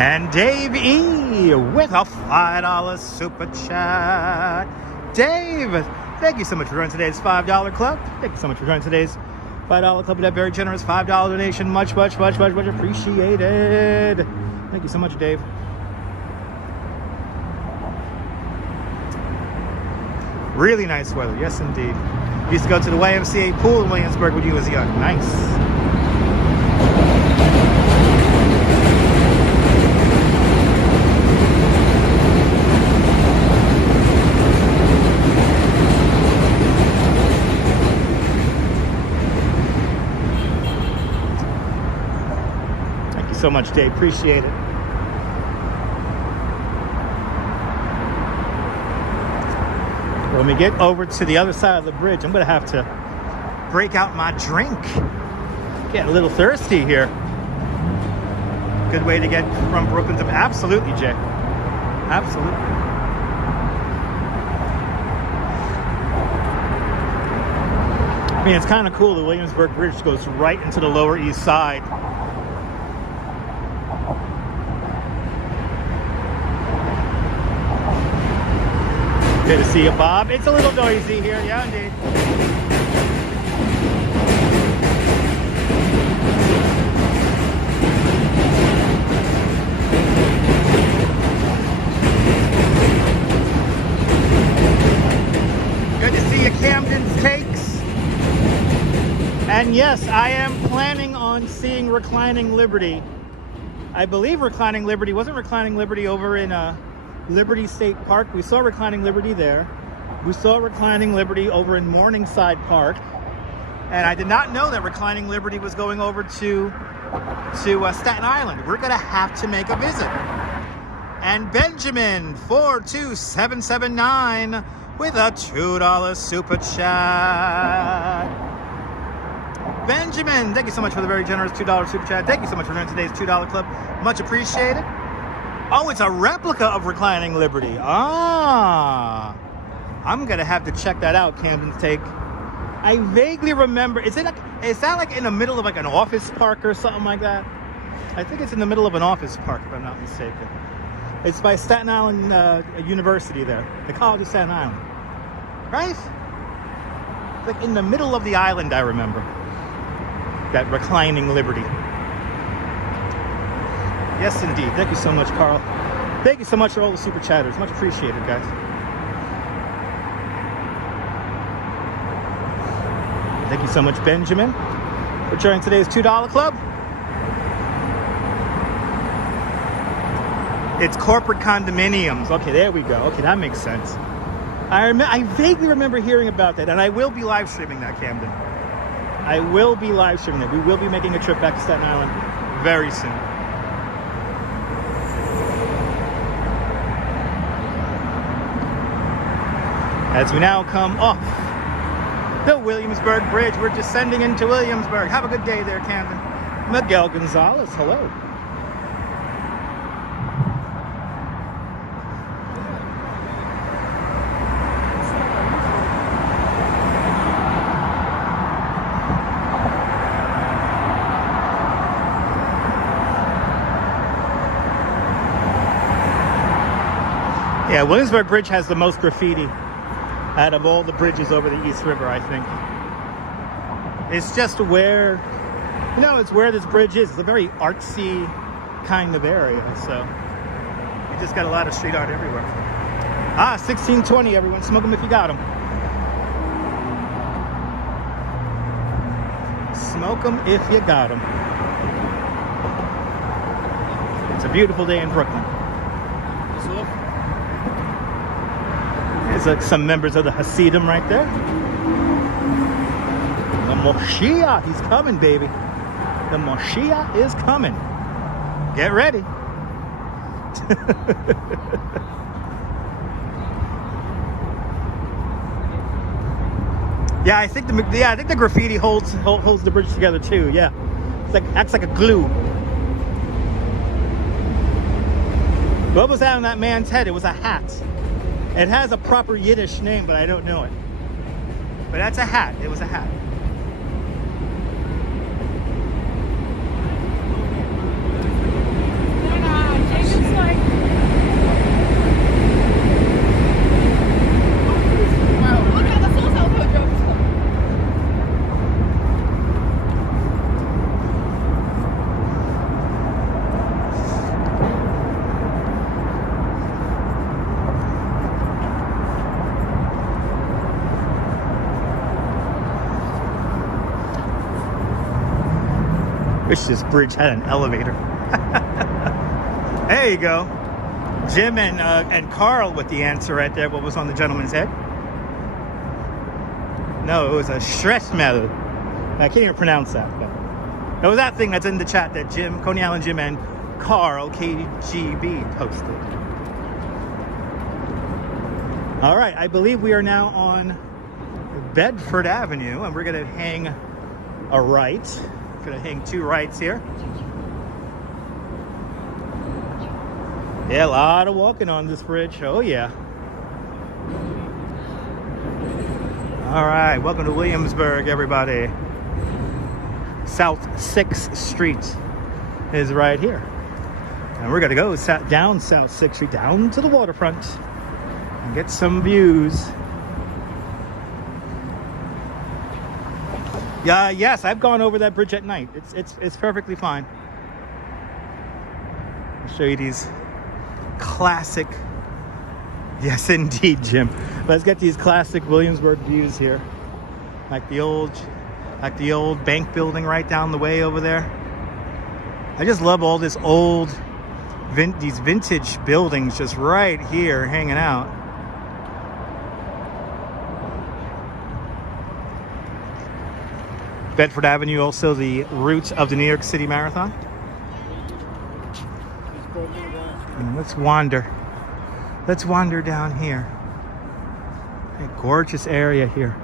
And Dave E. with a $5 super chat. Dave, thank you so much for joining today's $5 club. Thank you so much for joining today's $5 club with that very generous $5 donation. Much appreciated. Thank you so much, Dave. Really nice weather, yes indeed. Used to go to the YMCA pool in Williamsburg when you was young. Nice. so much, Dave. Appreciate it. When we get over to the other side of the bridge, I'm going to have to break out my drink. Getting a little thirsty here. Good way to get from Brooklyn to... Absolutely, Jay. Absolutely. I mean, it's kind of cool. The Williamsburg Bridge goes right into the Lower East Side. Good to see you, Bob. It's a little noisy here. Yeah, indeed. Good to see you, Camden's Cakes. And yes, I am planning on seeing Reclining Liberty. I believe Reclining Liberty, wasn't Reclining Liberty over in Liberty State Park? We saw Reclining Liberty there. We saw Reclining Liberty over in Morningside Park. And I did not know that Reclining Liberty was going over to Staten Island. We're gonna have to make a visit. And Benjamin 42779 with a $2 super chat. Benjamin, thank you so much for the very generous $2 super chat. Thank you so much for joining today's $2 club. Much appreciated. Oh, it's a replica of Reclining Liberty. Ah, I'm gonna have to check that out. Camden's Take. I vaguely remember. Is that like in the middle of like an office park or something like that? I think it's in the middle of an office park, if I'm not mistaken. It's by Staten Island University there, the College of Staten Island, right? Like in the middle of the island, I remember. That Reclining Liberty. Yes, indeed. Thank you so much, Carl. Thank you so much for all the super chatters. Much appreciated, guys. Thank you so much, Benjamin, for joining today's $2 club. It's corporate condominiums. Okay, there we go. Okay, that makes sense. I vaguely remember hearing about that, and I will be live streaming that, Camden. I will be live streaming it. We will be making a trip back to Staten Island very soon. As we now come off the Williamsburg Bridge, we're descending into Williamsburg. Have a good day there, Camden. Miguel Gonzalez, hello. Yeah, Williamsburg Bridge has the most graffiti out of all the bridges over the East River, I think. It's just where, you know, it's where this bridge is. It's a very artsy kind of area, so you just got a lot of street art everywhere. Ah, 1620, everyone. Smoke them if you got them. Smoke them if you got them. It's a beautiful day in Brooklyn. There's some members of the Hasidim right there. The Moshiach, he's coming, baby. The Moshiach is coming. Get ready. Yeah, I think the graffiti holds the bridge together too. Yeah, it's like acts like a glue. What was that on that man's head? It was a hat. It has a proper Yiddish name, but I don't know it. But that's a hat. It was a hat. Jacob's like... Wow, look at the social photo. Wish this bridge had an elevator. There you go. Jim and Carl with the answer right there. What was on the gentleman's head? No, it was a Shreshmel. I can't even pronounce that. But It was that thing that's in the chat that Jim, Coney Island Jim, and Carl KGB posted. All right, I believe we are now on Bedford Avenue, and we're gonna hang a right. Gonna hang 2 rights here. Yeah, a lot of walking on this bridge. Oh yeah. All right, welcome to Williamsburg, everybody. South 6th Street is right here. And we're gonna go down South 6th Street, down to the waterfront, and get some views. Yeah, yes, I've gone over that bridge at night. It's perfectly fine. I'll show you these classic, yes indeed, Jim. Let's get these classic Williamsburg views here. Like the old bank building right down the way over there. I just love all this old, these vintage buildings just right here hanging out. Bedford Avenue, also the route of the New York City Marathon. And let's wander down here. A gorgeous area here.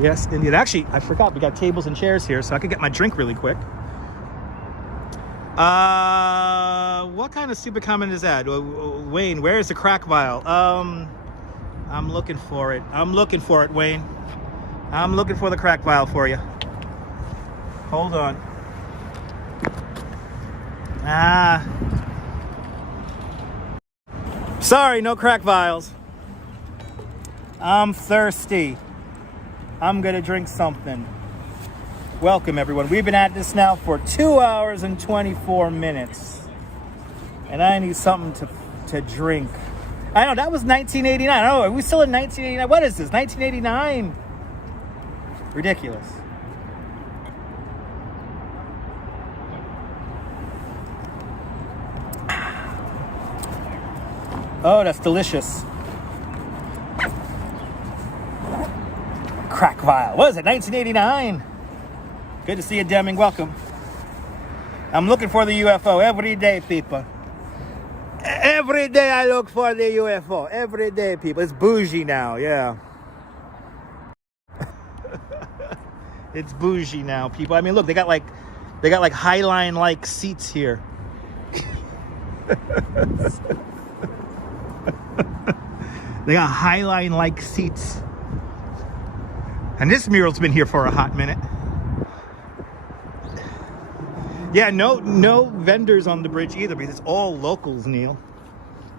Yes, indeed. Actually, I forgot we got tables and chairs here, so I could get my drink really quick. What kind of stupid comment is that? Wayne, where is the crack vial? I'm looking for it. Wayne. I'm looking for the crack vial for you. Hold on. Sorry, no crack vials. I'm thirsty. I'm gonna drink something. Welcome, everyone. We've been at this now for 2 hours and 24 minutes. And I need something to drink. I know, that was 1989. Oh, are we still in 1989? What is this, 1989? Ridiculous. Oh, that's delicious. Crack vial. What is it, 1989? Good to see you, Deming. Welcome. I'm looking for the UFO every day, people. Every day I look for the UFO. Every day, people. It's bougie now, yeah. It's bougie now, people. I mean, look, they got like Highline-like seats here. They got Highline-like seats. And this mural's been here for a hot minute. Yeah, no vendors on the bridge either, because it's all locals, Neil.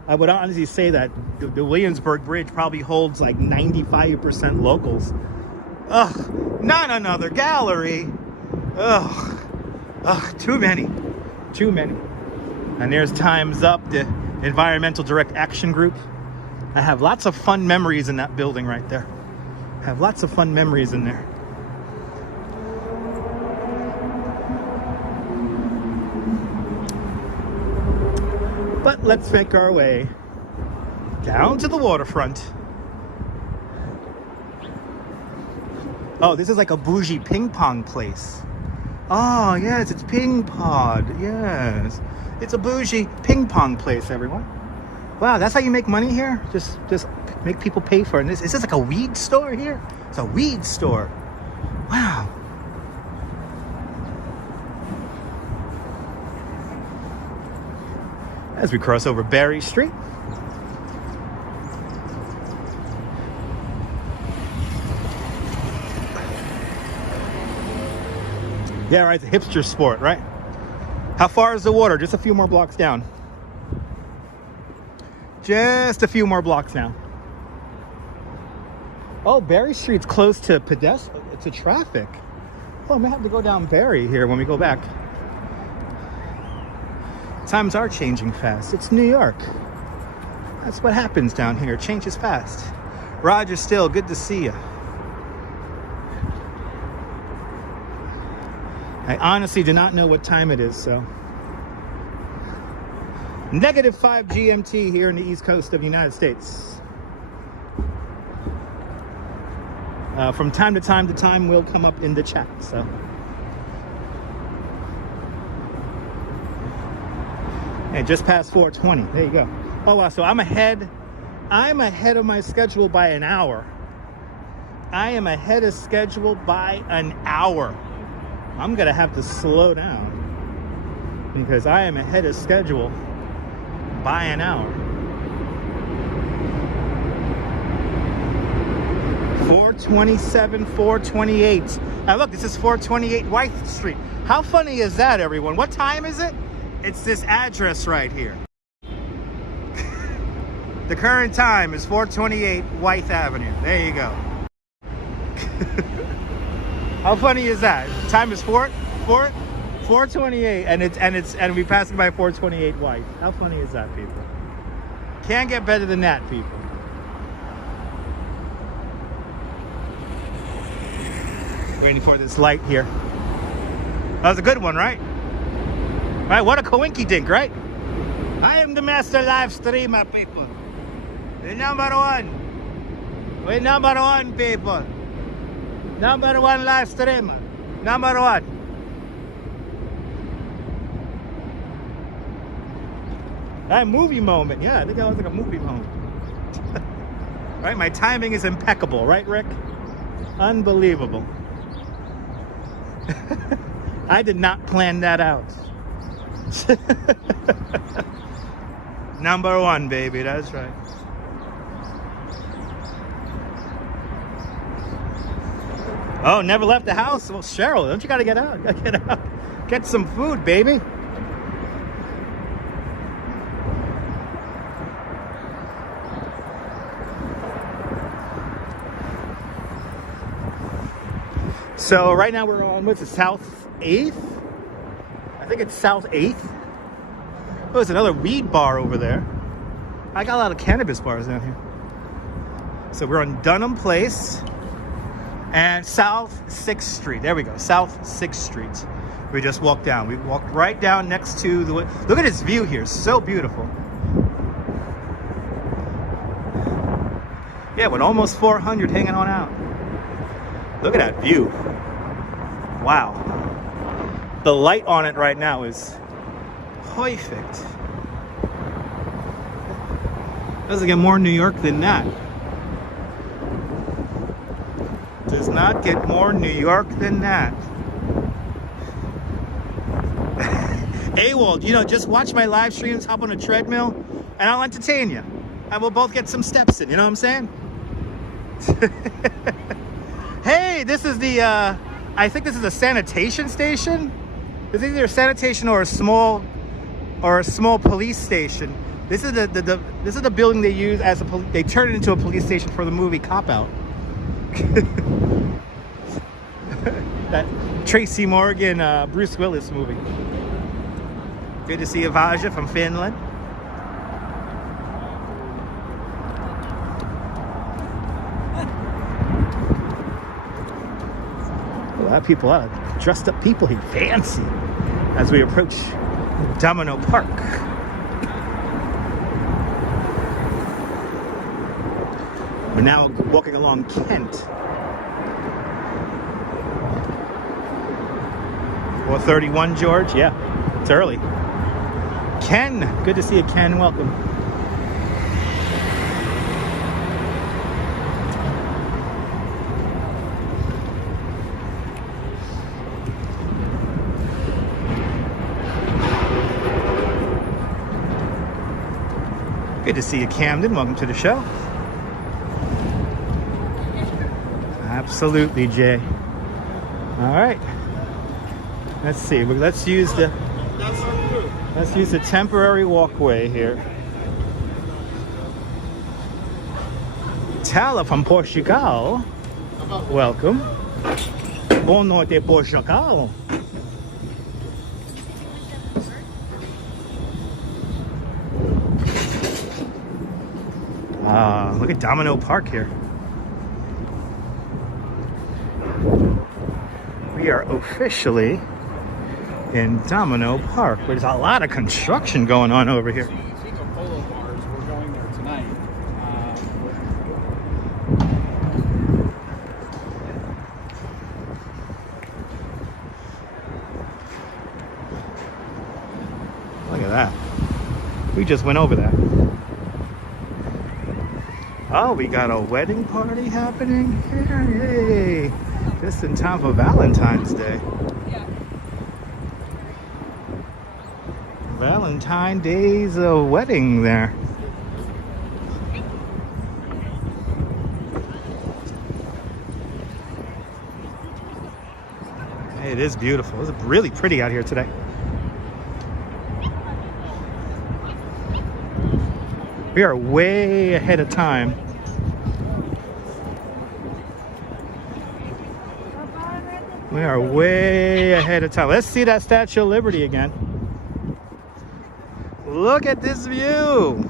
I would honestly say that the Williamsburg Bridge probably holds like 95% locals. Ugh, not another gallery. Ugh, too many. And there's Time's Up, the Environmental Direct Action Group. I have lots of fun memories in that building right there. I have lots of fun memories in there. But let's make our way down to the waterfront. Oh, this is like a bougie ping pong place. Oh, yes, it's Ping Pod. Yes. It's a bougie ping pong place, everyone. Wow, that's how you make money here? Just make people pay for it. Is this like a weed store here? It's a weed store. Wow. As we cross over Berry Street. Yeah, right, it's a hipster sport, right? How far is the water? Just a few more blocks down. Just a few more blocks now. Oh, Berry Street's close to traffic. Oh, I may have to go down Berry here when we go back. Times are changing fast. It's New York. That's what happens down here. It changes fast. Roger Still, good to see you. I honestly do not know what time it is, so. -5 GMT here in the East Coast of the United States. From time to time will come up in the chat, so. And just past 4:20. There you go. Oh wow, so I'm ahead of my schedule by an hour. I am ahead of schedule by an hour. I'm gonna have to slow down because I am ahead of schedule by an hour. 427, 428. Now look, this is 428 White Street. How funny is that, everyone? What time is it? It's this address right here. The current time is 428 White Avenue. There you go. How funny is that? The time is 428, and we passed it by 428 White. How funny is that, people? Can't get better than that, people. Waiting for this light here. That was a good one, right? Right, what a coinky dink, right? I am the master live streamer, people. The number one. We're number one, people. Number one live streamer. Number one. That movie moment. Yeah, I think that was like a movie moment. Right, my timing is impeccable, right, Rick? Unbelievable. I did not plan that out. Number one, baby, that's right. Oh, never left the house? Well, Cheryl, don't you gotta get out? Gotta get out. Get some food, baby. So right now we're on, what's it, South 8th? I think it's South 8th. Oh, there's another weed bar over there. I got a lot of cannabis bars down here. So we're on Dunham Place and South 6th Street. There we go, South 6th Street. We just walked down. We walked right down next to the... Look at this view here, so beautiful. Yeah, with almost 400 hanging on out. Look at that view. Wow. The light on it right now is perfect. Doesn't get more New York than that. Does not get more New York than that. AWOL, you know, just watch my live streams, hop on a treadmill, and I'll entertain you. And we'll both get some steps in, you know what I'm saying? Hey, this is the, I think this is a sanitation station. It's either a sanitation or a small police station. This is the building they use as they turn it into a police station for the movie Cop Out. That Tracy Morgan, Bruce Willis movie. Good to see you, Vaja from Finland. A lot of people, dressed up people here, fancy, as we approach Domino Park. We're now walking along Kent. 431, George? Yeah, it's early. Ken, good to see you, Ken. Welcome. Good to see you, Camden. Welcome to the show. Absolutely, Jay. All right. Let's see. Let's use the temporary walkway here. Tala from Portugal. Welcome. Boa noite, Portugal. Look at Domino Park here. We are officially in Domino Park. There's a lot of construction going on over here. Speaking of polo bars, we're going there tonight. Look at that. just went over that. Oh, we got a wedding party happening here. Yay! Just in time for Valentine's Day. Yeah. Valentine Day's a wedding there. Hey, it is beautiful. It's really pretty out here today. We are way ahead of time. We are way ahead of time. Let's see that Statue of Liberty again. Look at this view.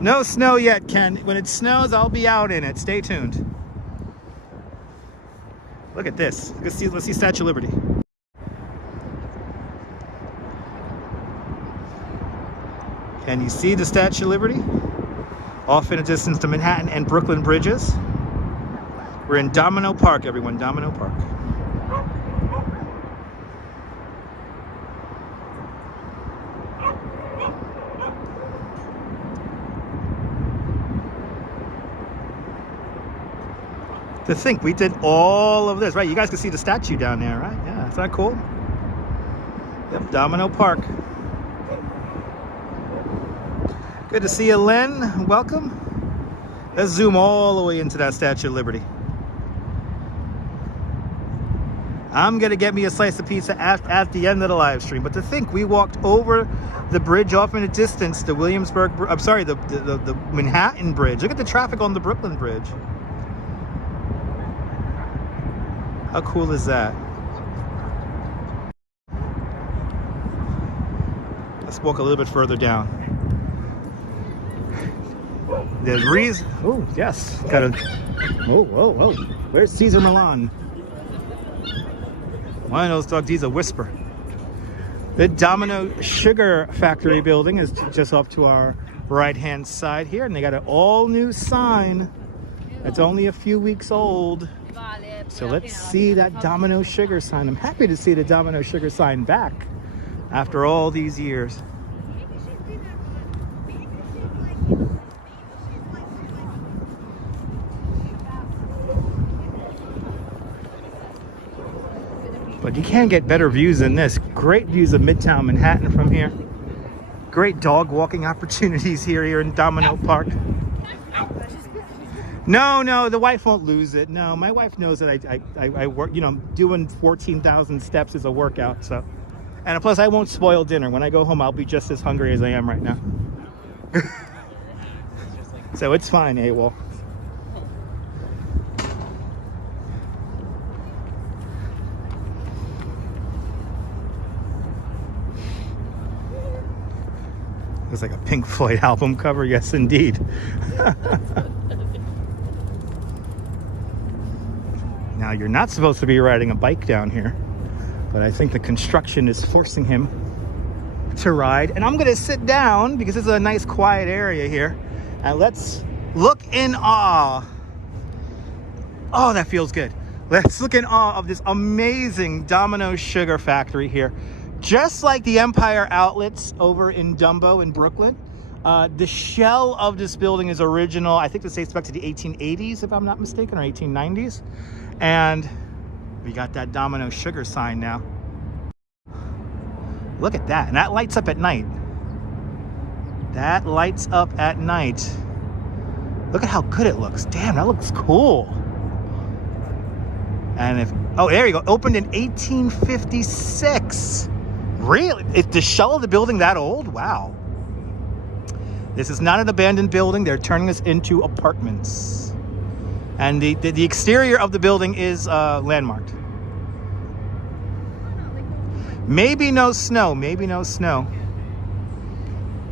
No snow yet, Ken. When it snows, I'll be out in it. Stay tuned. Look at this. Let's see Statue of Liberty. Can you see the Statue of Liberty? Off in a distance to Manhattan and Brooklyn Bridges. We're in Domino Park, everyone. Domino Park. To think we did all of this, right? You guys can see the statue down there, right? Yeah, is that cool? Yep, Domino Park. Good to see you, Len. Welcome. Let's zoom all the way into that Statue of Liberty. I'm gonna get me a slice of pizza at the end of the live stream. But to think we walked over the bridge off in the distance, the Williamsburg, I'm sorry, the Manhattan Bridge. Look at the traffic on the Brooklyn Bridge. How cool is that? Let's walk a little bit further down. The reason, oh yes, got a, whoa. Where's Caesar Milan? One of those dogs, he's a whisper. The Domino Sugar Factory building is just off to our right-hand side here, and they got an all-new sign that's only a few weeks old. So let's see that Domino Sugar sign. I'm happy to see the Domino Sugar sign back after all these years. But you can't get better views than this. Great views of Midtown Manhattan from here. Great dog walking opportunities here in Domino Park. No, the wife won't lose it. No, my wife knows that I work, you know, doing 14,000 steps is a workout. So, and plus I won't spoil dinner. When I go home, I'll be just as hungry as I am right now. So it's fine, AWOL. Looks like a Pink Floyd album cover. Yes, indeed. Now, you're not supposed to be riding a bike down here, but I think the construction is forcing him to ride. And I'm going to sit down because it's a nice quiet area here. And let's look in awe. Oh, that feels good. Let's look in awe of this amazing Domino Sugar Factory here. Just like the Empire Outlets over in Dumbo in Brooklyn, the shell of this building is original. I think this dates back to the 1880s, if I'm not mistaken, or 1890s. And we got that Domino Sugar sign now. Look at that. And that lights up at night. That lights up at night. Look at how good it looks. Damn, that looks cool. And if, oh, there you go. Opened in 1856. Really? Is the shell of the building that old? Wow. This is not an abandoned building. They're turning this into apartments. And the exterior of the building is landmarked. Maybe no snow. Maybe no snow.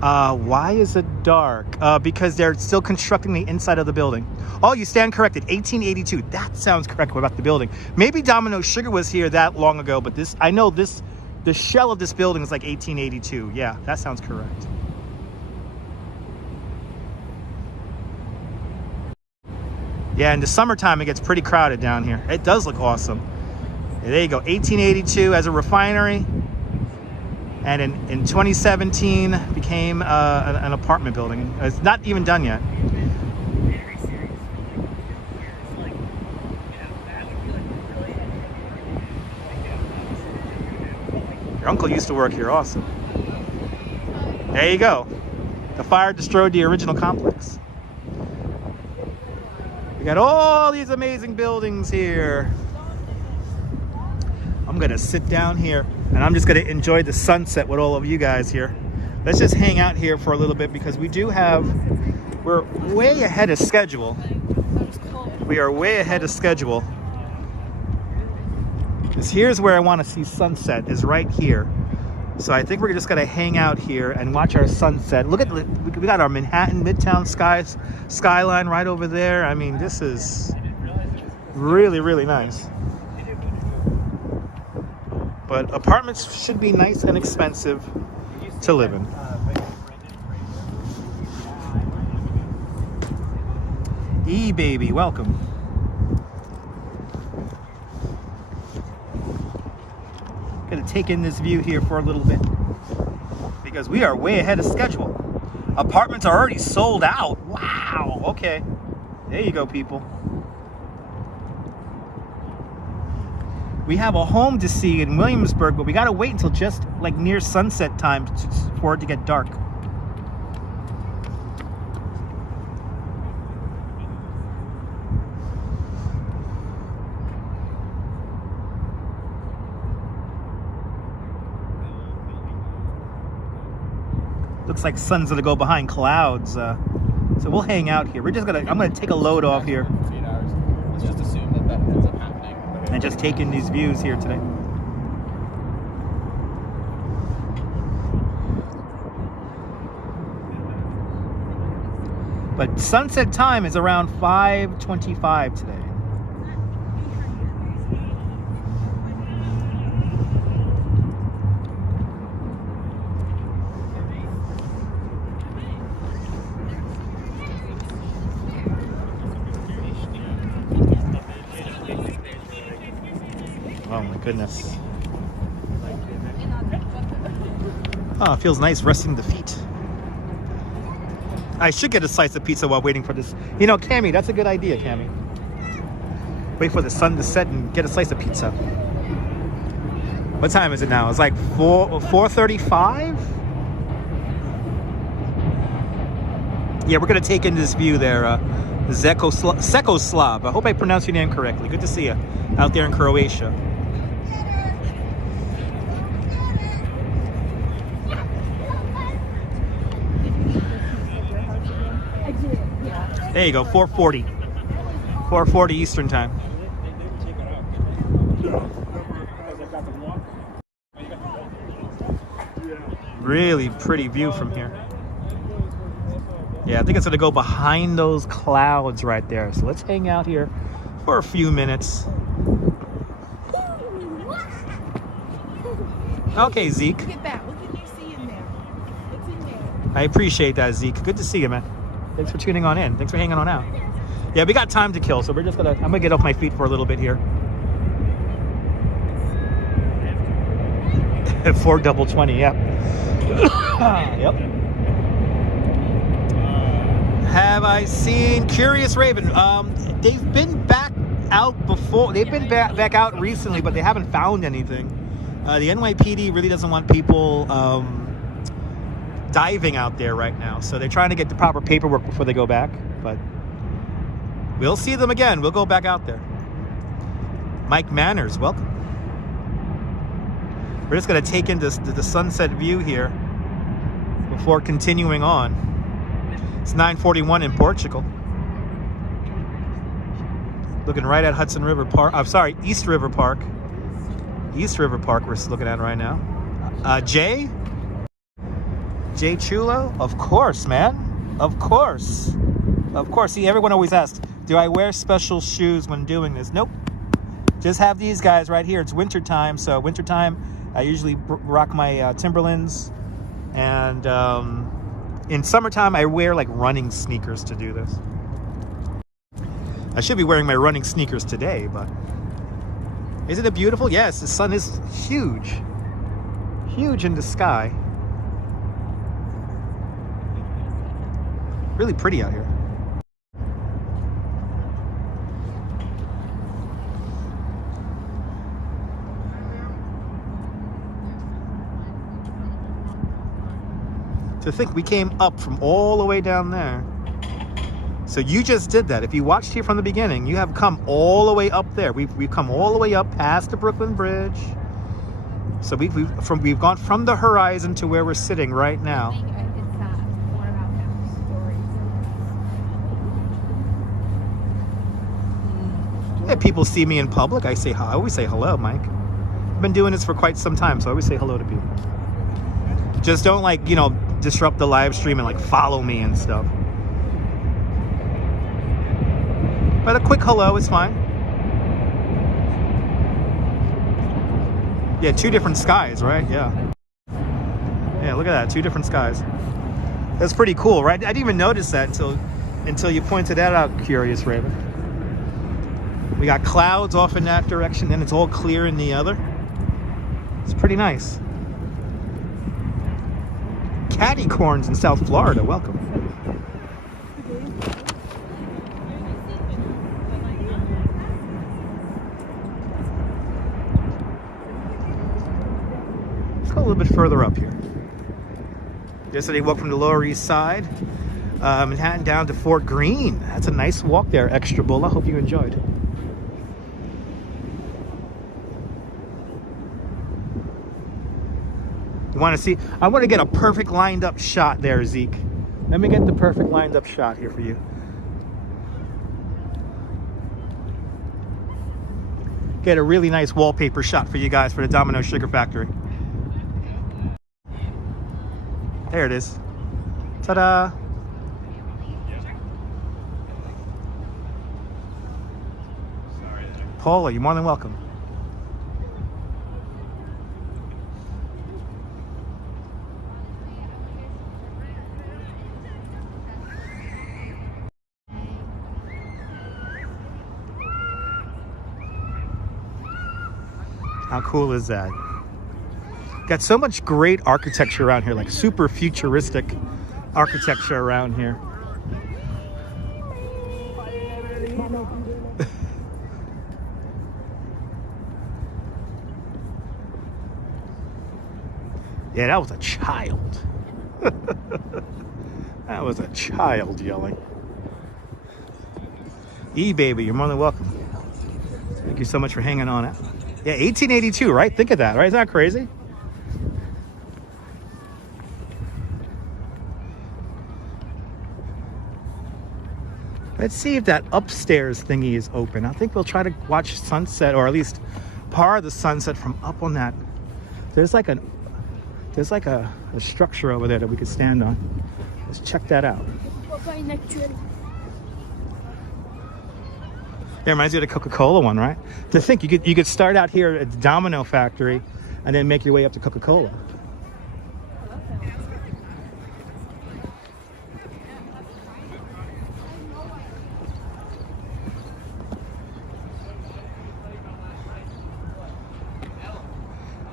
Why is it dark? Because they're still constructing the inside of the building. Oh, you stand corrected. 1882. That sounds correct about the building. Maybe Domino Sugar was here that long ago, but this, I know this, the shell of this building is like 1882. Yeah, that sounds correct. Yeah, in the summertime, it gets pretty crowded down here. It does look awesome. There you go, 1882 as a refinery. And in 2017 became an apartment building. It's not even done yet. Your uncle used to work here also. There you go. The fire destroyed the original complex. We got all these amazing buildings here. I'm gonna sit down here and I'm just gonna enjoy the sunset with all of you guys here. Let's just hang out here for a little bit because we're way ahead of schedule. We are way ahead of schedule. Because here's where I want to see sunset, is right here. So I think we're just gonna hang out here and watch our sunset. Look at, we got our Manhattan Midtown skyline right over there. I mean, this is really, really nice. But apartments should be nice and expensive to live in. Baby, welcome. Gonna take in this view here for a little bit because we are way ahead of schedule. Apartments are already sold out. Wow. Okay. There you go, people. We have a home to see in Williamsburg, but we gotta wait until just like near sunset time for it to get dark. Looks like sun's gonna go behind clouds, so we'll hang out here. I'm gonna take a load off here. 8 hours. Let's just assume that ends up happening. And just take in these views here today. But sunset time is around 5:25 today. Oh my goodness. Oh, it feels nice resting the feet. I should get a slice of pizza while waiting for this. You know, Cammy, that's a good idea, Cammy. Wait for the sun to set and get a slice of pizza. What time is it now? It's like 4:35? Yeah, we're gonna take in this view there, Sekoslav. I hope I pronounced your name correctly. Good to see you out there in Croatia. There you go, 4:40. 4:40 Eastern time. Really pretty view from here. Yeah, I think it's gonna go behind those clouds right there. So let's hang out here for a few minutes. Okay, Zeke. Look at that. What did you see in there? What's in there? I appreciate that, Zeke. Good to see you, man. Thanks for tuning on in. Thanks for hanging on out. Yeah, we got time to kill, so I'm gonna get off my feet for a little bit here. 4:20, yep. Yep. Have I seen Curious Raven? They've been back out before. They've been back out recently, but they haven't found anything. The NYPD really doesn't want people diving out there right now, so they're trying to get the proper paperwork before they go back. But we'll see them again. We'll go back out there. Mike Manners, welcome. We're just gonna take in the sunset view here before continuing on. It's 9:41 in Portugal. Looking right at Hudson River Park. I'm sorry, East River Park. East River Park we're looking at right now. Jay Chulo? Of course, man. Of course. Of course. See, everyone always asks, do I wear special shoes when doing this? Nope. Just have these guys right here. It's winter time, so winter time I usually rock my Timberlands, and in summertime I wear like running sneakers to do this. I should be wearing my running sneakers today, but isn't it beautiful? Yes, the sun is huge. huge in the sky. Really pretty out here. To think we came up from all the way down there. So you just did that. If you watched here from the beginning, you have come all the way up there. We've come all the way up past the Brooklyn Bridge. So we've gone from the horizon to where we're sitting right now. Yeah, people see me in public. I always say hello, Mike. I've been doing this for quite some time, so I always say hello to people. Just don't, like, you know, disrupt the live stream and like follow me and stuff. But a quick hello is fine. Yeah, two different skies, right? Yeah. Yeah, look at that, two different skies. That's pretty cool, right? I didn't even notice that until you pointed that out, Curious Raven. We got clouds off in that direction, then it's all clear in the other. It's pretty nice. Catty corns in South Florida, welcome. Let's go a little bit further up here. Yesterday, walk from the Lower East Side, Manhattan down to Fort Greene. That's a nice walk there, Extra Bull. I hope you enjoyed. You want to see? I want to get a perfect lined up shot there, Zeke. Let me get the perfect lined up shot here for you. Get a really nice wallpaper shot for you guys for the Domino Sugar Factory. There it is. Ta-da! Paula, you're more than welcome. How cool is that? Got so much great architecture around here, like super futuristic architecture around here. Yeah, that was a child. That was a child yelling. E-baby, you're more than welcome. Thank you so much for hanging on out. Yeah, 1882, right? Think of that, right? Isn't that crazy? Let's see if that upstairs thingy is open. I think we'll try to watch sunset, or at least part of the sunset from up on that. There's like a structure over there that we could stand on. Let's check that out. It reminds you of the Coca-Cola one, right? To think you could start out here at the Domino Factory and then make your way up to Coca-Cola.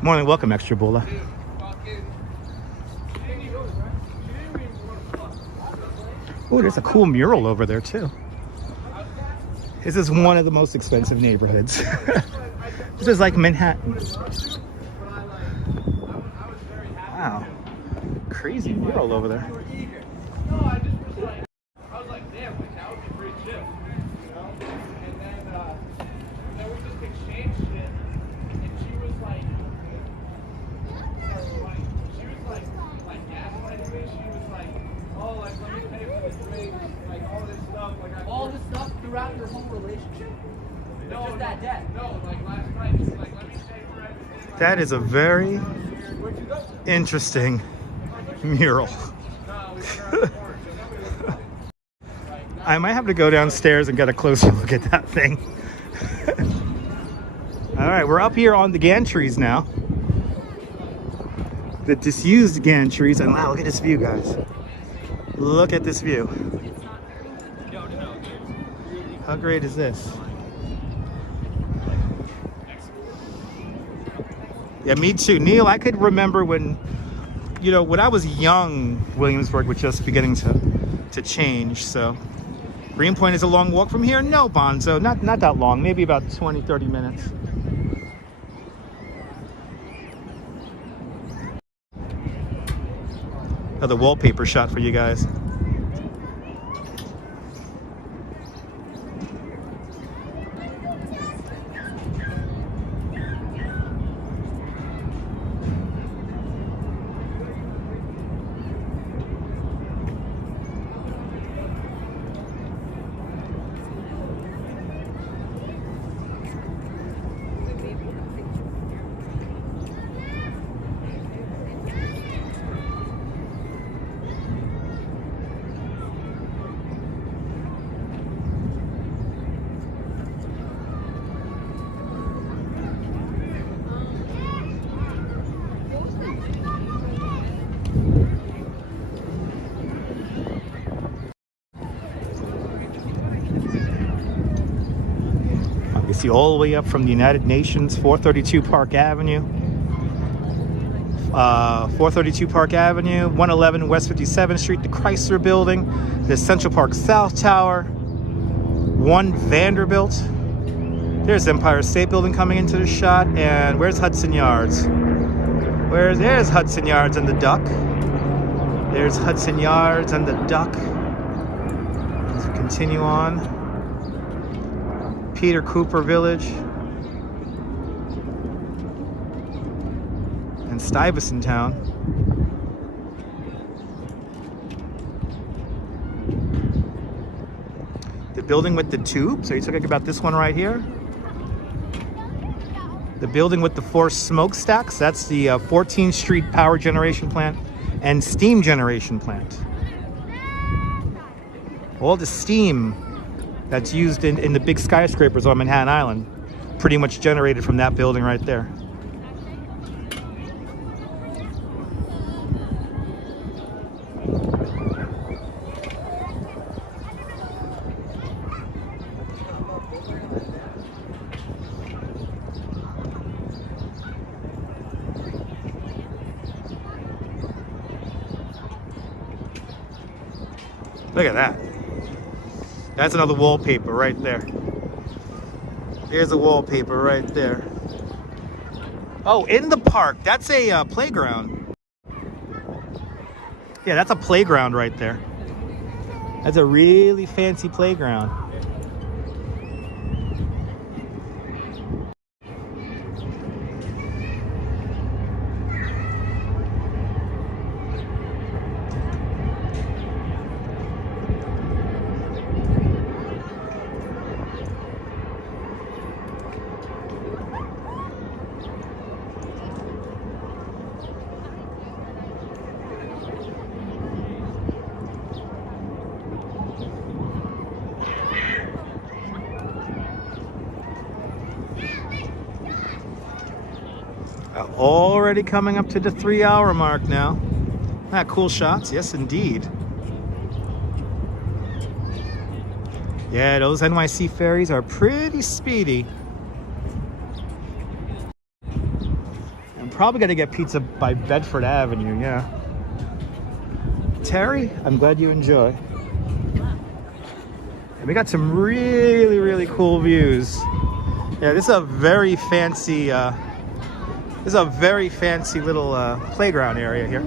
More than welcome, Extra Bula. Oh, there's a cool mural over there too. This is one of the most expensive neighborhoods. This is like Manhattan. Wow. Crazy mural over there. All this stuff throughout your whole relationship? No, just that day. No, like last night. It's like, let me stay for everything. That is a very interesting mural. I might have to go downstairs and get a closer look at that thing. All right, we're up here on the gantries now. The disused gantries, and wow, look at this view, guys. Look at this view. How great is this? Yeah, me too. Neil, I could remember when, you know, when I was young, Williamsburg was just beginning to change. So Greenpoint is a long walk from here? No, Bonzo, not that long, maybe about 20, 30 minutes. Another wallpaper shot for you guys. You see all the way up from the United Nations, 432 Park Avenue. 432 Park Avenue, 111 West 57th Street, the Chrysler Building, the Central Park South Tower, 1 Vanderbilt. There's Empire State Building coming into the shot, and where's Hudson Yards? There's Hudson Yards and the Duck. There's Hudson Yards and the Duck. As we continue on. Peter Cooper Village and Stuyvesant Town. The building with the tubes. Are you talking about this one right here? The building with the 4 smokestacks. That's the 14th Street Power Generation Plant and Steam Generation Plant. All the steam that's used in the big skyscrapers on Manhattan Island, pretty much generated from that building right there. Look at that. That's another wallpaper right there. There's a wallpaper right there. Oh, in the park. That's a playground. Yeah, that's a playground right there. That's a really fancy playground. Already coming up to the 3-hour mark now. Ah, cool shots, yes indeed. Yeah, those NYC ferries are pretty speedy. I'm probably gonna get pizza by Bedford Avenue, yeah. Terry, I'm glad you enjoy. And we got some really, really cool views. Yeah, this is a very fancy little playground area here.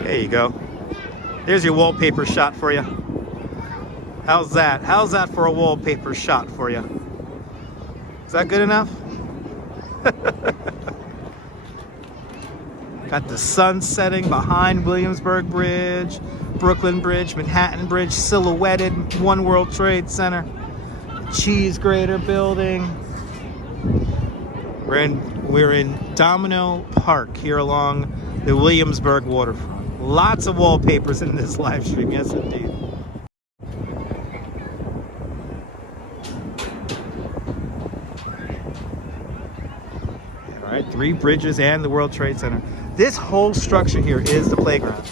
There you go. There's your wallpaper shot for you. How's that? How's that for a wallpaper shot for you? Is that good enough? Got the sun setting behind Williamsburg Bridge, Brooklyn Bridge, Manhattan Bridge, silhouetted, One World Trade Center, Cheese Grater Building. We're in Domino Park here along the Williamsburg Waterfront. Lots of wallpapers in this live stream, yes indeed. All right, 3 bridges and the World Trade Center. This whole structure here is the playground.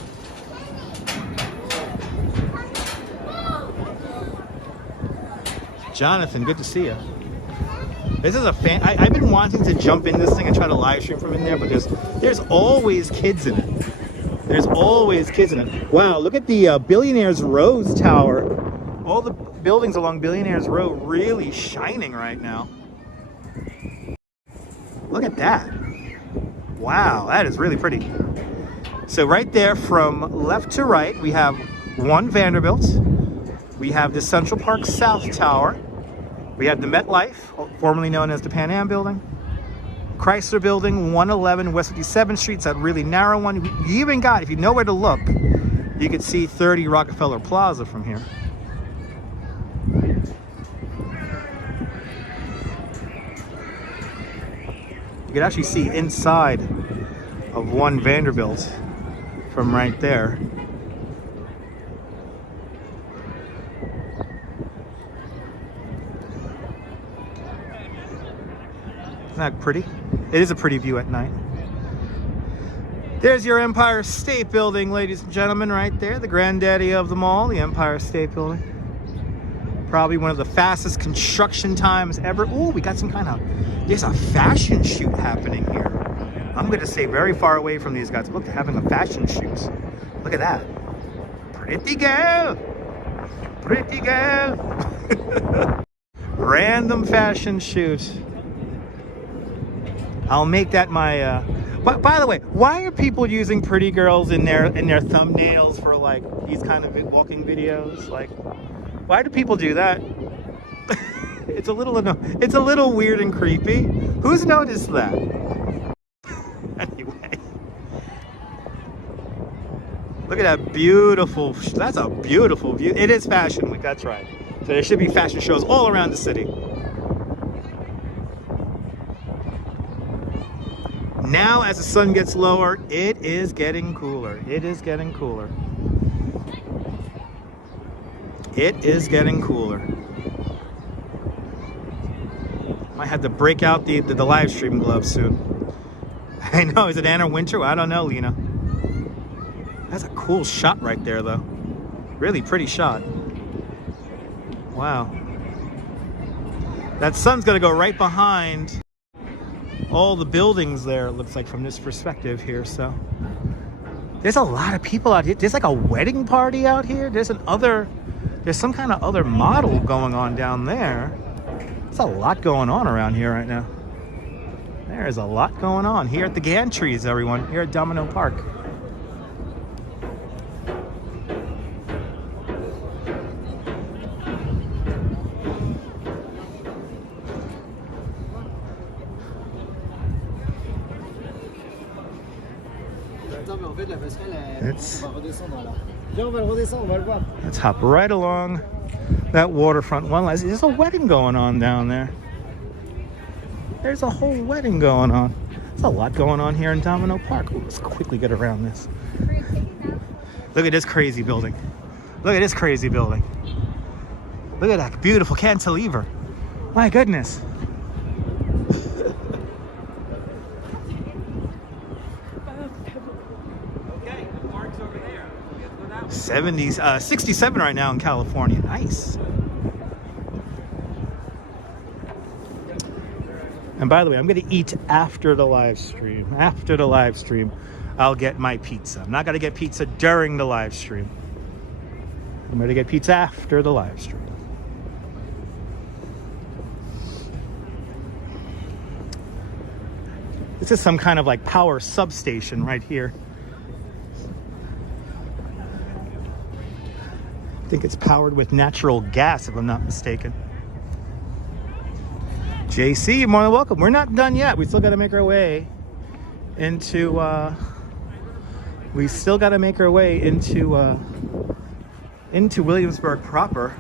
Jonathan, good to see you. This is a fan. I've been wanting to jump in this thing and try to live stream from in there, but there's always kids in it. There's always kids in it. Wow, look at the Billionaires Row's Tower. All the buildings along Billionaires Row really shining right now. Look at that. Wow, that is really pretty. So right there from left to right, we have One Vanderbilt. We have the Central Park South Tower. We have the MetLife, formerly known as the Pan Am Building. Chrysler Building, 111 West 57th Street. It's that really narrow one. You even got, if you know where to look, you could see 30 Rockefeller Plaza from here. You could actually see inside of One Vanderbilt from right there. Isn't that pretty? It is a pretty view at night. There's your Empire State Building, ladies and gentlemen, right there. The granddaddy of them all, the Empire State Building. Probably one of the fastest construction times ever. Oh, we got some kind of, there's a fashion shoot happening here. I'm going to stay very far away from these guys. Look, they're having a fashion shoot. Look at that. Pretty girl. Pretty girl. Random fashion shoot. I'll make that my, but by the way, why are people using pretty girls in their thumbnails for like these kind of walking videos? Like, why do people do that? It's a little weird and creepy. Who's noticed that? Anyway, look at that beautiful, that's a beautiful view. It is Fashion Week, that's right. So there should be fashion shows all around the city. Now, as the sun gets lower, it is getting cooler. It is getting cooler. It is getting cooler. Might have to break out the live stream gloves soon. I know, is it Anna Winter? I don't know, Lena. That's a cool shot right there, though. Really pretty shot. Wow. That sun's gonna go right behind all the buildings there, it looks like, from this perspective here. So there's a lot of people out here. There's like a wedding party out here. There's some kind of other model going on down there. There's a lot going on around here right now. There is a lot going on here at the Gantries, everyone, here at Domino Park. Let's hop right along that waterfront one. There's a wedding going on down there. There's a whole wedding going on. There's a lot going on here in Domino Park. Ooh, let's quickly get around this. Look at this crazy building. Look at this crazy building. Look at that beautiful cantilever. My goodness. 67 right now in California. Nice. And by the way, I'm going to eat after the live stream. After the live stream, I'll get my pizza. I'm not going to get pizza during the live stream. I'm going to get pizza after the live stream. This is some kind of like power substation right here. I think it's powered with natural gas, if I'm not mistaken. JC, you're more than welcome. We're not done yet. We still got to make our way into into Williamsburg proper.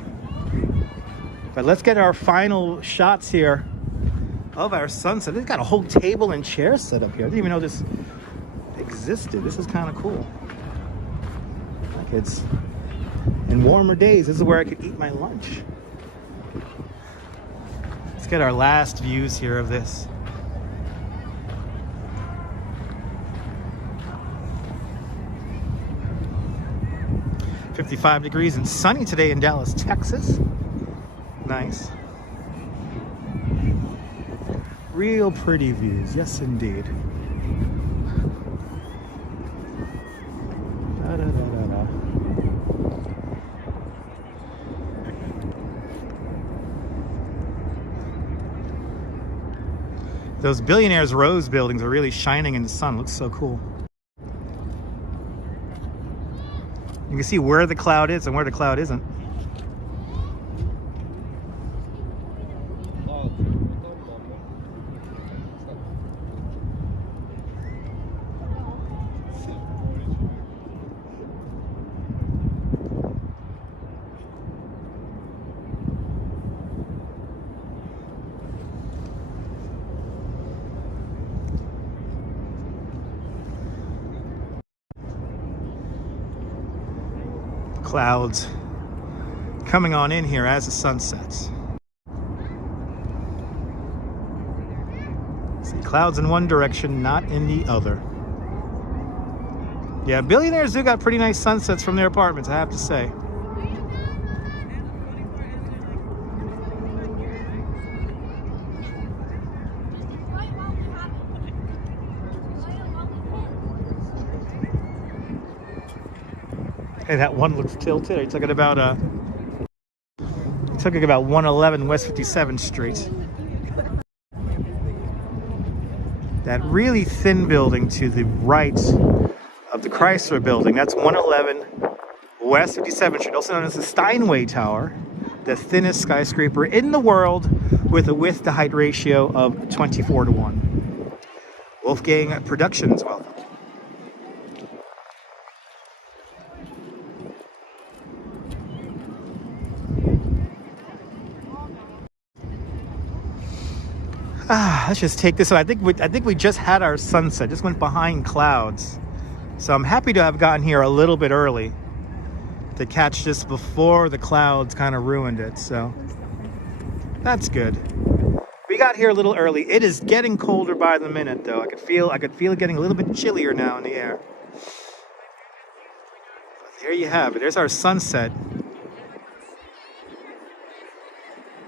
But let's get our final shots here of our sunset. They've got a whole table and chair set up here. I didn't even know this existed. This is kind of cool. Like, it's in warmer days, this is where I could eat my lunch. Let's get our last views here of this. 55 degrees and sunny today in Dallas, Texas. Nice. Real pretty views, yes indeed. Da, da, da, da, da. Those Billionaires Rows buildings are really shining in the sun. Looks so cool. You can see where the cloud is and where the cloud isn't. Clouds coming on in here as the sun sets. See clouds in one direction, not in the other. Yeah, billionaires do got pretty nice sunsets from their apartments, I have to say. Hey, that one looks tilted. Are you talking about Took it about 111 West 57th Street. That really thin building to the right of the Chrysler building, that's 111 West 57th Street, also known as the Steinway Tower, the thinnest skyscraper in the world with a width to height ratio of 24:1. Wolfgang Productions, welcome. Let's just take this. I think we just had our sunset. Just went behind clouds. So I'm happy to have gotten here a little bit early to catch this before the clouds kind of ruined it. So that's good. We got here a little early. It is getting colder by the minute, though. I could feel it getting a little bit chillier now in the air. But there you have it. There's our sunset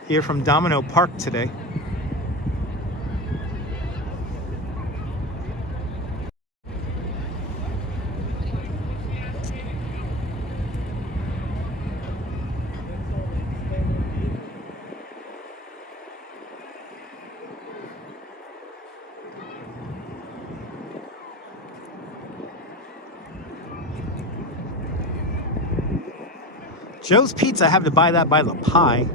here from Domino Park today. Joe's Pizza, I have to buy that by the pie.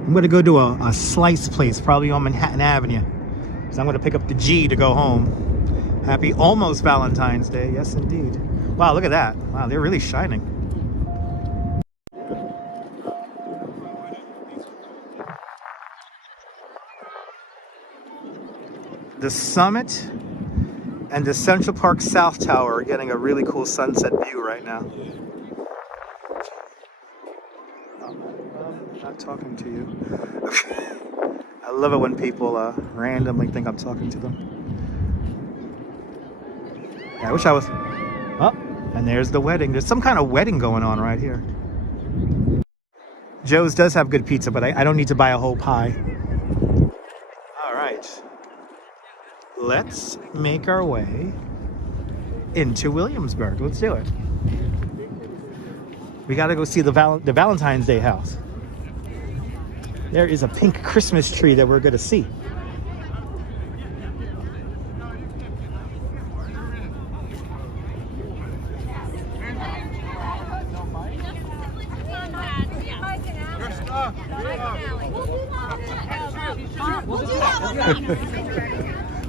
I'm going to go to a slice place, probably on Manhattan Avenue. So I'm going to pick up the G to go home. Happy almost Valentine's Day. Yes, indeed. Wow, look at that. Wow, they're really shining. The Summit and the Central Park South Tower are getting a really cool sunset view right now. I'm not talking to you. I love it when people randomly think I'm talking to them. Yeah, I wish I was... Oh, and there's the wedding. There's some kind of wedding going on right here. Joe's does have good pizza, but I don't need to buy a whole pie. All right. Let's make our way into Williamsburg. Let's do it. We got to go see the Valentine's Day house. There is a pink Christmas tree that we're going to see.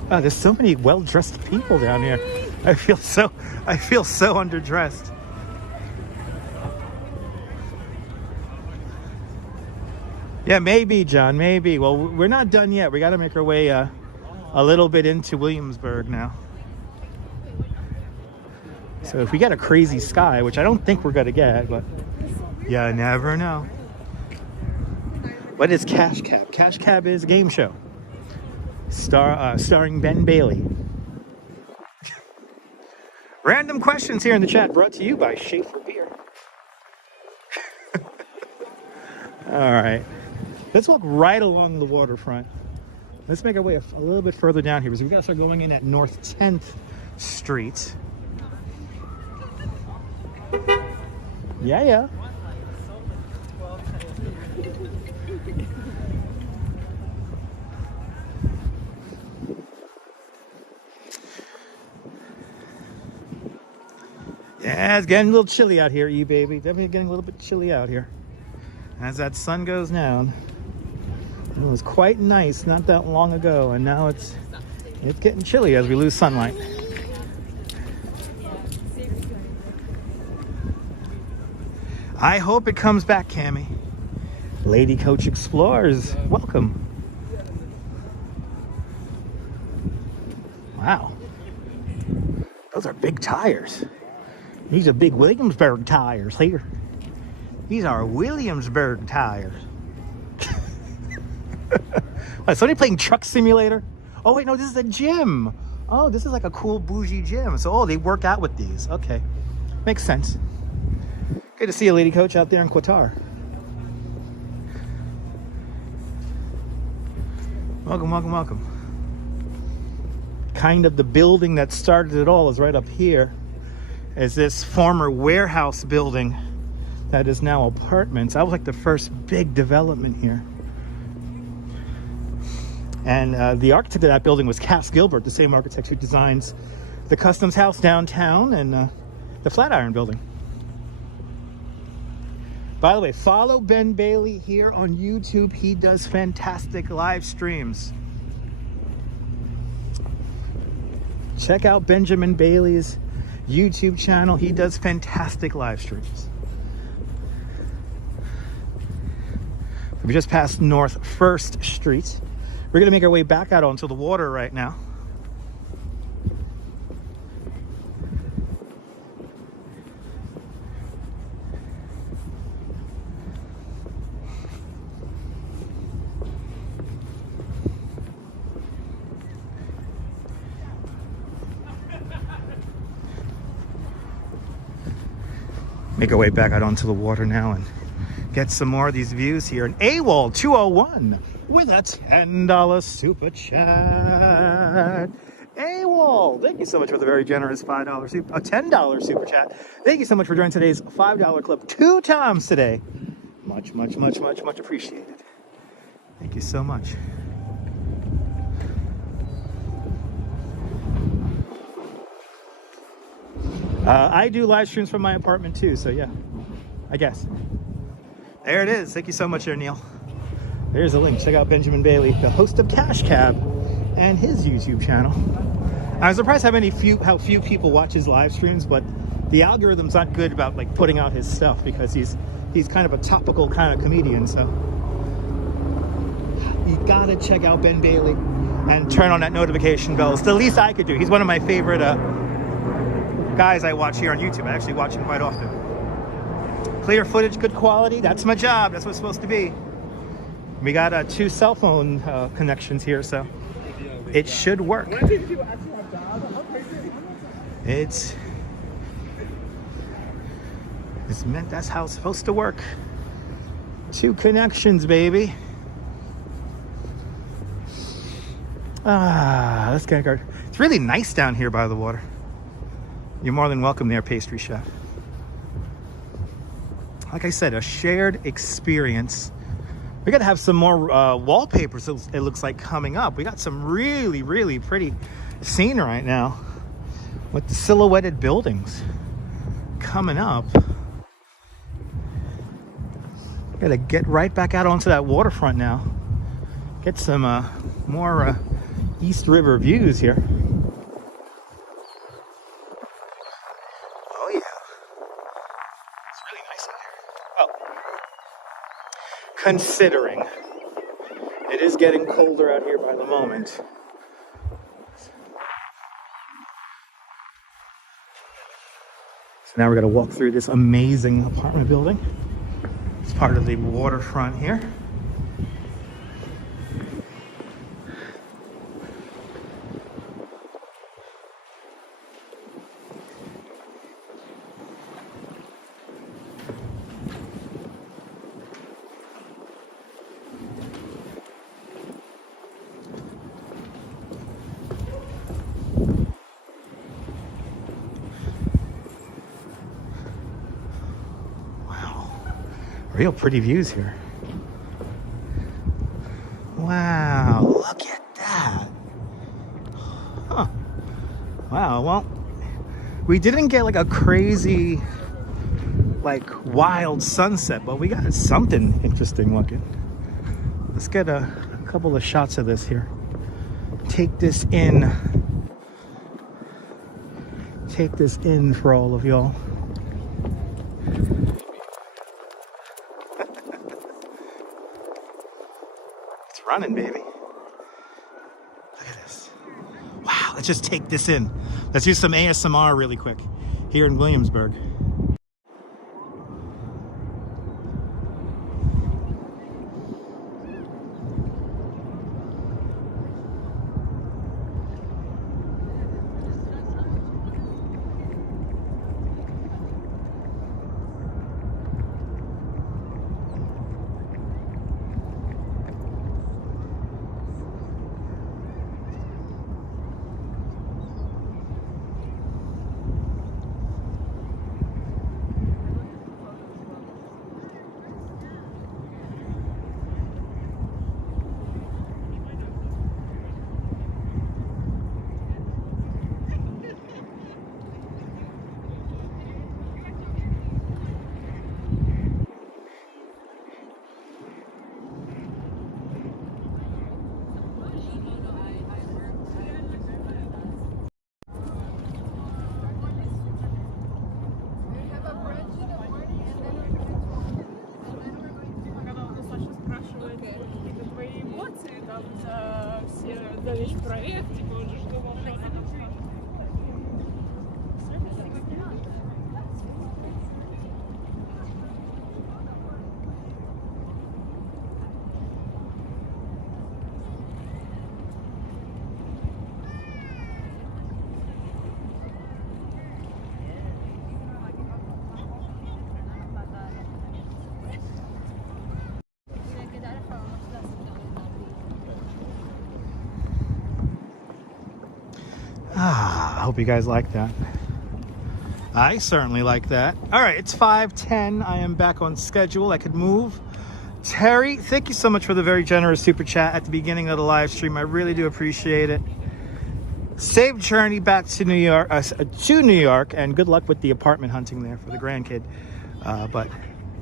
Wow, there's so many well-dressed people down here. I feel so underdressed. Yeah, maybe, John, maybe. Well, we're not done yet. We got to make our way a little bit into Williamsburg now. So if we get a crazy sky, which I don't think we're going to get, but you never know. What is Cash Cab? Cash Cab is a game show. Starring Ben Bailey. Random questions here in the chat brought to you by Schaefer Beer. All right. Let's walk right along the waterfront. Let's make our way a little bit further down here because we've got to start going in at North 10th Street. Yeah. Yeah, it's getting a little chilly out here, baby. Definitely getting a little bit chilly out here. As that sun goes down. It was quite nice not that long ago, and now it's getting chilly as we lose sunlight. I hope it comes back, Cammie. Lady Coach Explorers, welcome. Wow. Those are big tires. These are big Williamsburg tires here. These are Williamsburg tires. What, somebody playing Truck Simulator? Oh wait, no, this is a gym. Oh, this is like a cool bougie gym. So, they work out with these. Okay, makes sense. Good to see you, Lady Coach, out there in Qatar. Welcome, welcome, welcome. Kind of the building that started it all is right up here. Is this former warehouse building that is now apartments. That was like the first big development here. And the architect of that building was Cass Gilbert, the same architect who designs the Customs House downtown and the Flatiron building. By the way, follow Ben Bailey here on YouTube. He does fantastic live streams. Check out Benjamin Bailey's YouTube channel. He does fantastic live streams. We just passed North 1st Street. We're gonna make our way back out onto the water right now. Make our way back out onto the water now and get some more of these views here. And AWOL 201 with a $10 super chat. AWOL, thank you so much for the very generous $10 super chat. Thank you so much for joining today's $5 club 2 times today. Much, much, much, much, much appreciated. Thank you so much. I do live streams from my apartment too, so yeah, I guess. There it is. Thank you so much there, Neil. There's a link. Check out Benjamin Bailey, the host of Cash Cab, and his YouTube channel. I was surprised how few people watch his live streams, but the algorithm's not good about like putting out his stuff because he's kind of a topical kind of comedian. So you gotta check out Ben Bailey and turn on that notification bell. It's the least I could do. He's one of my favorite guys I watch here on YouTube. I actually watch him quite often. Clear footage, good quality. That's my job. That's what it's supposed to be. We got 2 cell phone connections here, so it should work. It's meant that's how it's supposed to work. 2 connections, baby. Let's get it. It's really nice down here by the water. You're more than welcome there, pastry chef. Like I said, a shared experience. We got to have some more wallpapers, it looks like, coming up. We got some really, really pretty scene right now with the silhouetted buildings coming up. Got to get right back out onto that waterfront now. Get some more East River views here. Oh yeah, it's really nice out here. Well, considering it is getting colder out here by the moment. So now we're gonna walk through this amazing apartment building. It's part of the waterfront here. Real pretty views here. Wow, look at that. Huh. Wow, well, we didn't get like a crazy, like wild sunset, but we got something interesting looking. Let's get a couple of shots of this here. Take this in. Take this in for all of y'all. It's running, baby. Look at this. Wow, let's just take this in. Let's use some ASMR really quick here in Williamsburg. I hope you guys like that. I certainly like that. All right, it's 5:10. I am back on schedule. I could move. Terry, thank you so much for the very generous super chat at the beginning of the live stream. I really do appreciate it. Safe journey back to New York, and good luck with the apartment hunting there for the grandkid. But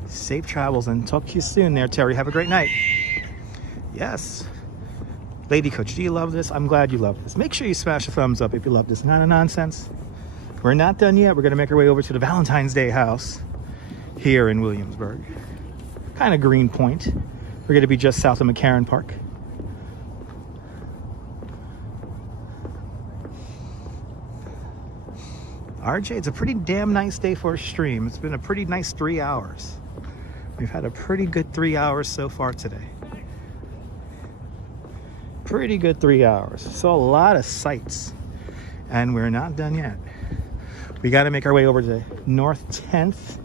safe travels, and talk to you soon there, Terry. Have a great night. Yes. Lady Coach, do you love this? I'm glad you love this. Make sure you smash a thumbs up if you love this. Not a nonsense. We're not done yet. We're going to make our way over to the Valentine's Day house here in Williamsburg. Kind of Greenpoint. We're going to be just south of McCarran Park. RJ, it's a pretty damn nice day for a stream. It's been a pretty nice 3 hours. We've had a pretty good 3 hours so far today. Pretty good 3 hours. Saw a lot of sights, and we're not done yet. We got to make our way over to North 10th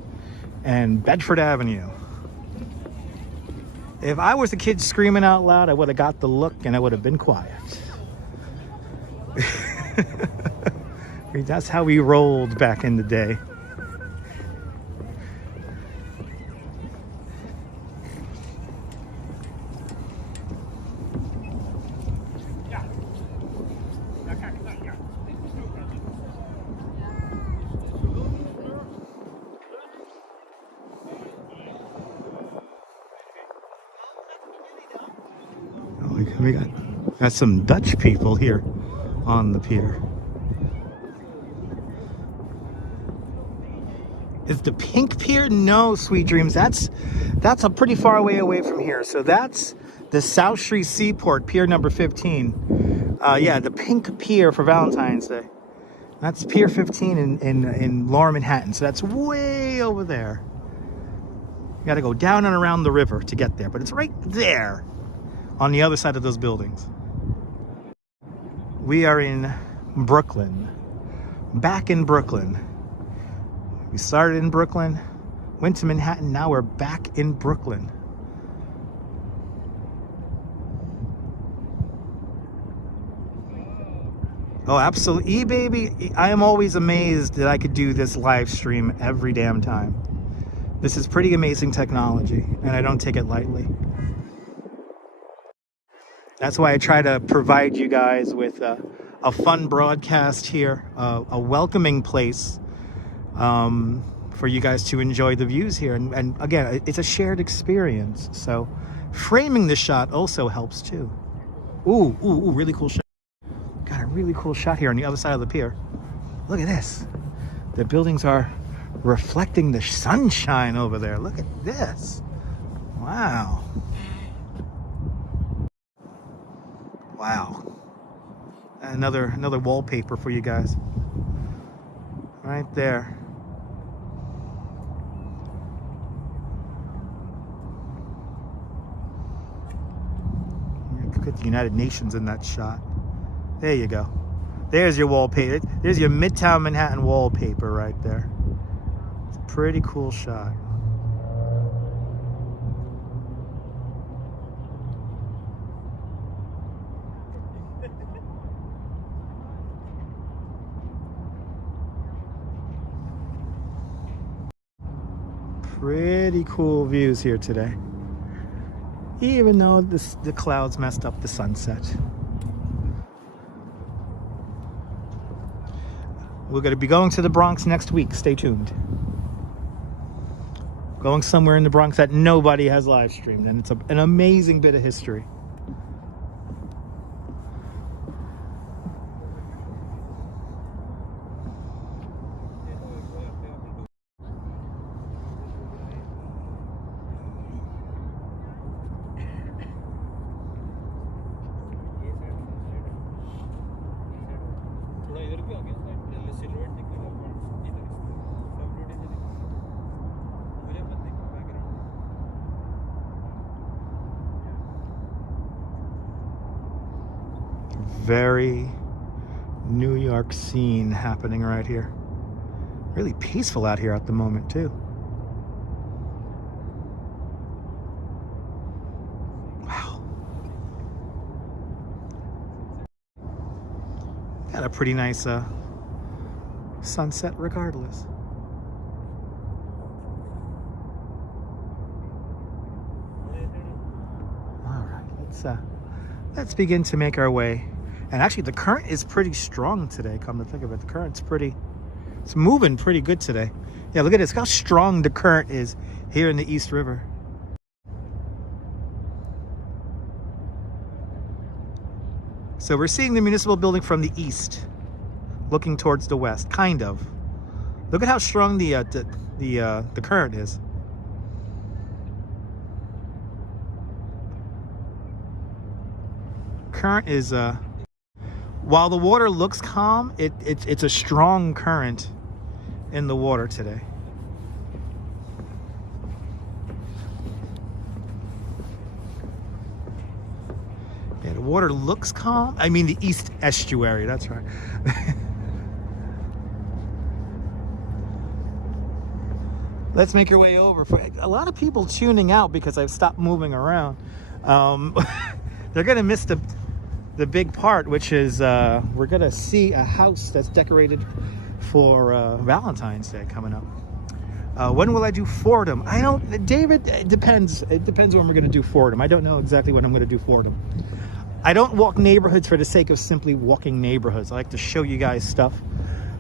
and Bedford Avenue. If I was a kid screaming out loud, I would have got the look and I would have been quiet. I mean, that's how we rolled back in the day. We got some Dutch people here on the pier. Is the pink pier? No, sweet dreams. That's a pretty far away from here. So that's the South Street Seaport, pier number 15. Yeah, the pink pier for Valentine's Day. That's pier 15 in Lower Manhattan. So that's way over there. You got to go down and around the river to get there, but it's right there on the other side of those buildings. We are in Brooklyn. Back in Brooklyn. We started in Brooklyn, went to Manhattan, now we're back in Brooklyn. Oh, absolutely, baby. I am always amazed that I could do this live stream every damn time. This is pretty amazing technology, and I don't take it lightly. That's why I try to provide you guys with a fun broadcast here, a welcoming place for you guys to enjoy the views here. And again, it's a shared experience. So framing the shot also helps too. Ooh, really cool shot. Got a really cool shot here on the other side of the pier. Look at this. The buildings are reflecting the sunshine over there. Look at this. Wow. Wow. Another wallpaper for you guys. Right there. Put the United Nations in that shot. There you go. There's your wallpaper. There's your Midtown Manhattan wallpaper right there. It's a pretty cool shot. Pretty cool views here today, even though the clouds messed up the sunset. We're going to be going to the Bronx next week. Stay tuned. Going somewhere in the Bronx that nobody has live streamed, and it's an amazing bit of history. Very New York scene happening right here. Really peaceful out here at the moment too. Wow. Got a pretty nice sunset regardless. All right, let's begin to make our way. And actually the current is pretty strong today, come to think of it. The current's it's moving pretty good today. Yeah, look at this, how strong the current is here in the East River. So we're seeing the municipal building from the east, looking towards the west, kind of. Look at how strong the current is. Current is while the water looks calm, it's a strong current in the water today. Yeah, the water looks calm. I mean the East Estuary, that's right. Let's make your way over. For a lot of people tuning out because I've stopped moving around. They're gonna miss the big part, which is we're gonna see a house that's decorated for Valentine's Day coming up. When will I do Fordham? David, it depends when we're gonna do Fordham. I don't know exactly when I'm gonna do Fordham. I don't walk neighborhoods for the sake of simply walking neighborhoods. I like to show you guys stuff,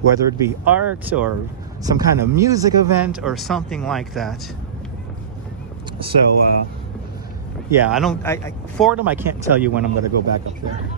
whether it be art or some kind of music event or something like that. So yeah, Fordham, I can't tell you when I'm going to go back up there.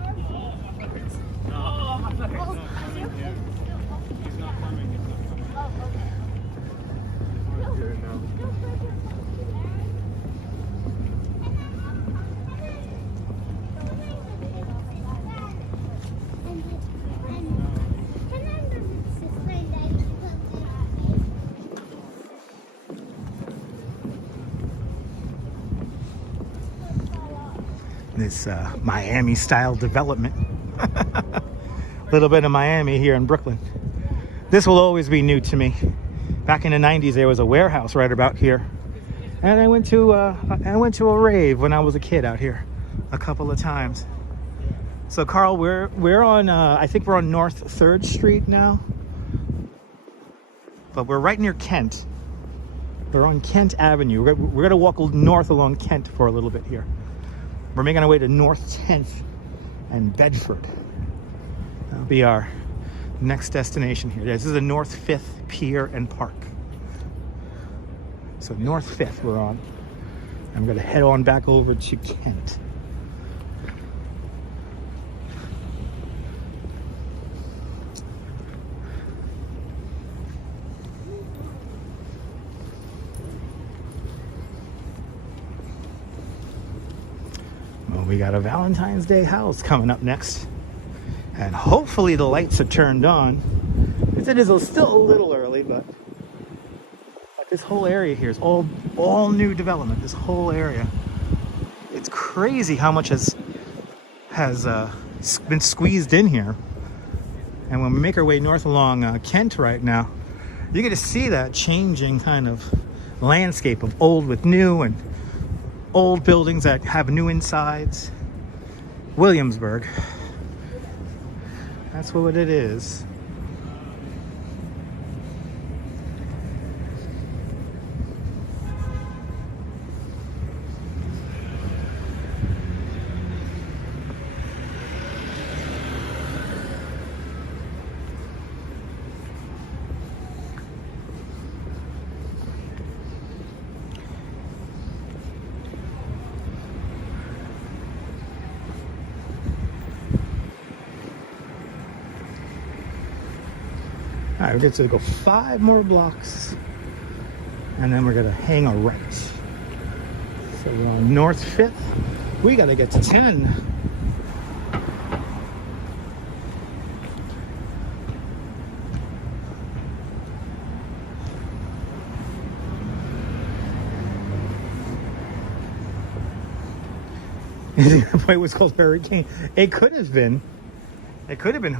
This Miami style development. A little bit of Miami here in Brooklyn. This will always be new to me. Back in the 90s there was a warehouse right about here, and I went to a rave when I was a kid out here a couple of times. So Carl, we're on I think we're on North 3rd Street now, but we're right near Kent. We're on Kent Avenue. We're gonna walk north along Kent for a little bit here. We're making our way to North 10th and Bedford. That'll be our next destination here. This is the North 5th Pier and Park. So North 5th we're on. I'm gonna head on back over to Kent. Well, we got a Valentine's Day house coming up next. And hopefully the lights are turned on. It is still a little early, but this whole area here is all new development. This whole area, it's crazy how much has been squeezed in here. And when we make our way north along Kent right now, you're going to see that changing kind of landscape of old with new, and old buildings that have new insides. Williamsburg. That's what it is. All right, we're going to go 5 more blocks, and then we're going to hang a right. So we're on North 5th. We got to get to 10. It was called Hurricane. It could have been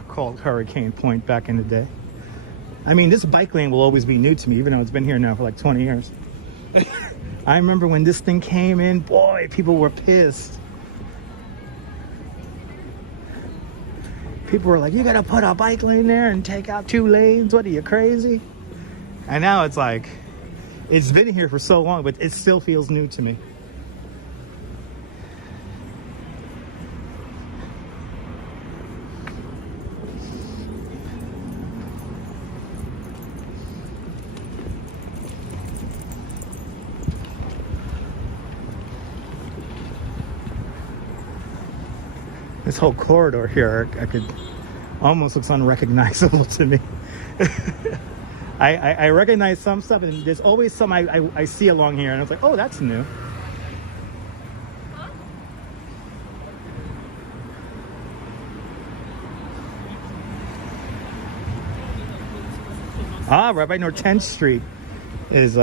called Hurricane Point back in the day. I mean, this bike lane will always be new to me, even though it's been here now for like 20 years. I remember when this thing came in, boy, people were pissed. People were like, you gotta put a bike lane there and take out 2 lanes? What are you, crazy? And now it's like, it's been here for so long, but it still feels new to me. This whole corridor here, I could almost looks unrecognizable to me. I recognize some stuff, and there's always some I see along here, and I was like, oh, that's new. Right by North 10th Street is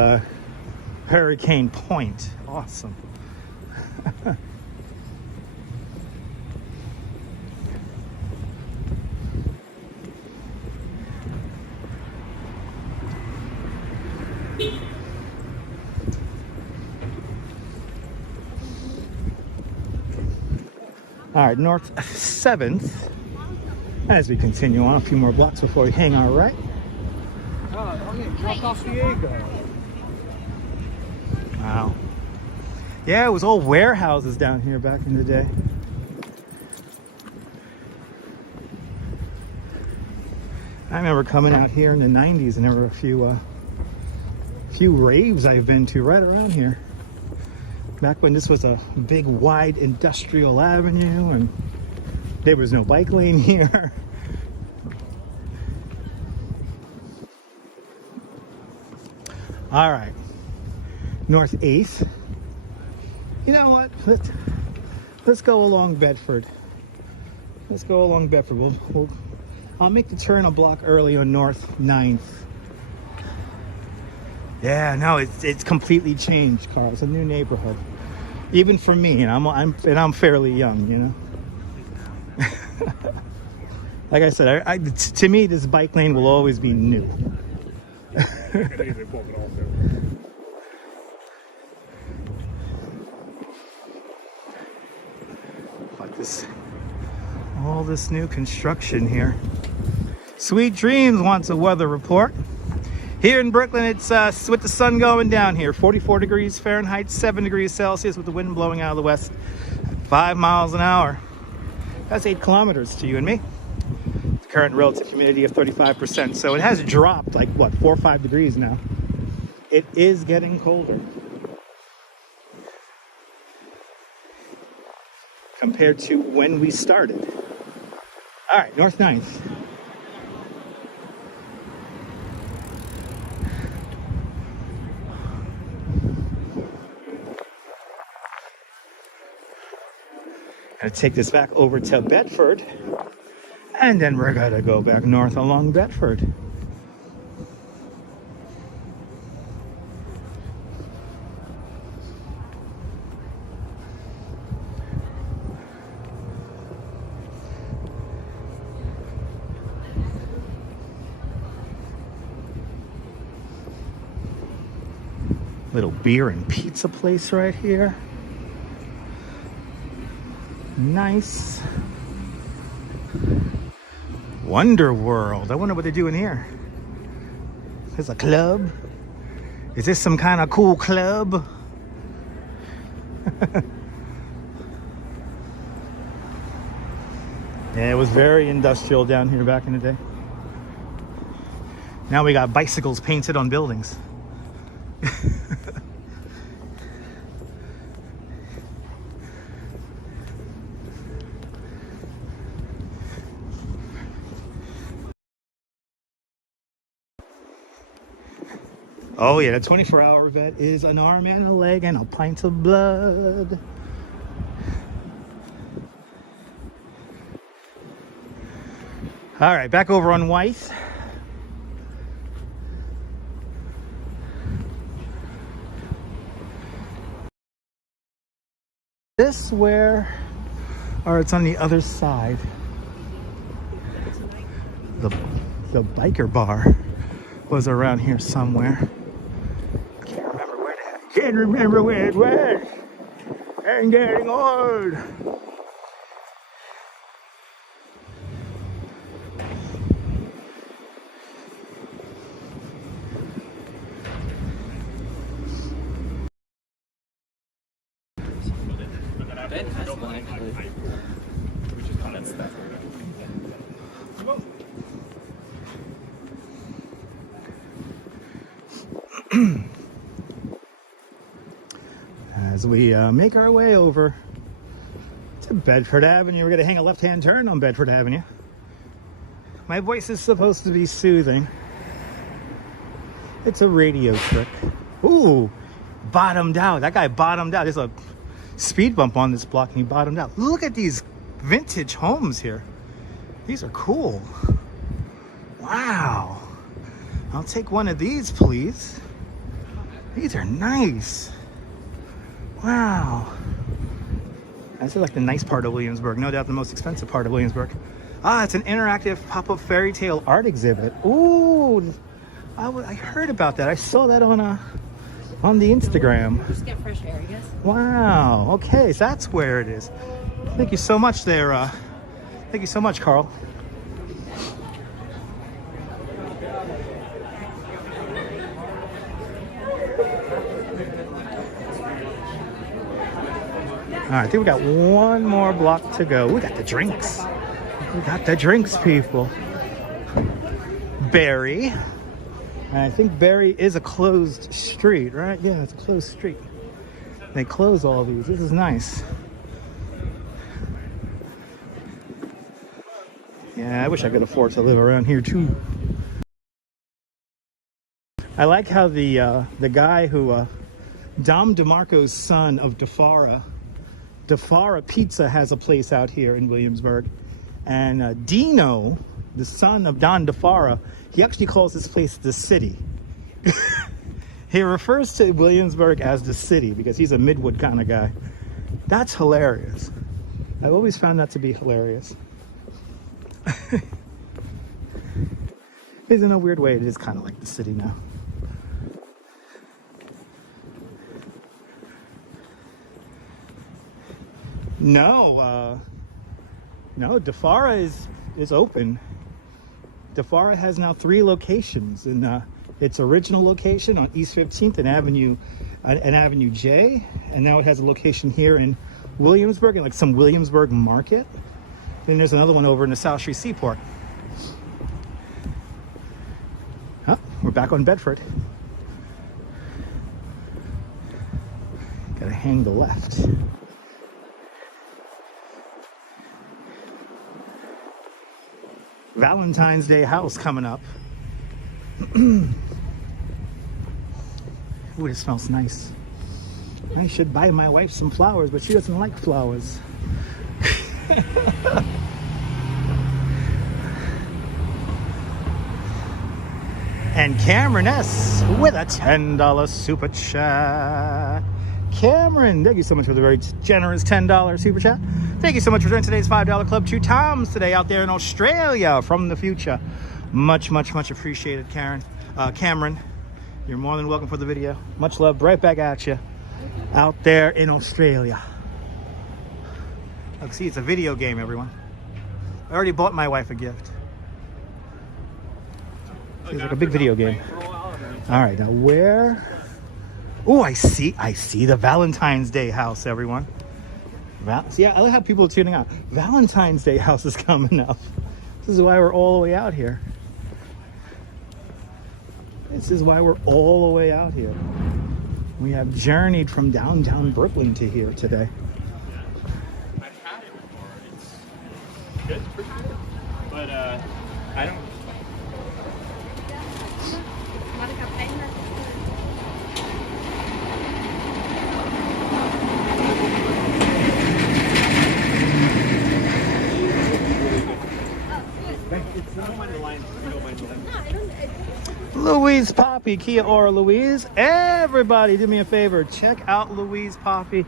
Hurricane Point. Awesome. All right, North 7th, as we continue on a few more blocks before we hang our right. Wow. Yeah, it was all warehouses down here back in the day. I remember coming out here in the 90s, and there were a few raves I've been to right around here. Back when this was a big, wide industrial avenue, and there was no bike lane here. All right, North 8th. You know what? Let's go along Bedford. Let's go along Bedford. I'll make the turn a block early on North 9th. Yeah, no, it's completely changed, Carl. It's a new neighborhood, even for me, and I'm fairly young, you know. Like I said, to me, this bike lane will always be new. But all this new construction here. Sweet Dreams wants a weather report. Here in Brooklyn, it's with the sun going down here, 44 degrees Fahrenheit, 7 degrees Celsius with the wind blowing out of the west at 5 miles an hour. That's 8 kilometers to you and me. The current relative humidity of 35%. So it has dropped like, what, 4 or 5 degrees now. It is getting colder compared to when we started. All right, North 9th. Gonna take this back over to Bedford, and then we're gonna go back north along Bedford. Little beer and pizza place right here. Nice. Wonder World. I wonder what they're doing here. There's a club. Is this some kind of cool club? Yeah, it was very industrial down here back in the day. Now we got bicycles painted on buildings. Oh yeah, the 24-hour vet is an arm and a leg and a pint of blood. All right, back over on White. This where, or it's on the other side. The biker bar was around here somewhere. Can't remember where it was. I'm getting old. As we make our way over to Bedford Avenue, we're going to hang a left-hand turn on Bedford Avenue. My voice is supposed to be soothing. It's a radio trick. Ooh, bottomed out. That guy bottomed out. There's a speed bump on this block and he bottomed out. Look at these vintage homes here. These are cool. Wow. I'll take one of these, please. These are nice. Wow. That's like the nice part of Williamsburg. No doubt the most expensive part of Williamsburg. Ah, it's an interactive pop-up fairy tale art exhibit. Ooh, I heard about that. I saw that on the Instagram. Just get fresh air, I guess. Wow. Okay, so that's where it is. Thank you so much there. Thank you so much, Carl. All right, I think we got one more block to go. We got the drinks. We got the drinks, people. Barry. And I think Barry is a closed street, right? Yeah, it's a closed street. They close all these. This is nice. Yeah, I wish I could afford to live around here too. I like how the guy who, Dom DeMarco's son of DeFara Pizza has a place out here in Williamsburg. And Dino, the son of Don DeFara, he actually calls this place the city. He refers to Williamsburg as the city because he's a Midwood kind of guy. That's hilarious. I've always found that to be hilarious. In a weird way, it is kind of like the city now. No, DeFara is open. DeFara has now 3 locations in its original location on East 15th and Avenue J, and now it has a location here in Williamsburg, in like some Williamsburg market. Then there's another one over in the South Street Seaport. Huh, we're back on Bedford. Gotta hang the left. Valentine's Day house coming up. Ooh, it smells nice. I should buy my wife some flowers, but she doesn't like flowers. And Cameron S. with a $10 super chat. Cameron, thank you so much for the very generous $10 super chat. Thank you so much for joining today's $5 Club. 2 Toms today out there in Australia from the future. Much, much, much appreciated, Cameron. You're more than welcome for the video. Much love, right back at you out there in Australia. Look, see, it's a video game, everyone. I already bought my wife a gift. It's like a big video game. All right, now where? Oh, I see the Valentine's Day house, everyone. See, I like how people are tuning out. Valentine's Day house is coming up. This is why we're all the way out here. This is why we're all the way out here. We have journeyed from downtown Brooklyn to here today. I've had it before. It's good, it's pretty good. But I don't. Louise Poppy, Kia Ora Louise. Everybody do me a favor, check out Louise Poppy.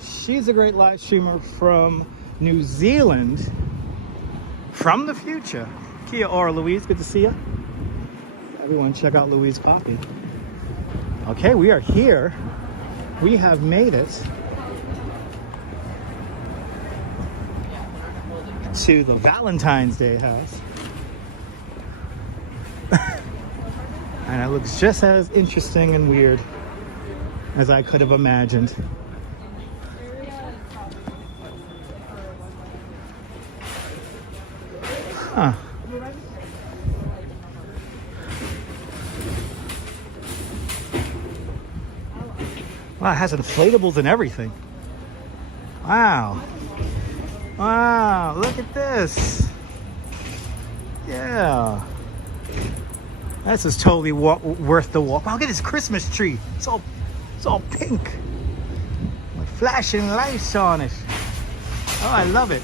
She's a great live streamer from New Zealand, from the future. Kia Ora Louise, good to see you. Everyone check out Louise Poppy. Okay, we are here. We have made it to the Valentine's Day house. And it looks just as interesting and weird as I could have imagined. Huh. Wow, it has inflatables and everything. Wow. Wow, look at this. Yeah. This is totally worth the walk. Wow, look at this Christmas tree. It's all pink. With flashing lights on it. Oh, I love it.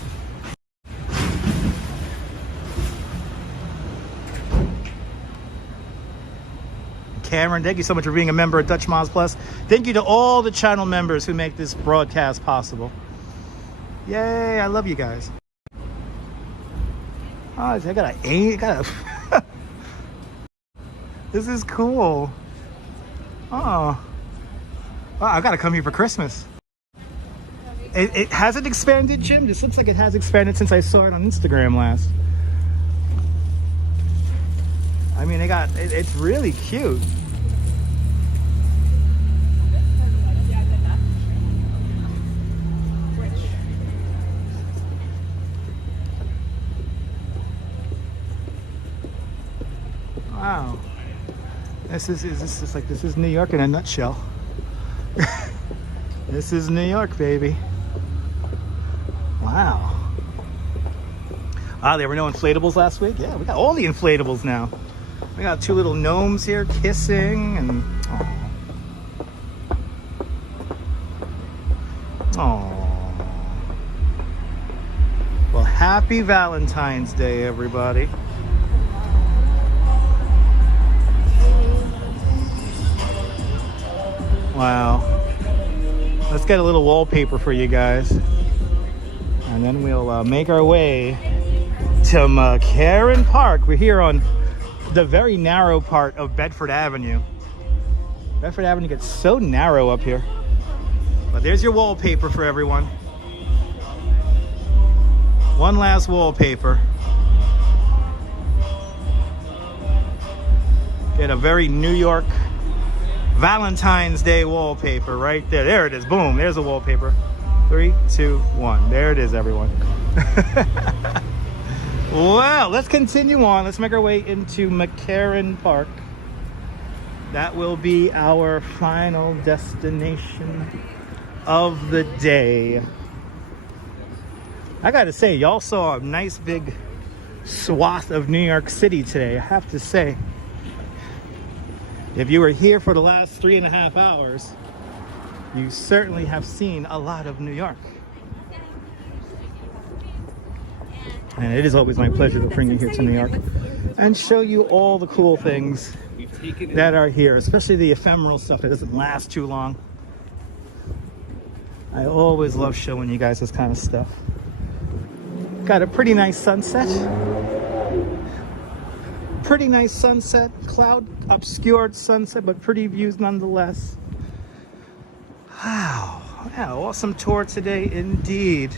Cameron, thank you so much for being a member of Dutch Miles Plus. Thank you to all the channel members who make this broadcast possible. Yay, I love you guys. Oh, I got a This is cool. Oh. Wow, I gotta come here for Christmas. It hasn't expanded, Jim. This looks like it has expanded since I saw it on Instagram last. I mean, it's really cute. Wow. This is New York in a nutshell. This is New York, baby. Wow. Ah, there were no inflatables last week? Yeah, we got all the inflatables now. We got 2 little gnomes here kissing and oh. Well, happy Valentine's Day, everybody. Wow. Let's get a little wallpaper for you guys. And then we'll make our way to McCarran Park. We're here on the very narrow part of Bedford Avenue. Bedford Avenue gets so narrow up here. But there's your wallpaper for everyone. One last wallpaper. Get a very New York Valentine's Day wallpaper right there. There it is. Boom. There's the wallpaper. 3, 2, 1. There it is, everyone. Well, let's continue on. Let's make our way into McCarran Park. That will be our final destination of the day. I gotta say, y'all saw a nice big swath of New York City today. I have to say, if you were here for the last 3.5 hours, you certainly have seen a lot of New York. And it is always my pleasure to bring you here to New York and show you all the cool things that are here, especially the ephemeral stuff that doesn't last too long. I always love showing you guys this kind of stuff. Got a pretty nice sunset. Pretty nice sunset, cloud obscured sunset, but pretty views nonetheless. Wow, yeah, awesome tour today indeed.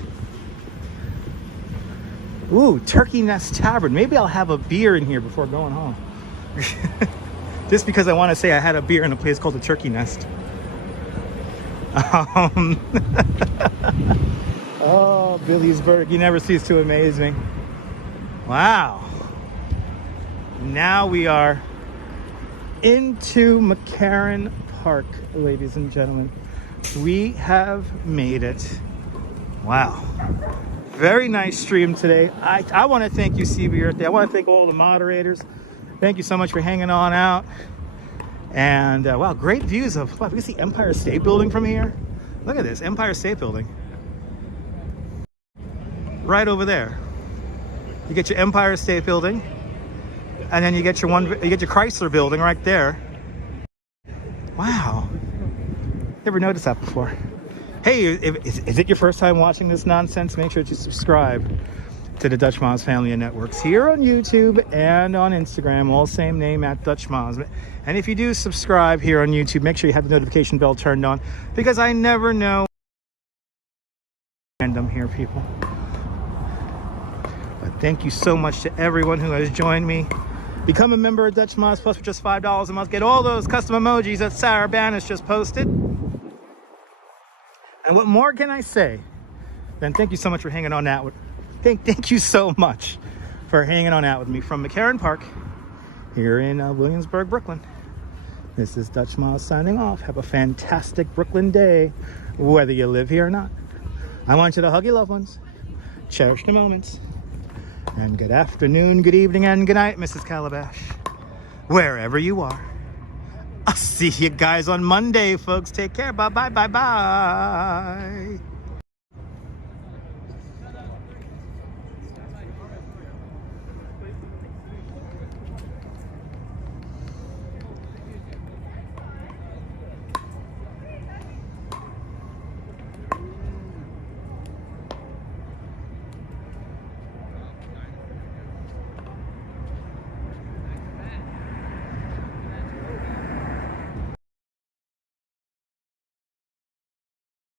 Ooh, Turkey Nest Tavern. Maybe I'll have a beer in here before going home. Just because I want to say I had a beer in a place called the Turkey Nest. Oh, Williamsburg, you never cease to amaze me. Wow. Now we are into McCarran Park, ladies and gentlemen. We have made it. Wow. Very nice stream today. I want to thank you, CB Earth Day. I want to thank all the moderators. Thank you so much for hanging on out. And wow, great views of, wow, we can see Empire State Building from here. Look at this, Empire State Building. Right over there. You get your Empire State Building, and then you get your Chrysler Building right there. Wow. Never noticed that before. Hey, is it your first time watching this nonsense? Make sure to subscribe to the Dutch Moz Family of Networks here on YouTube and on Instagram, all same name at Dutch Moz. And if you do subscribe here on YouTube, make sure you have the notification bell turned on, because I never know random here, people. But thank you so much to everyone who has joined me. Become a member of Dutch Moz Plus for just $5 a month. Get all those custom emojis that Sarah Bannis just posted. And what more can I say than thank you so much for hanging on out with thank you so much for hanging on out with me from McCarran Park here in Williamsburg, Brooklyn. This is Dutch Moz signing off. Have a fantastic Brooklyn day, whether you live here or not. I want you to hug your loved ones, cherish the moments, and good afternoon, good evening, and good night, Mrs. Calabash, wherever you are. I'll see you guys on Monday, folks. Take care. Bye-bye, bye-bye.